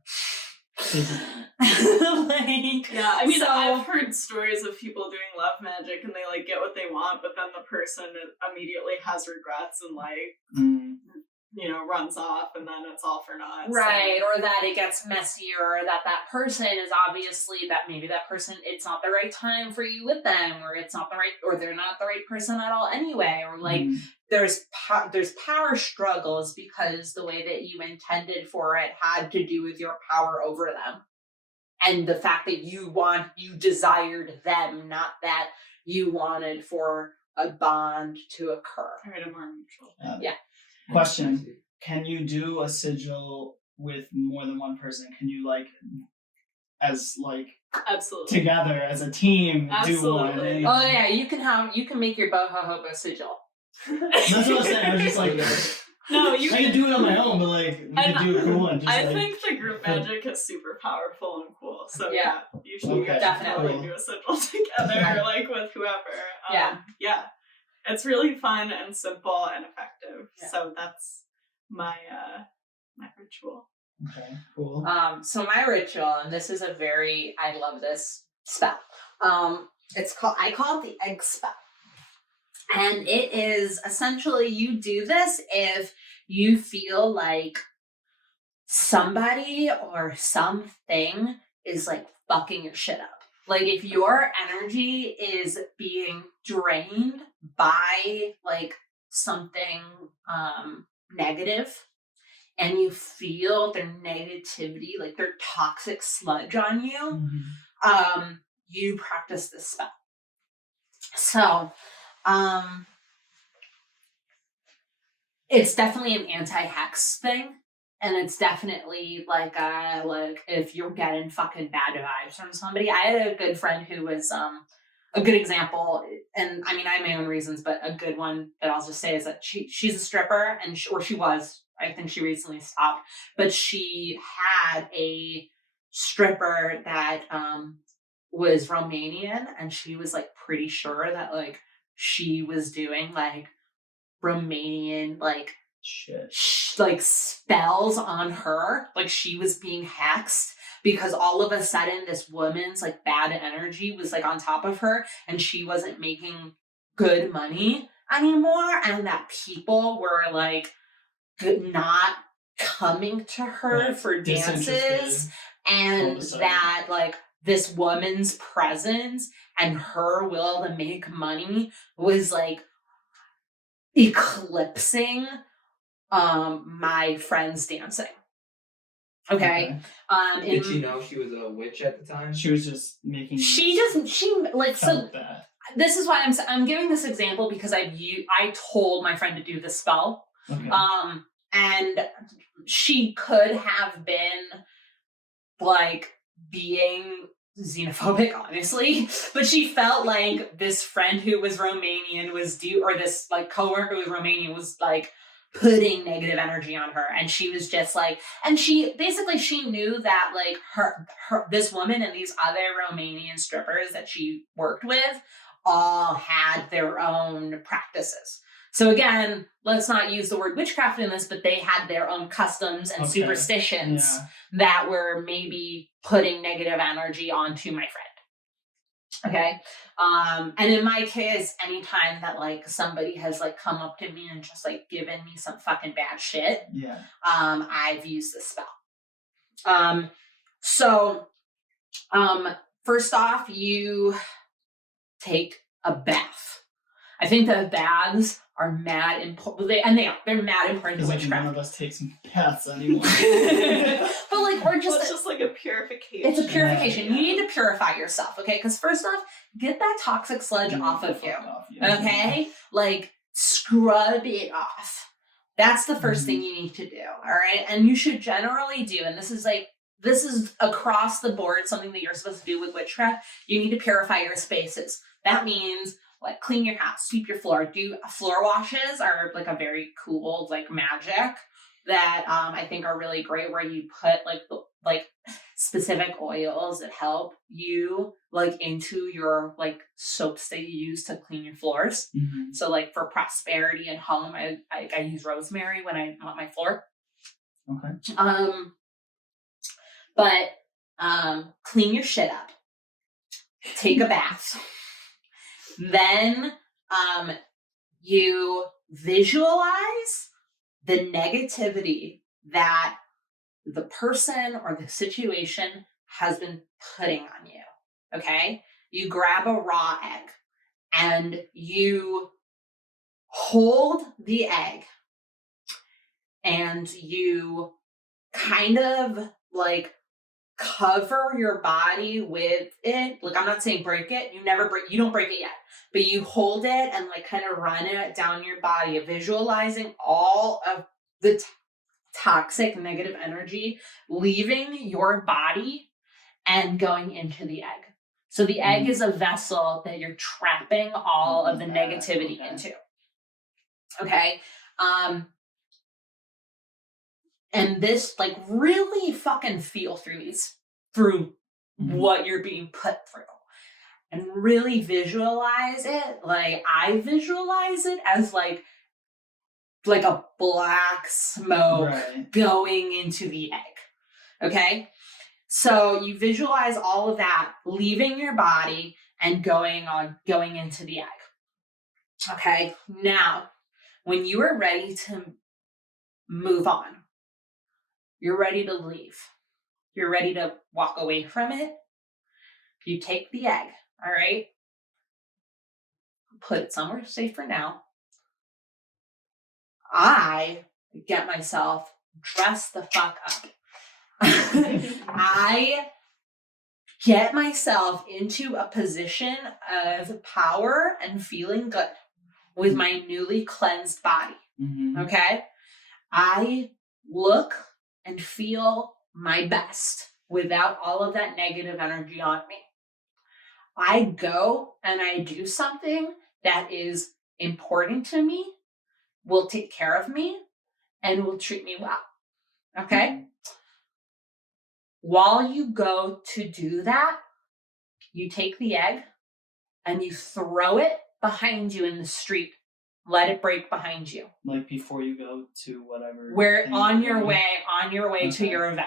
I mean, I've heard stories of people doing love magic and they like get what they want, but then the person immediately has regrets and like runs off, and then it's all for naught. Right, so. Or that it gets messier, or that person is obviously, that maybe that person, it's not the right time for you with them, or it's not the right, or they're not the right person at all anyway, or like there's power struggles because the way that you intended for it had to do with your power over them. And the fact that you desired them, not that you wanted for a bond to occur. Right, a more mutual. Yeah. Question: can you do a sigil with more than one person? Can you absolutely together as a team do one? Oh yeah, you can make your Boho Hobo sigil. That's what I'm saying. I was just like, no, I can do it on my own, but like you can do a cool one. I think the group magic is super powerful and cool. So you should definitely do a sigil together, like with whoever. Yeah. It's really fun and simple and effective. Yeah. So that's my ritual. Okay, cool. So my ritual, and this is I love this spell. I call it the egg spell. And it is essentially, you do this if you feel like somebody or something is like fucking your shit up. Like if your energy is being drained by like something negative, and you feel their negativity, like their toxic sludge on you, you practice this spell. So it's definitely an anti-hex thing. And it's definitely like if you're getting fucking bad vibes from somebody. I had a good friend who was a good example, and I mean I have my own reasons, but a good one that I'll just say is that she's a stripper, and she was. I think she recently stopped, but she had a stripper that was Romanian, and she was like pretty sure that like she was doing like Romanian like shit, like spells on her, like she was being hexed, because all of a sudden this woman's like bad energy was like on top of her, and she wasn't making good money anymore, and that people were like not coming to her for dances, and that like this woman's presence and her will to make money was like eclipsing my friend's dancing. Okay. Did she know she was a witch at the time? She was just making. She like so. That. This is why I'm giving this example, because I told my friend to do this spell. Okay. And she could have been like being xenophobic, honestly, but she felt like this friend who was Romanian or this like coworker who was Romanian was like putting negative energy on her, and she was just like, and she knew that like her this woman and these other Romanian strippers that she worked with all had their own practices. So again, let's not use the word witchcraft in this, but they had their own customs and superstitions that were maybe putting negative energy onto my friend. Okay. And in my case, anytime that like somebody has like come up to me and just like given me some fucking bad shit, I've used this spell. First off, you take a bath. I think that baths are mad important. They're mad important to witchcraft. None of us takes baths anymore. But like, or just it's just like a purification. It's a purification. You need to purify yourself, okay? Because first off, get that toxic sludge off of you. Okay? Like, scrub it off. That's the first thing you need to do. All right. And you should generally do, and this is across the board something that you're supposed to do with witchcraft. You need to purify your spaces. That means like clean your house, sweep your floor, do floor washes are like a very cool like magic that I think are really great, where you put like specific oils that help you like into your like soaps that you use to clean your floors. So like for prosperity and home, I use rosemary when I mop my floor. Clean your shit up. Take a bath. Then you visualize the negativity that the person or the situation has been putting on you. Okay? You grab a raw egg and you hold the egg and you kind of like cover your body with it. Like, I'm not saying break it. You don't break it yet, but you hold it and like kind of run it down your body, visualizing all of the toxic negative energy leaving your body and going into the egg. So the egg is a vessel that you're trapping all of the negativity into. Okay. And this, like, really fucking feel through what you're being put through, and really visualize it. Like, I visualize it as like a black smoke going into the egg. Okay. So you visualize all of that leaving your body and going into the egg. Okay. Now, when you are ready to move on, you're ready to leave, you're ready to walk away from it, you take the egg, all right? Put it somewhere safe for now. I get myself dressed the fuck up. I get myself into a position of power and feeling good with my newly cleansed body. Okay? I look and feel my best without all of that negative energy on me. I go and I do something that is important to me, will take care of me, and will treat me well. Okay? While you go to do that, you take the egg and you throw it behind you in the street. Let it break behind you. Like before you go to whatever. Where on your way to your event.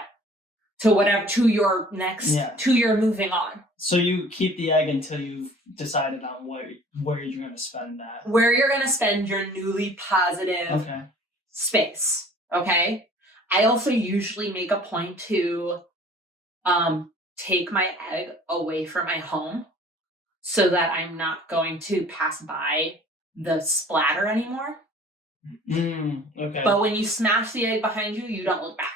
To whatever, to your next, to your moving on. So you keep the egg until you've decided on where you're going to spend that. Where you're going to spend your newly positive space. Okay? I also usually make a point to take my egg away from my home so that I'm not going to pass by the splatter anymore. Okay. But when you smash the egg behind you, you don't look back.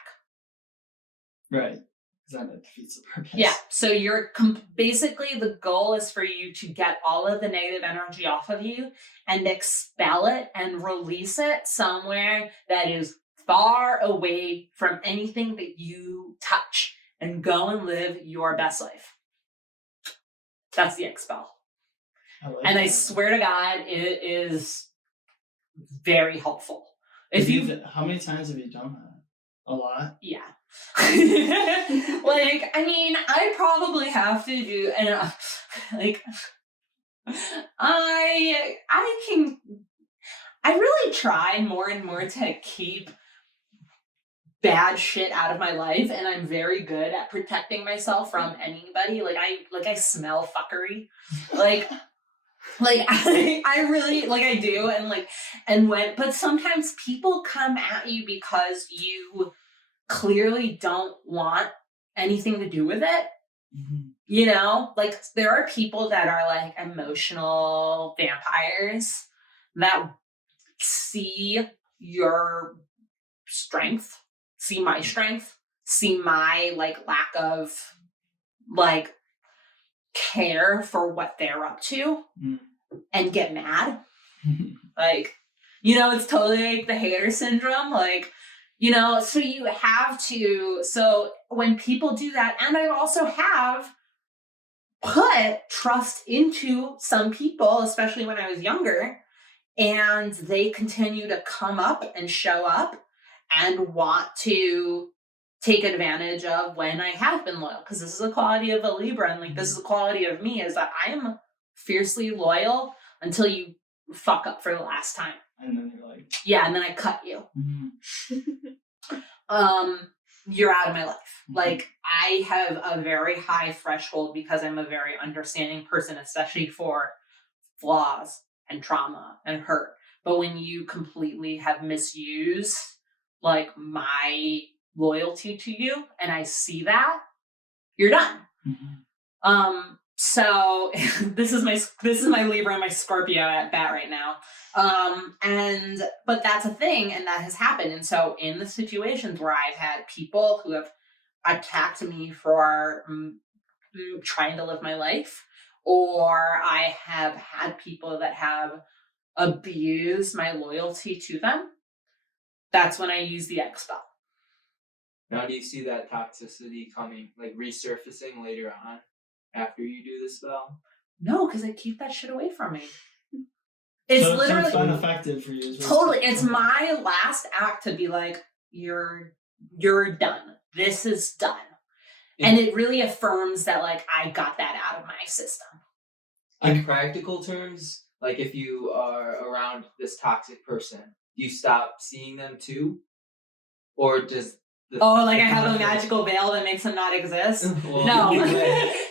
Right. Because that defeats the purpose. Yeah. So you're basically, the goal is for you to get all of the negative energy off of you and expel it and release it somewhere that is far away from anything that you touch. and go and live your best life. That's the expel. I swear to God, it is very helpful. How many times have you done that? A lot? Yeah. Like, I mean, I probably have to do, and like, I really try more and more to keep bad shit out of my life, and I'm very good at protecting myself from anybody. Like I smell fuckery. Like I really, like, I do, but sometimes people come at you because you clearly don't want anything to do with it. Mm-hmm. You know, like, there are people that are like emotional vampires that see your strength, see my strength, see my like lack of like care for what they're up to, and get mad. Like, you know, it's totally like the hater syndrome. Like, you know, so you have to, so when people do that, and I also have put trust into some people, especially when I was younger, and they continue to come up and show up and want to take advantage of when I have been loyal. Because this is a quality of a Libra, and like, this is a quality of me, is that I am fiercely loyal until you fuck up for the last time. And then you're like, yeah, and then I cut you. Mm-hmm. You're out of my life. Mm-hmm. Like, I have a very high threshold because I'm a very understanding person, especially for flaws and trauma and hurt. But when you completely have misused like my loyalty to you, and I see that, you're done. Mm-hmm. So this is my Libra and my Scorpio at bat right now. But that's a thing, and that has happened. And so in the situations where I've had people who have attacked me for trying to live my life, or I have had people that have abused my loyalty to them, that's when I use the expel. Now, do you see that toxicity coming, like resurfacing later on after you do the spell? No, because I keep that shit away from me. It's so literally it's uneffective for you. Totally. It's my last act to be like, you're done. This is done. And it really affirms that, like, I got that out of my system. In practical terms, like, if you are around this toxic person, do you stop seeing them too? Or does I have a magical veil that makes them not exist? Well, no.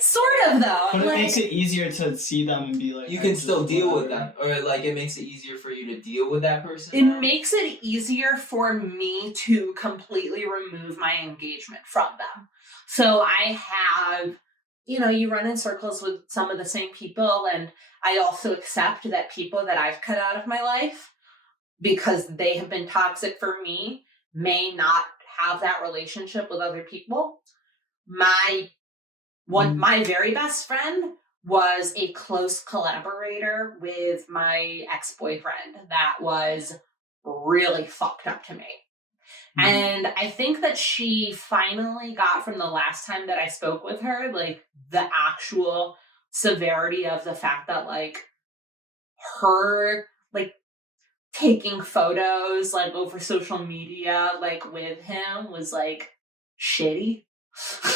Sort of, though. But it makes it easier to see them and be like, you can still deal with them. Or, like, it makes it easier for you to deal with that person? It makes it easier for me to completely remove my engagement from them. So I have, you know, you run in circles with some of the same people, and I also accept that people that I've cut out of my life, because they have been toxic for me, may not have that relationship with other people. My very best friend was a close collaborator with my ex-boyfriend that was really fucked up to me. And I think that she finally got, from the last time that I spoke with her, like, the actual severity of the fact that, like, her, like, taking photos, like, over social media, like, with him was, like, shitty.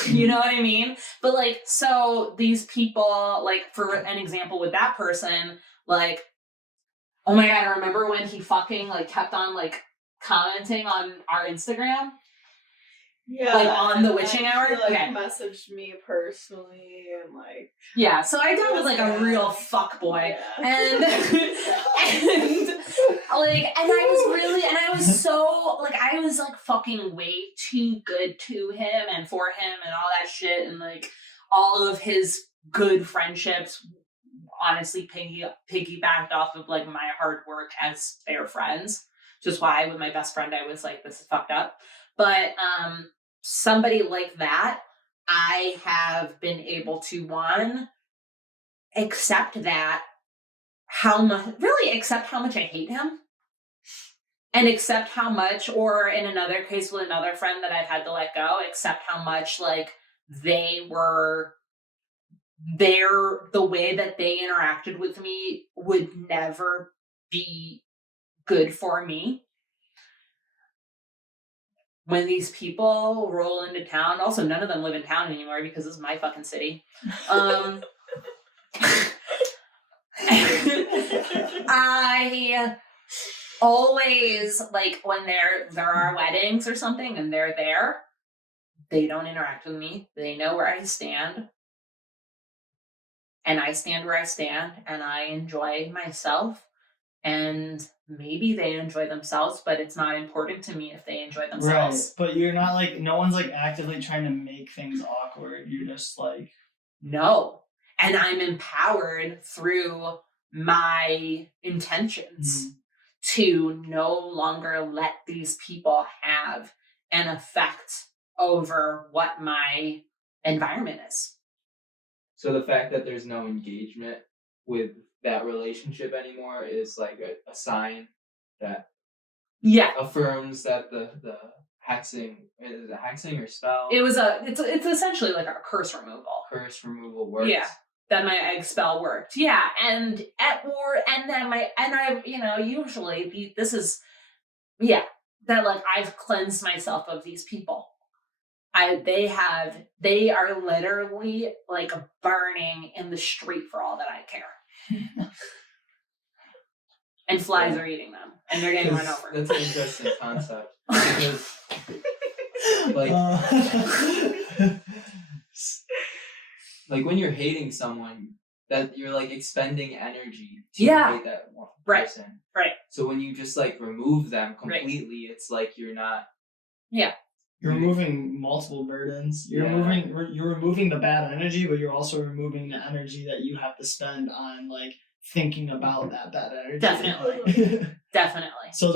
You know what I mean? But, like, so these people, like, for an example with that person, like, oh my God, I remember when he fucking, like, kept on, like, commenting on our Instagram? Yeah. Like, on the witching hour? He, like, okay. messaged me personally and, like... Yeah, so I dealt with, like, a real fuckboy. Yeah. And, like, and I was so, like, I was, like, fucking way too good to him and for him and all that shit. And, like, all of his good friendships honestly piggybacked off of, like, my hard work as their friends. Just why with my best friend I was like, this is fucked up. But somebody like that, I have been able to, one, accept how much I hate him, and accept how much, or in another case with another friend that I've had to let go, accept how much, like, the way that they interacted with me would never be good for me. When these people roll into town, also none of them live in town anymore because this is my fucking city. I always, like, when there are weddings or something and they're there, they don't interact with me. They know where I stand. And I stand where I stand, and I enjoy myself. And maybe they enjoy themselves, but it's not important to me if they enjoy themselves. Right. But you're not like, no one's like actively trying to make things awkward. You're just like, no. And I'm empowered through my intentions to no longer let these people have an effect over what my environment is. So the fact that there's no engagement with that relationship anymore is like a sign that affirms that the hexing, is it hexing or spell? It's essentially like a curse removal. Curse removal works. Yeah. That my egg spell worked. Yeah. And I usually this is that like I've cleansed myself of these people. They are literally like burning in the street for all that I care. And flies are eating them, and they're getting run over. That's an interesting concept. Because, like, like when you're hating someone, that you're like expending energy to hate that one person. Right. So when you just like remove them completely, it's like you're not. Yeah. You're removing multiple burdens. You're removing the bad energy, but you're also removing the energy that you have to spend on like thinking about that bad energy. Definitely. So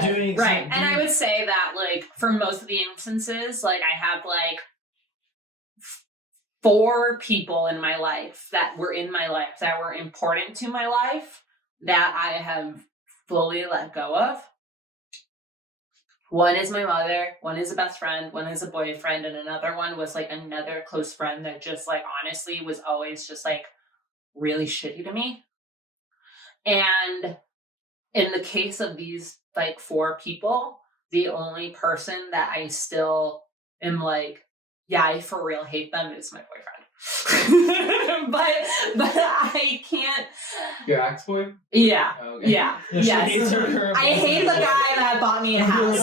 doing right. And I would say that like for most of the instances, like I have like 4 people in my life that were important to my life that I have fully let go of. One is my mother, one is a best friend, one is a boyfriend, and another one was like another close friend that just like honestly was always just like really shitty to me. And in the case of these like 4 people, the only person that I still am like, yeah, I for real hate them is my boyfriend. but I can't. Your ex-boy? Yeah. Oh, okay. Yeah. Yes. I hate the guy that bought me a house.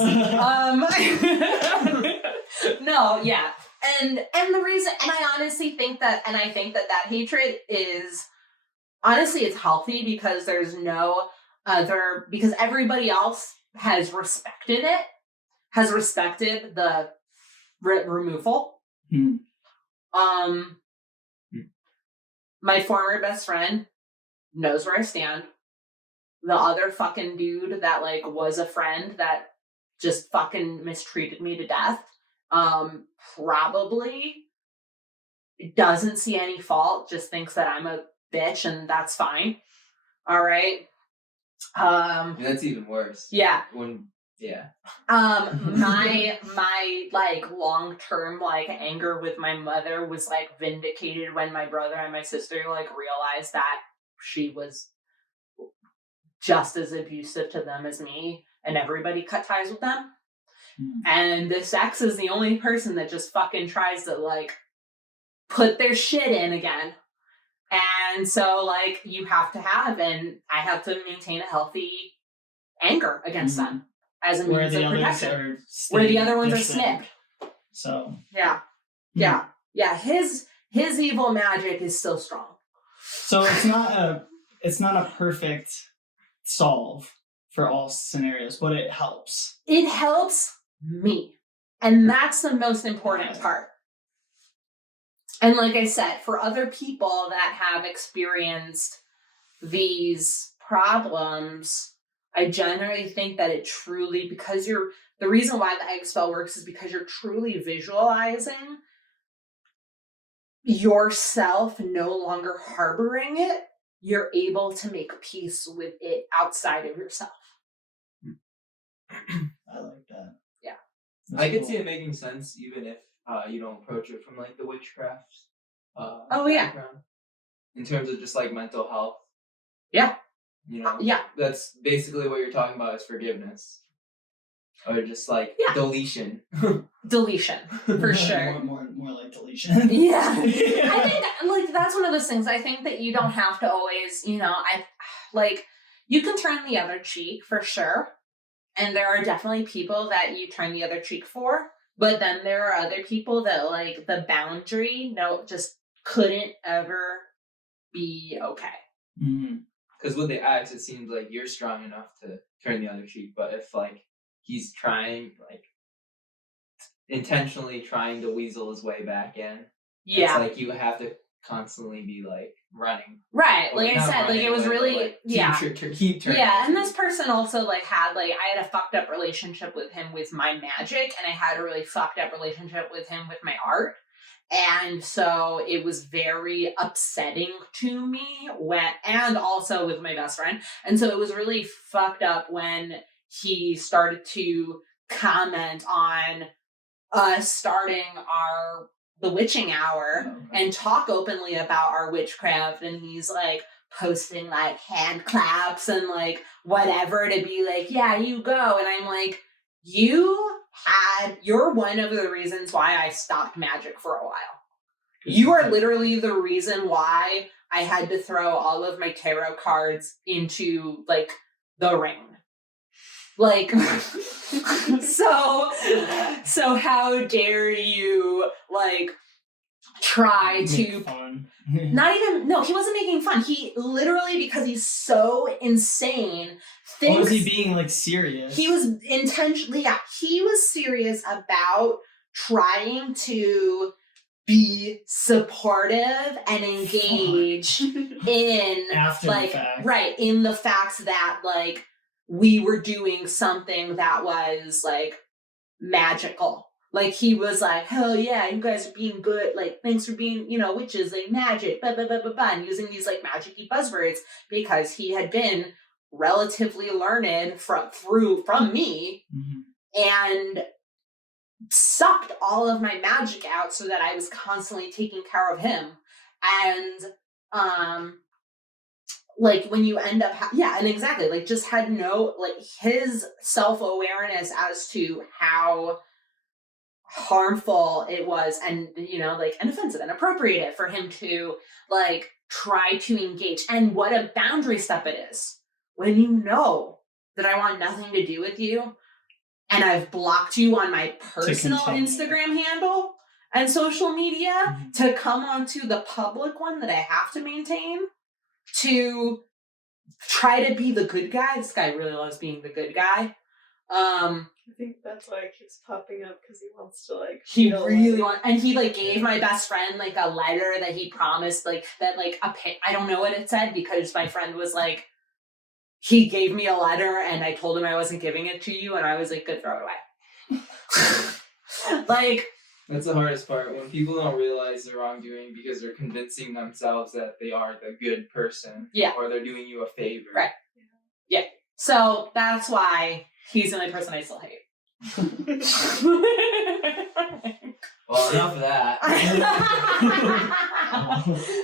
No, yeah. And the reason, and I honestly think that, that hatred is, honestly, it's healthy because there's no other, because everybody else has respected it, has respected the removal. My former best friend knows where I stand. The other fucking dude that like was a friend that just fucking mistreated me to death, probably doesn't see any fault, just thinks that I'm a bitch and that's fine. All right. And that's even worse. Yeah. My like long-term like anger with my mother was like vindicated when my brother and my sister like realized that she was just as abusive to them as me, and everybody cut ties with them. And this ex is the only person that just fucking tries to like put their shit in again. And so like you have to have, and I have to maintain a healthy anger against them as a means of protection. Where the other ones are snipped. So yeah. His evil magic is still strong. So it's not a perfect solve for all scenarios, but it helps. It helps me. And that's the most important part. And like I said, for other people that have experienced these problems, I generally think that it truly, because the reason why the egg spell works is because you're truly visualizing yourself no longer harboring it. You're able to make peace with it outside of yourself. I like that. Yeah. I could see it making sense even if you don't approach it from like the witchcraft Oh, yeah. background? In terms of just like mental health. Yeah. You know? Yeah. That's basically what you're talking about is forgiveness. Or just like deletion. Deletion, for sure. More like deletion. Yeah. I think like that's one of those things. I think that you don't have to always, you know, you can turn the other cheek for sure. And there are definitely people that you turn the other cheek for. But then there are other people that like the boundary, just couldn't ever be okay. Mm-hmm. Because with the ex, it seems like you're strong enough to turn the other cheek. But if like he's trying, like intentionally trying to weasel his way back in, it's like you have to constantly be like running. Right. Or Like I said, like it was really keep turning. Yeah, and this person also like had like I had a fucked up relationship with him with my magic, and I had a really fucked up relationship with him with my art. And so it was very upsetting to me and also with my best friend. And so it was really fucked up when he started to comment on us starting the witching hour and talk openly about our witchcraft. And he's like posting like hand claps and like whatever to be like, yeah, you go. And I'm like, you're one of the reasons why I stopped magic for a while. You are literally the reason why I had to throw all of my tarot cards into like the ring. Like, so how dare you like try to fun. Not even, no, he wasn't making fun. He literally, because he's so insane, thinks... Or was he being, like, serious? He was intentionally, he was serious about trying to be supportive and engage in, after like, the fact. Right, in the facts that, like, we were doing something that was, like, magical. Like, he was like, hell yeah, you guys are being good. Like, thanks for being, witches, like, magic, blah, blah, blah, blah, blah, and using these, like, magic-y buzzwords because he had been relatively learned from me and sucked all of my magic out so that I was constantly taking care of him. And, like, when you end up, and exactly, like, just had no, like, his self-awareness as to how harmful it was and like and offensive and inappropriate for him to like try to engage, and what a boundary step it is when you know that I want nothing to do with you and I've blocked you on my personal Instagram handle and social media to come onto the public one that I have to maintain to try to be the good guy. This guy really loves being the good guy. I think that's why it keeps popping up, because he wants to like. He really wants, and he like gave my best friend like a letter that he promised, like that, like I don't know what it said because my friend was like, he gave me a letter and I told him I wasn't giving it to you, and I was like, good, throw it away. Like, that's the hardest part, when people don't realize their wrongdoing because they're convincing themselves that they are the good person, or they're doing you a favor. Right. Yeah. So that's why he's the only person I still hate. Well, enough of that.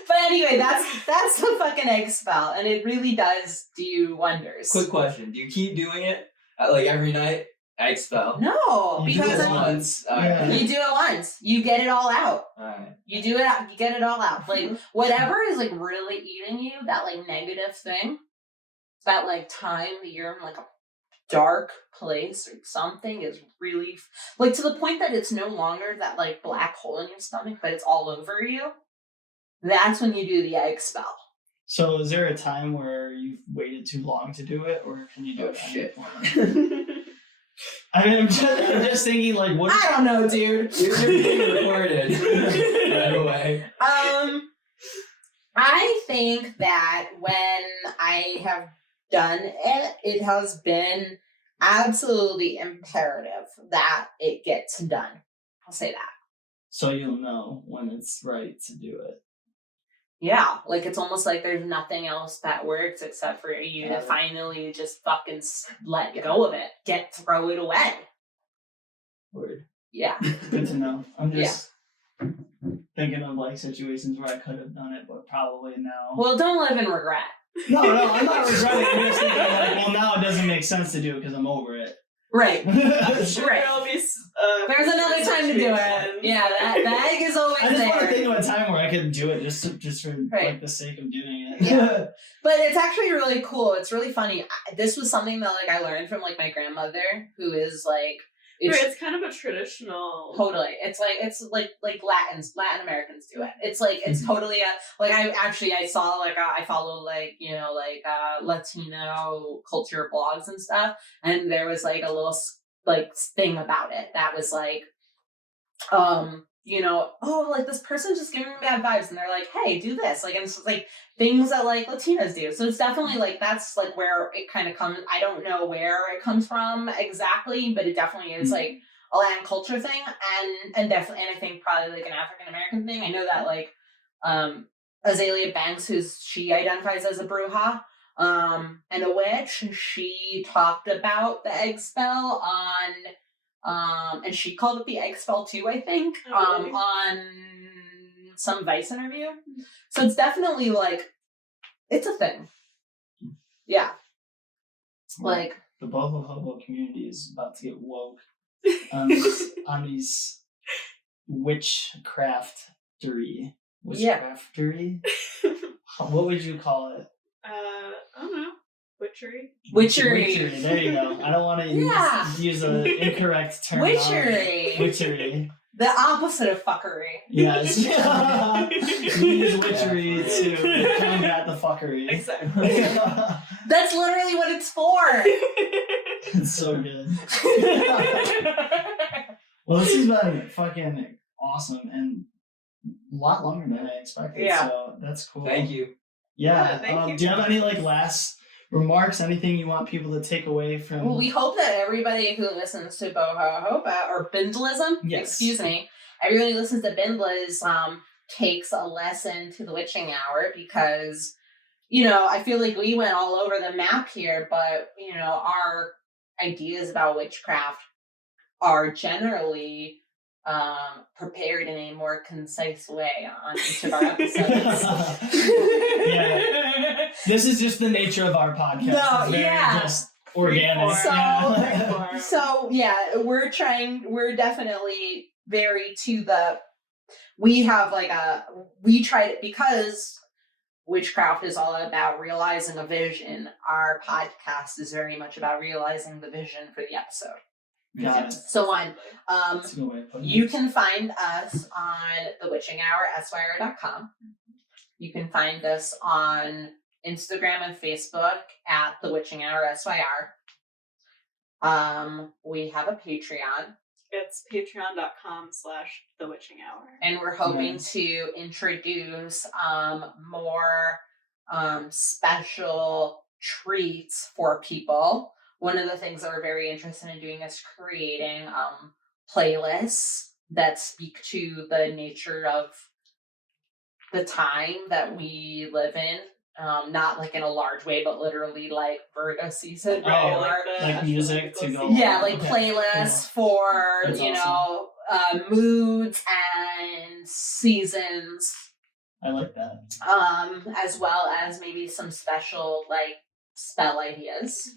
But anyway, that's the fucking egg spell, and it really does do wonders. Quick question: do you keep doing it like every night? Egg spell? No, you because do it once. You do it once. You get it all out. Alright. You do it. You get it all out. Like whatever is like really eating you, that like negative thing, that like time that you're in like a dark place or something is really like to the point that it's no longer that like black hole in your stomach, but it's all over you. That's when you do the egg spell. So is there a time where you've waited too long to do it, or can you do it? Shit. I mean, I'm just thinking, like, what? I don't know, dude. You're being recorded right away. I think that when I have done it, it has been absolutely imperative that it gets done. I'll say that. So you'll know when it's right to do it. Yeah, like it's almost like there's nothing else that works except for you to finally just fucking let go of it. Throw it away. Word. Yeah. Good to know. I'm just thinking of like situations where I could have done it, but probably now. Well, don't live in regret. No, I'm not regretting. I'm just thinking like, well, now it doesn't make sense to do it because I'm over it. Right. I'm sure Right. there'll be There's another time to do it. situation. Yeah, the egg is always I just want to there. think of a time where I could do it just for Right. like the sake of doing it. Yeah. But it's actually really cool. It's really funny. This was something that like I learned from like my grandmother, who is like It's kind of a traditional. totally. It's like Latin Americans do it. It's like it's totally like I saw like I follow like Latino culture blogs and stuff, and there was like a little like thing about it that was like like this person's just giving me bad vibes, and they're like, hey, do this, like, and it's like things that like Latinas do. So it's definitely like that's like where it kind of comes. I don't know where it comes from exactly, but it definitely is like a Latin culture thing, and definitely, and I think probably like an African American thing. I know that like Azalea Banks, she identifies as a bruja and a witch. She talked about the egg spell and she called it the egg spell too, I think, on some Vice interview. So it's definitely like, it's a thing. Yeah. Like, the Boho Hobo community is about to get woke on these witchcraftery. Witchcraftery? What would you call it? I don't know. Witchery. Witchery. There you go. I don't want to use an incorrect term. Witchery. The opposite of fuckery. Yes. We use witchery to combat the fuckery. Exactly. That's literally what it's for. It's so good. Well, this has been fucking awesome and a lot longer than I expected. Yeah. So that's cool. Thank you. Yeah. Thank you. Do you have any like last remarks? Anything you want people to take away from? Well, we hope that everybody who listens to Boho Hobo or Bindlism, everybody listens to Bindlism takes a lesson to the witching hour, because I feel like we went all over the map here, but our ideas about witchcraft are generally prepared in a more concise way on each of our episodes. Yeah. This is just the nature of our podcast. No, it's very just organic. So we're definitely very to the, we have like we tried it because witchcraft is all about realizing a vision. Our podcast is very much about realizing the vision for the episode. Got it. So you can find us on thewitchinghour@syr.com. You can find us on Instagram and Facebook at thewitchinghour@syr. We have a Patreon. It's patreon.com/thewitchinghour. And we're hoping to introduce more special treats for people. One of the things that we're very interested in doing is creating playlists that speak to the nature of the time that we live in. Not like in a large way, but literally like Virgo season. Right? Like music to go. Yeah, like playlists for, That's awesome. moods and seasons. I like that. As well as maybe some special like spell ideas.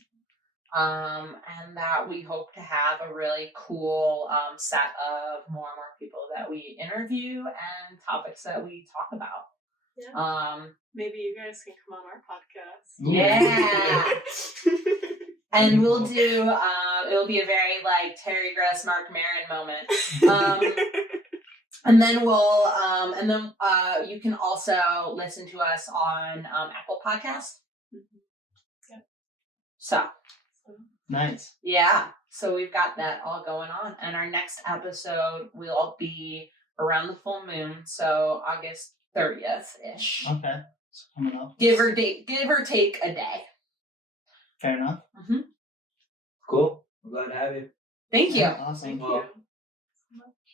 And that we hope to have a really cool set of more and more people that we interview and topics that we talk about. Yeah. Maybe you guys can come on our podcast. Yeah. And we'll do it'll be a very like Terry Gross, Mark Maron moment. And then you can also listen to us on Apple Podcasts. Yeah. So nice. Yeah. So we've got that all going on. And our next episode will be around the full moon, so August 30th-ish. Okay. It's coming up. Give or take a day. Fair enough. Mm-hmm. Cool. I'm glad to have you. Thank you. Awesome. Thank Well, you.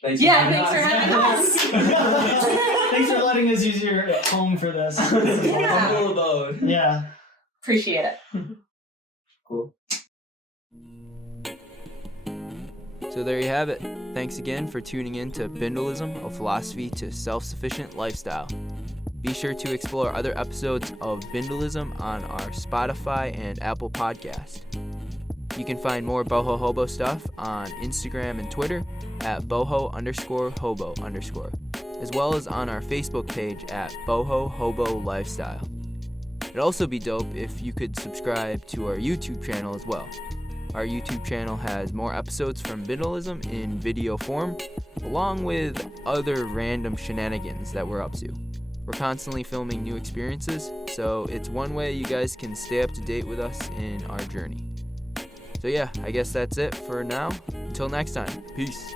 Thanks Thanks for having us. Thanks for letting us use your home for this. Yeah. Humble abode. Yeah. Appreciate it. Cool. So there you have it. Thanks again for tuning in to Bindlism, a philosophy to self-sufficient lifestyle. Be sure to explore other episodes of Bindlism on our Spotify and Apple podcast. You can find more Boho Hobo stuff on Instagram and Twitter at boho_hobo_, as well as on our Facebook page at Boho Hobo Lifestyle. It'd also be dope if you could subscribe to our YouTube channel as well. Our YouTube channel has more episodes from Bindlism in video form, along with other random shenanigans that we're up to. We're constantly filming new experiences, so it's one way you guys can stay up to date with us in our journey. So yeah, I guess that's it for now. Until next time, peace.